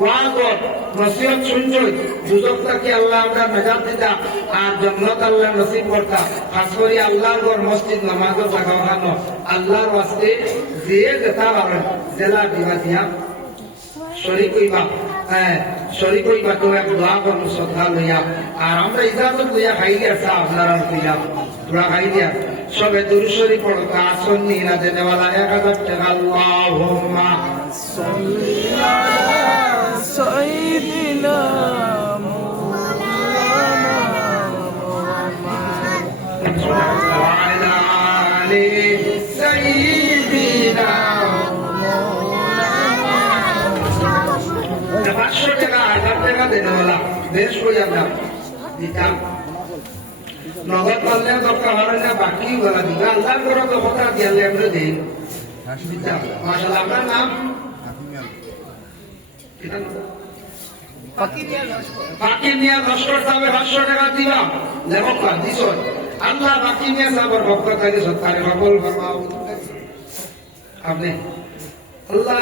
ওয়াগর নসিহত শুনছই দুজক থাকি আল্লাহ আমরা মেজাজ দিতা আর জান্নাত আল্লাহ নসিব করতা খাস করে আল্লাহর ঘর মসজিদ নামাজও জায়গা ওখানো আল্লাহর ওয়াস্তে যে যেতা পারেন জেলা দিবা দিয়া শরীক হইবা শরীক হইবা তো এক দোয়া করবো শ্রদ্ধা লইয়া আর আমরা ইজাজত লইয়া খাই দিয়া চা আপনারা লইয়া তোরা খাই দিয়া সবে দুরূদ শরীফ পড়ো আসন নিরা দেনেওয়ালা 1000 টাকা আল্লাহুম্মা সাল্লি আলা সাইয়্যিদিনা মুহাম্মাদ ওয়া আলা আলি সাইয়্যিদিনা 500 টাকা 1000 টাকা দেনেওয়ালা বেশ কইয়া দাও দিতাম নগদ পারলে দরকার হয় না বাকি বলা দিবা আল্লাহর ঘরে তো কথা দিয়ালে আমরা দেই মাশাআল্লাহ আপনার নাম বাকি নিয়া লস্কর সাহেব 500 টাকা দিবা লেখক দিছ আল্লাহ বাকি নিয়া সাহেবের ভক্ত থেকে সত্তারে কবুল ফরমাও আপনি আল্লাহ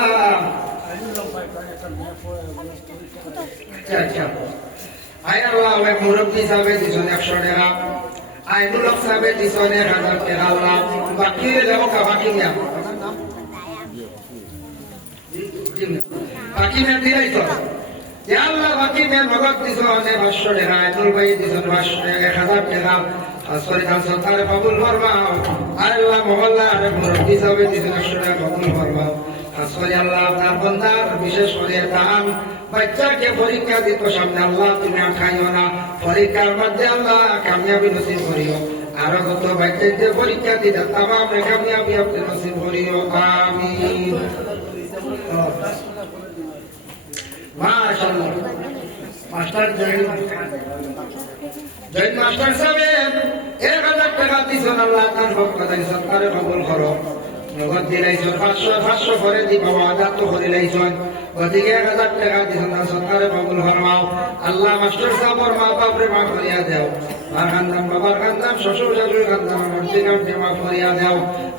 আচ্ছা আয় আল্লাহ ওই মুরব্বী সাহেব দিছ 100 টাকা আইনুল সাহেব দিছ 1000 টাকা আল্লাহ বাকি লেখক বাকি নিয়া বাকি নিয়া দিলাই তো আল্লাহ বাকি নিয়া নগদ দিছ 500 টাকা আইনুল ভাই দিছ 1000 টাকা সরি খান সত্তারে কবুল ফরমাও আল্লাহ মহল্লা আর মুরব্বী সাহেব দিছ 100 টাকা কবুল ফরমাও আসলে আল্লাহ আপনার বান্দার বিশেষ করে দান বাচ্চাকে পরীক্ষা দিত সামনে আল্লাহ তুমি খাইও না পরীক্ষার মধ্যে আল্লাহ কামিয়াবি নসিব করিও আরো যত বাচ্চাদের পরীক্ষা দিতে তামাম কামিয়াবি আপনি নসিব করিও আমিন মাশাআল্লাহ মাস্টার জয় মাস্টার সাহেব 1000 টাকা দিছেন আল্লাহ তার পক্ষ থেকে সরকারে কবুল করো নগদ দিলাইছেন 500 করে দিবা ওয়াদা তো করে লাইছেন গতিকে 1000 টাকা দিছেন সরকারে কবুল ফরমাও আল্লাহ মাস্টার সাহেবের মা বাপরে মাফ করিয়া দাও আর খানদান বাবার খানদান শ্বশুর শাশুড়ি খানদান মর্জিকে মাফ করিয়া দাও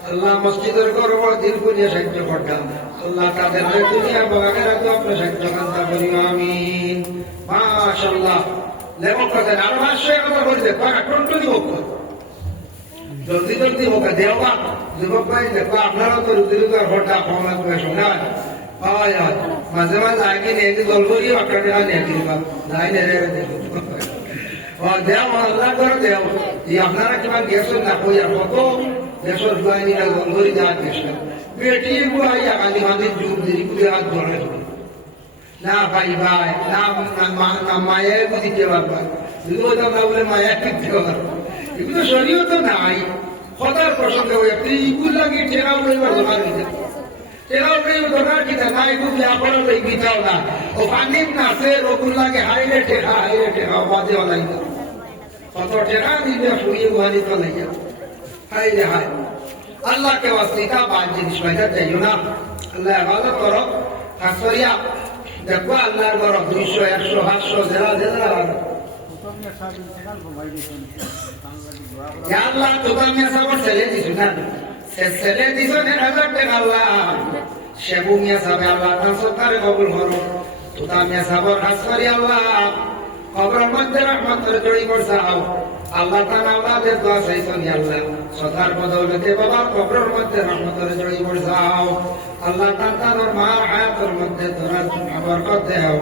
আল্লাহ মসজিদের গর্ব দিল করিয়া সাহায্য করতাম আল্লাহ তাদের দুনিয়া বাগানের তো আপনি সাহায্য করতে করি আমিন মাশাআল্লাহ লেখক কথা আর 500 কথা বলতে টাকা টন্টু দিব জলদি জলদি হোক দেওয়া যুবক ভাই দেখো আপনারা তো রুদ্রিকার ভোটটা কমলা করে শোনায় পাওয়া যায় মাঝে মাঝে আগে নিয়ে জল করি একটা টাকা নিয়ে দিবা যাই নে দেও আল্লাহ করে দেও এই আপনারা কিমান গেছেন না কই আর কত দেশের জুয়াইনিরা গঙ্গরি যা গেছে বেটি বুয়াইয়া কালি হাতে জুম দিরি কুলে হাত ধরে না ভাই ভাই না মায়ের দিতে পারবা দুটো তো না বলে মায়ের দিতে পারবা এগুলো শরীয় তো নাই খোদার প্রসঙ্গে হয়ে তুই ইগুল লাগি টেরাও লইবার দরকার দিতে টেরাও লইবার দরকার দিতে না এগুলো ব্যাপারে লই বিতাও না ও পানির না সে রোগুল লাগে হাইরে টেকা বাজে ওলাই কত টেকা দিলে শুয়ে গুহারি তো নাই হাইরে হাই আল্লাহকে ওয়াসিতা বাদ জিনিস পয়সা চাইও না আল্লাহ ইবাদত করো খাসরিয়া দেখো আল্লাহর বড় 200 100 500 জেলা জেলা Ya Allah total me sabor se le dice na se le dice ne Allah te Allah shebu me sabe Allah tan sokar qabul horo total me sabor hasari Allah qabr madde rahmat jodi borsao Allah taala আমাদের দোয়া চাইছেন আল্লাহ সদার বদৌলতে বাবা কবরের মধ্যে রহমতের জড়ি বর্ষাও আল্লাহ তাআলার মা হায়াতের মধ্যে তোরা বরকত দাও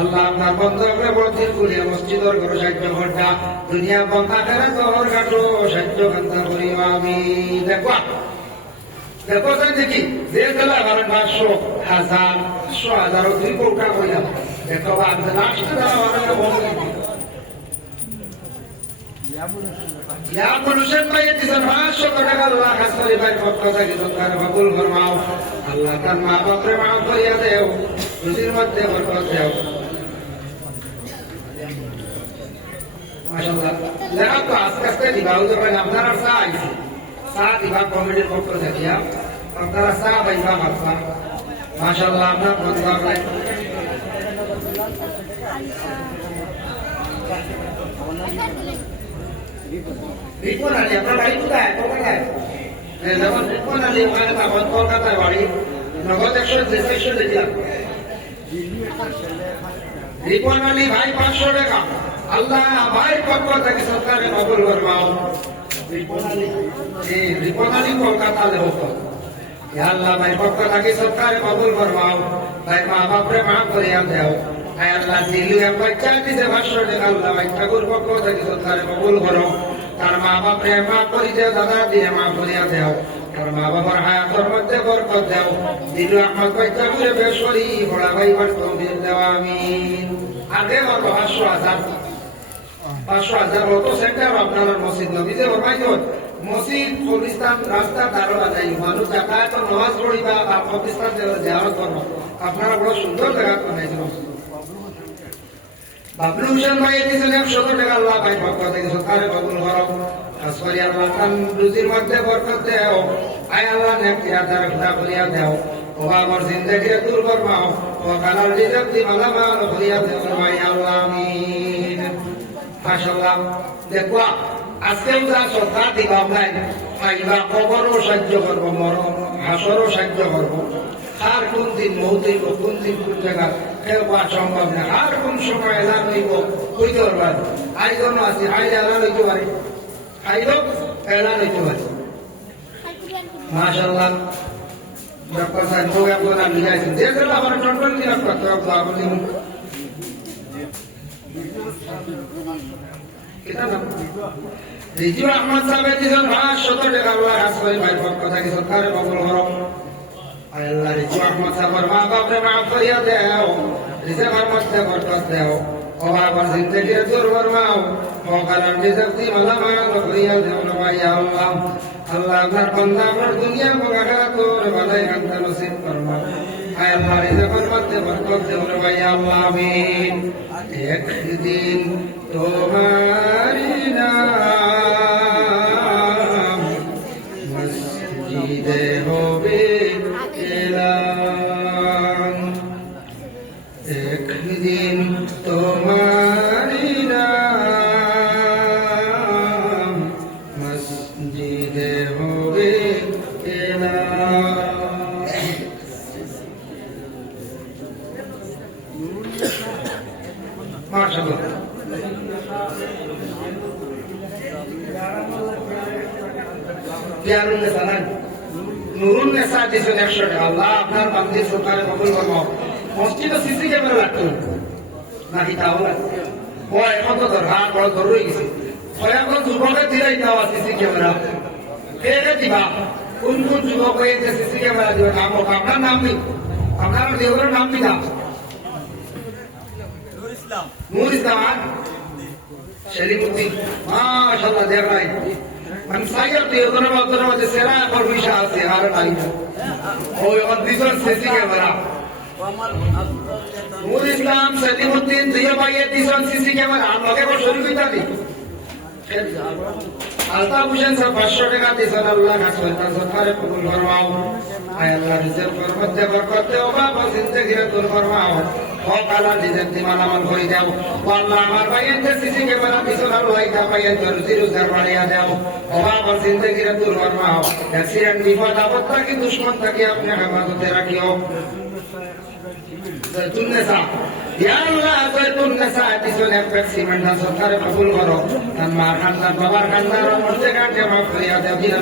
আল্লাহ আপনার বন্ধকে বর্ধিত করে মসজিদের ঘর সাহায্য করতা দুনিয়া বন্ধা করে তোর কাটো সাহায্য করতা করি আমিন দেখো দেখো দেখি যে গলা 500 1000 100,000 দুই কোটা কইলা দেখো আর লাস্ট দাও বন্ধ Ya মানুষের পায়ে দিছেন 500 টাকা আল্লাহ হাসরে ভাই পক্ষ থেকে দরকার কবুল ফরমাও আল্লাহ তার মা বাপরে মাফ করিয়া দেও রুজির মধ্যে বরকত দেও মাশাআল্লাহ লেখা তো আস্তে আস্তে দিবাও যখন আপনারা সা দিবা কমিটির পক্ষ থেকে আপনারা সা ভাইবা বাপা মাশাআল্লাহ আপনার বন্ধু ভাই রিপন আলী আপনার বাড়ি কোথায় কলকাতায় যেমন রিপন আলী ওখানে তখন কলকাতায় বাড়ি নগদ 100 দিলাম রিপন আলী ভাই 500 টাকা আল্লাহ ভাই পক্ষ থেকে সরকারে কবুল করবাও রিপন আলী কলকাতা লোক আল্লাহ ভাই পক্ষ থেকে সরকারে কবুল করবাও ভাই মা বাপরে মাফ করিয়া দেও আল্লাহ দিলু এক বাচ্চা দিছে 500 টাকা আল্লাহ ভাই ঠাকুর পক্ষ থেকে সরকারে কবুল করো তার মা বাপরে মাফ করি দেও দাদা দিয়ে মাফ করিয়া দেও তার মা বাবার হায়াতের মধ্যে বরকত দেও দিলু আহমদ বাচ্চা করে বেশরি বড় ভাই বার তৌফিক দেও আমিন আগে আমার 500,000 অটো সেন্টার আপনার মসজিদ নবীজে ফরমাইছো মসজিদ কবরস্থান রাস্তা দারোয়া যাই মানুষ যাতায়াত নামাজ পড়িবা বা কবরস্থান জিয়ারত করব আপনারা বড় সুন্দর জায়গা বানাইছেন বাবলু হোসেন ভাই দিয়েছেন 100 টাকা আল্লাহ ভাই পক্ষ থেকে সরকারে কবুল করো আসরি আল্লাহ তান রুজির মধ্যে বরকত দেও আয় আল্লাহ নেক ইয়াদার খুদা করিয়া দেও ও আমার জিন্দেগি দূর করবাও ও কালার রিজক দি মালামাল করিয়া দেও ভাই আল্লাহ আমিন মাশাআল্লাহ দেখো আজকে যা সরকার দিবা নাই আইবা কবরও সাহায্য করবো মরণ হাসরও সাহায্য করবো আর কোন দিন মৌতিব কোন দিন কোন জায়গা খেলবা সম্ভব না আর কোন সময় এলান হইব হইতে পারবেন আইজনও আছে আইলে এলান হইতে পারে আইলো এলান হইতে পারে মাশাআল্লাহ ডক্টর সাহেব লোক আপনারা লিখাইছেন যে যেটা আমার টন্টন দিলাম করতে হবে আপনি রিজু আহমদ সাহেব দিয়েছেন 500 টাকা আল্লাহ হাসপাতাল ভাই পক্ষ থেকে সরকারে কবুল করো আল্লাহ রিজু আহমদ সাহেবের মা বাপরে মাফ করিয়া দেও রিজকের মধ্যে বরকত দেও ও বাবার জিন্দেগি দূর ফরমাও ও কারণ রিজক দি মালামাল করিয়া দেও ভাই আল্লাহ আল্লাহ আপনার বান্দা আপনার দুনিয়া এবং আখিরাতের ভালাই খান্তা নসিব ফরমাও আয় আল্লাহ রিজকের মধ্যে বরকত দেও ভাই আল্লাহ আমিন একদিন তোমারি নাম মসজিদে হবে এলান একদিন তোমারি নাম মসজিদে হবে এলান মাশাআল্লাহ প্যারুল নেসান নুরুন নেসা দিয়েছেন 100 টাকা আল্লাহ আপনার বান্দির সরকারে কবুল করো মসজিদে সিসি ক্যামেরা রাখতো নাকি তাহলে ও এখন তো দরকার বড় জরুরি গেছে এখন যুবকের দিলাই দেওয়া সিসি ক্যামেরা কে দিবা কোন কোন যুবক হয়েছে সিসি ক্যামেরা দিবে নাম হোক আপনার নাম নেই আপনার দেওয়ার নাম কি না নূর ইসলাম আর শরীফুদ্দিন মাশাআল্লাহ দেখ ভাই আমি সাইয়ার দেওয়ার মধ্যে সেরা পরমিশা আছে আর নাই ওই অদ্বিতর সিসি ক্যামেরা নূর ইসলাম সলিমুদ্দিন দুই ভাইয়ের দিশন সিসি ক্যামেরা লগে বড় শরীফ ইত্যাদি আলতাফ হোসেন স্যার 500 টাকা দিয়েছেন আল্লাহ কাছে সরকারে কবুল ফরমাও আয় আল্লাহ রিজেক বরকত বরকত অভাব জিন্দেগিরে দূর ফরমাও ও কালা রিজেক দিমান আমল করে দাও ও আল্লাহ আমার ভাইয়ের সিসি ক্যামেরা দিয়েছেন আল্লাহ এটা ভাইয়ের রুজি রোজগার বাড়িয়ে দাও অভাব জিন্দেগিরে দূর ফরমাও অ্যাক্সিডেন্ট বিপদ আপদ থেকে দুশমন থেকে আপনি হেফাজতে রাখিও জয়তুন্নেসা ইয়া আল্লাহ জয়তুন্নেসা দিছন এক সিমেন্ট সরকারে কবুল করো তার মার খান্দার বাবার খান্দার মধ্যে কাটে মাফ করিয়া দেও দিলা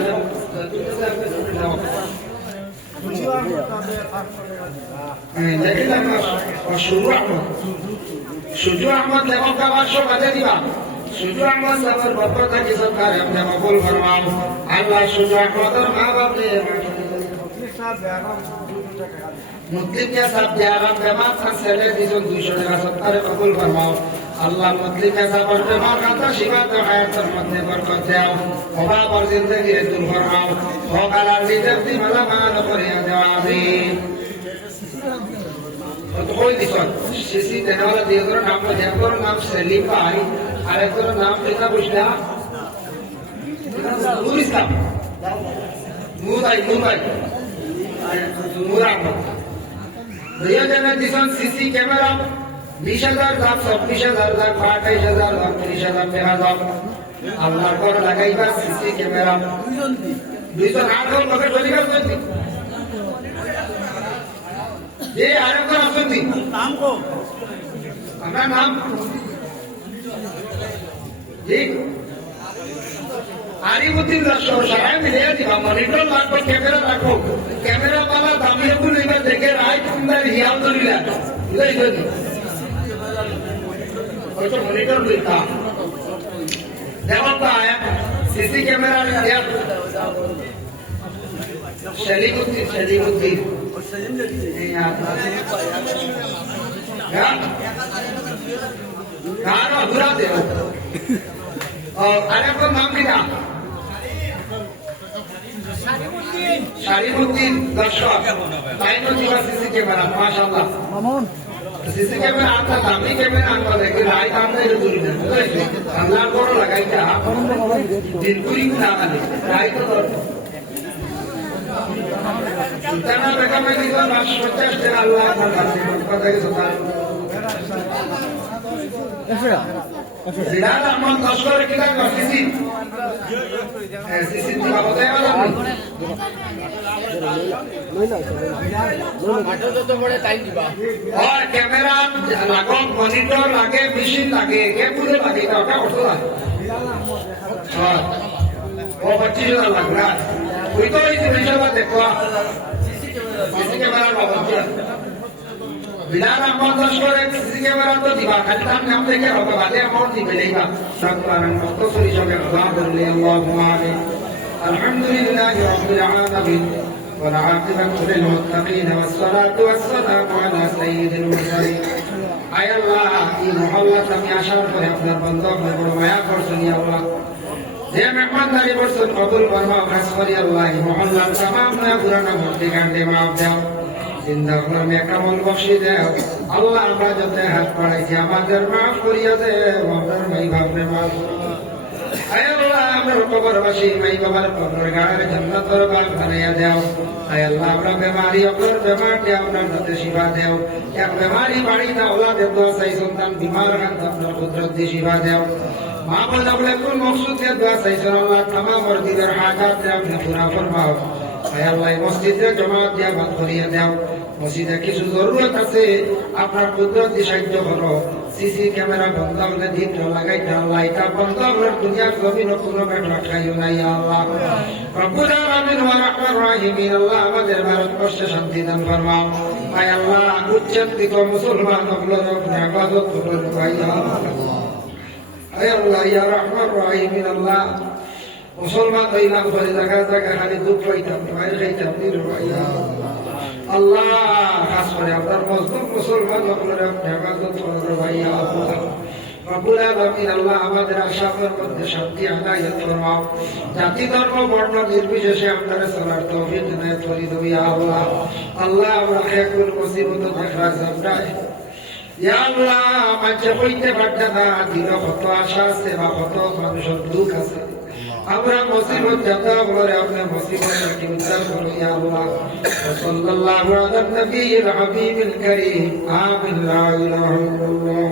দেখিলাম সুজু আহমদ লেখক আবার সব বাজে দিবা সুজু আহমদ সাহেবের বরকত থাকি সরকারে আপনি কবুল ফরমাও আল্লাহ সুজু আহমদের মা বাপকে মুসলিম কে সাথ দিয়ারাম বেমার খান ছেলে দিজন 200 টাকা সরকারে কবুল ফরমাও আল্লাহ মুসলিম কে সাথ বেমার খাতা শিবাতে হায়াতের মধ্যে বরকত দাও অভাব আর জিন্দেগি দূর ফরমাও ও কালার রিজেক দি মালা মাল করিয়া দাও আমিন তো কই দিছন সিসি দেনাওয়ালা দিওর নাম দেওর নাম সেলিম ভাই আর একর নাম কিনা বুঝলা নূর ইসলাম নূর ভাই নূর আহমদ দুইজনের দিছন সিসি ক্যামেরা 20,000 দাম 26,000 দাম 28,000 দাম 30,000 টাকা দাম আল্লাহর ঘর লাগাইবা সিসি ক্যামেরা দুইজন আর কোন লোকের চলিবার করতে যে আরেকজন আসেন নাম কো আপনার নাম ঠিক আরিফুদ্দিন দর্শক সবাই মিলে দিবা মনিটর লাগবে ক্যামেরা রাখো ক্যামেরা পালা দামিয়ে গুলো এবার দেখে রায় সুন্দর হিয়াল ধরিলা বুঝাই ধরি ওইটা মনিটর লইতা দেখো পায় সিসি ক্যামেরা দিয়া শরীফুদ্দিন কারো ঘুরা দেও আরেকজন নাম কিনা শারিফুদ্দিন দর্শক তাই তো জীবা সিসি ক্যামেরা মাশাআল্লাহ মামুন সিসি ক্যামেরা আনতা দামি ক্যামেরা আনতা দেখি রাই দাম নাই দূরি না আল্লাহ বড় লাগাইতা দিন কুড়ি না মানে রাই তো সুলতানা বেগমের দিবা 50 টাকা আল্লাহ আপনার কাছে কথা কি সুলতান জিলাল আহমদ লস্কর কিলা সিসি সিসি দিবা বলতে वाला और कैमरा लागो मॉनिटर लागे मशीन लागे के पूरे लागे का ऑटो लागे हां वो 25,000 लग रहा कोई तो इस विषय देखो सीसी कैमरा बाबू बिलाल अहमद लश्कर एक सीसी कैमरा तो दिवा खाली नाम नाम देके होगा बादे अमाउंट दी मिलेगा सब कारण मुख्तसर जगह दुआ कर ले अल्लाहुम्मा आमीन अल्हम्दुलिल्लाहि रब्बिल आलामीन والعاقبة للمتقين والصلاة والسلام على سيد المرسلين আয় আল্লাহ এই মহল্লা তুমি আসার পরে আপনার বন্ধু বড় মায়া করছেন ইয়া আল্লাহ যে মেহমানদারি করছেন কবুল ফরমাও খাস করি আল্লাহ এই মহল্লার तमाम না পুরানা ভর্তি কাণ্ডে মাফ দাও জিন্দা করে মেকামল বখশি দাও আল্লাহ আমরা যত হাত পাড়াইছি আমাদের মাফ করিয়া দেও আমাদের মাই বাপরে মাফ আয় আল্লাহ আমরা কবরবাসী মাই বাবার কবর গাড়ে জান্নাতের বাগ বানাইয়া দাও আয় আল্লাহ আমরা বেমারি অপর বেমার দাও আমরা নতে শিবা দাও এক বেমারি বাড়ি না ওলাদের দোয়া চাই সন্তান বিমার হাত আপনার কুদরত দিয়ে শিবা দাও মা বলে বলে কোন মকসুদ দিয়ে দোয়া চাইছেন আল্লাহ तमाम দিনের হাজাত আপনি পুরা ফরমাও আয় আল্লাহ মসজিদে জমাত দিয়া বাদ করিয়া দাও মসজিদে কিছু জরুরত আছে আপনার কুদরত দিয়ে সাহায্য করো সিসি ক্যামেরা বন্ধ হলে দিন লাগাইতে আল্লাহ এটা বন্ধ হলে দুনিয়ার জমিন কোনো ব্যাপার খাইও না ইয়া আল্লাহ রব্বুল আলামিন ওয়া রাহমার রাহিমিন আল্লাহ আমাদের ভারতবর্ষে শান্তি দান ফরমাও আয় আল্লাহ উচ্চতিত মুসলমান হলো ইবাদত করো ইয়া আল্লাহ হে আল্লাহ ইয়া রহমান রহিম আল্লাহ মুসলমান হইলাম করে জায়গা জায়গা খালি দুধ পাইতাম মায়ের খাইতাম আল্লাহ খাস করে আপনার মজলুম মুসলমান আপনারা হেফাজত করো ভাইয়া আল্লাহ রব্বুল আলামিন আল্লাহ আমাদের আশার মধ্যে শান্তি আনায়াত ফরমাও জাতি ধর্ম বর্ণ নির্বিশেষে আপনারা চলার তৌফিক ইনায়াত করে দাও ইয়া আল্লাহ আল্লাহ আমরা খেকুল মুসিবত দেখা যায় ইয়া আল্লাহ মাঝে কইতে পারতে না দিল কত আশা আছে বা কত মানুষের দুঃখ আছে আমরা মুসিবত জাতা বলে আপনি মুসিবত থেকে উদ্ধার করো ইয়া আল্লাহ সাল্লাল্লাহু আলা নবিয়িল হাবিবিল কারীম আমিন লা ইলাহা ইল্লাল্লাহ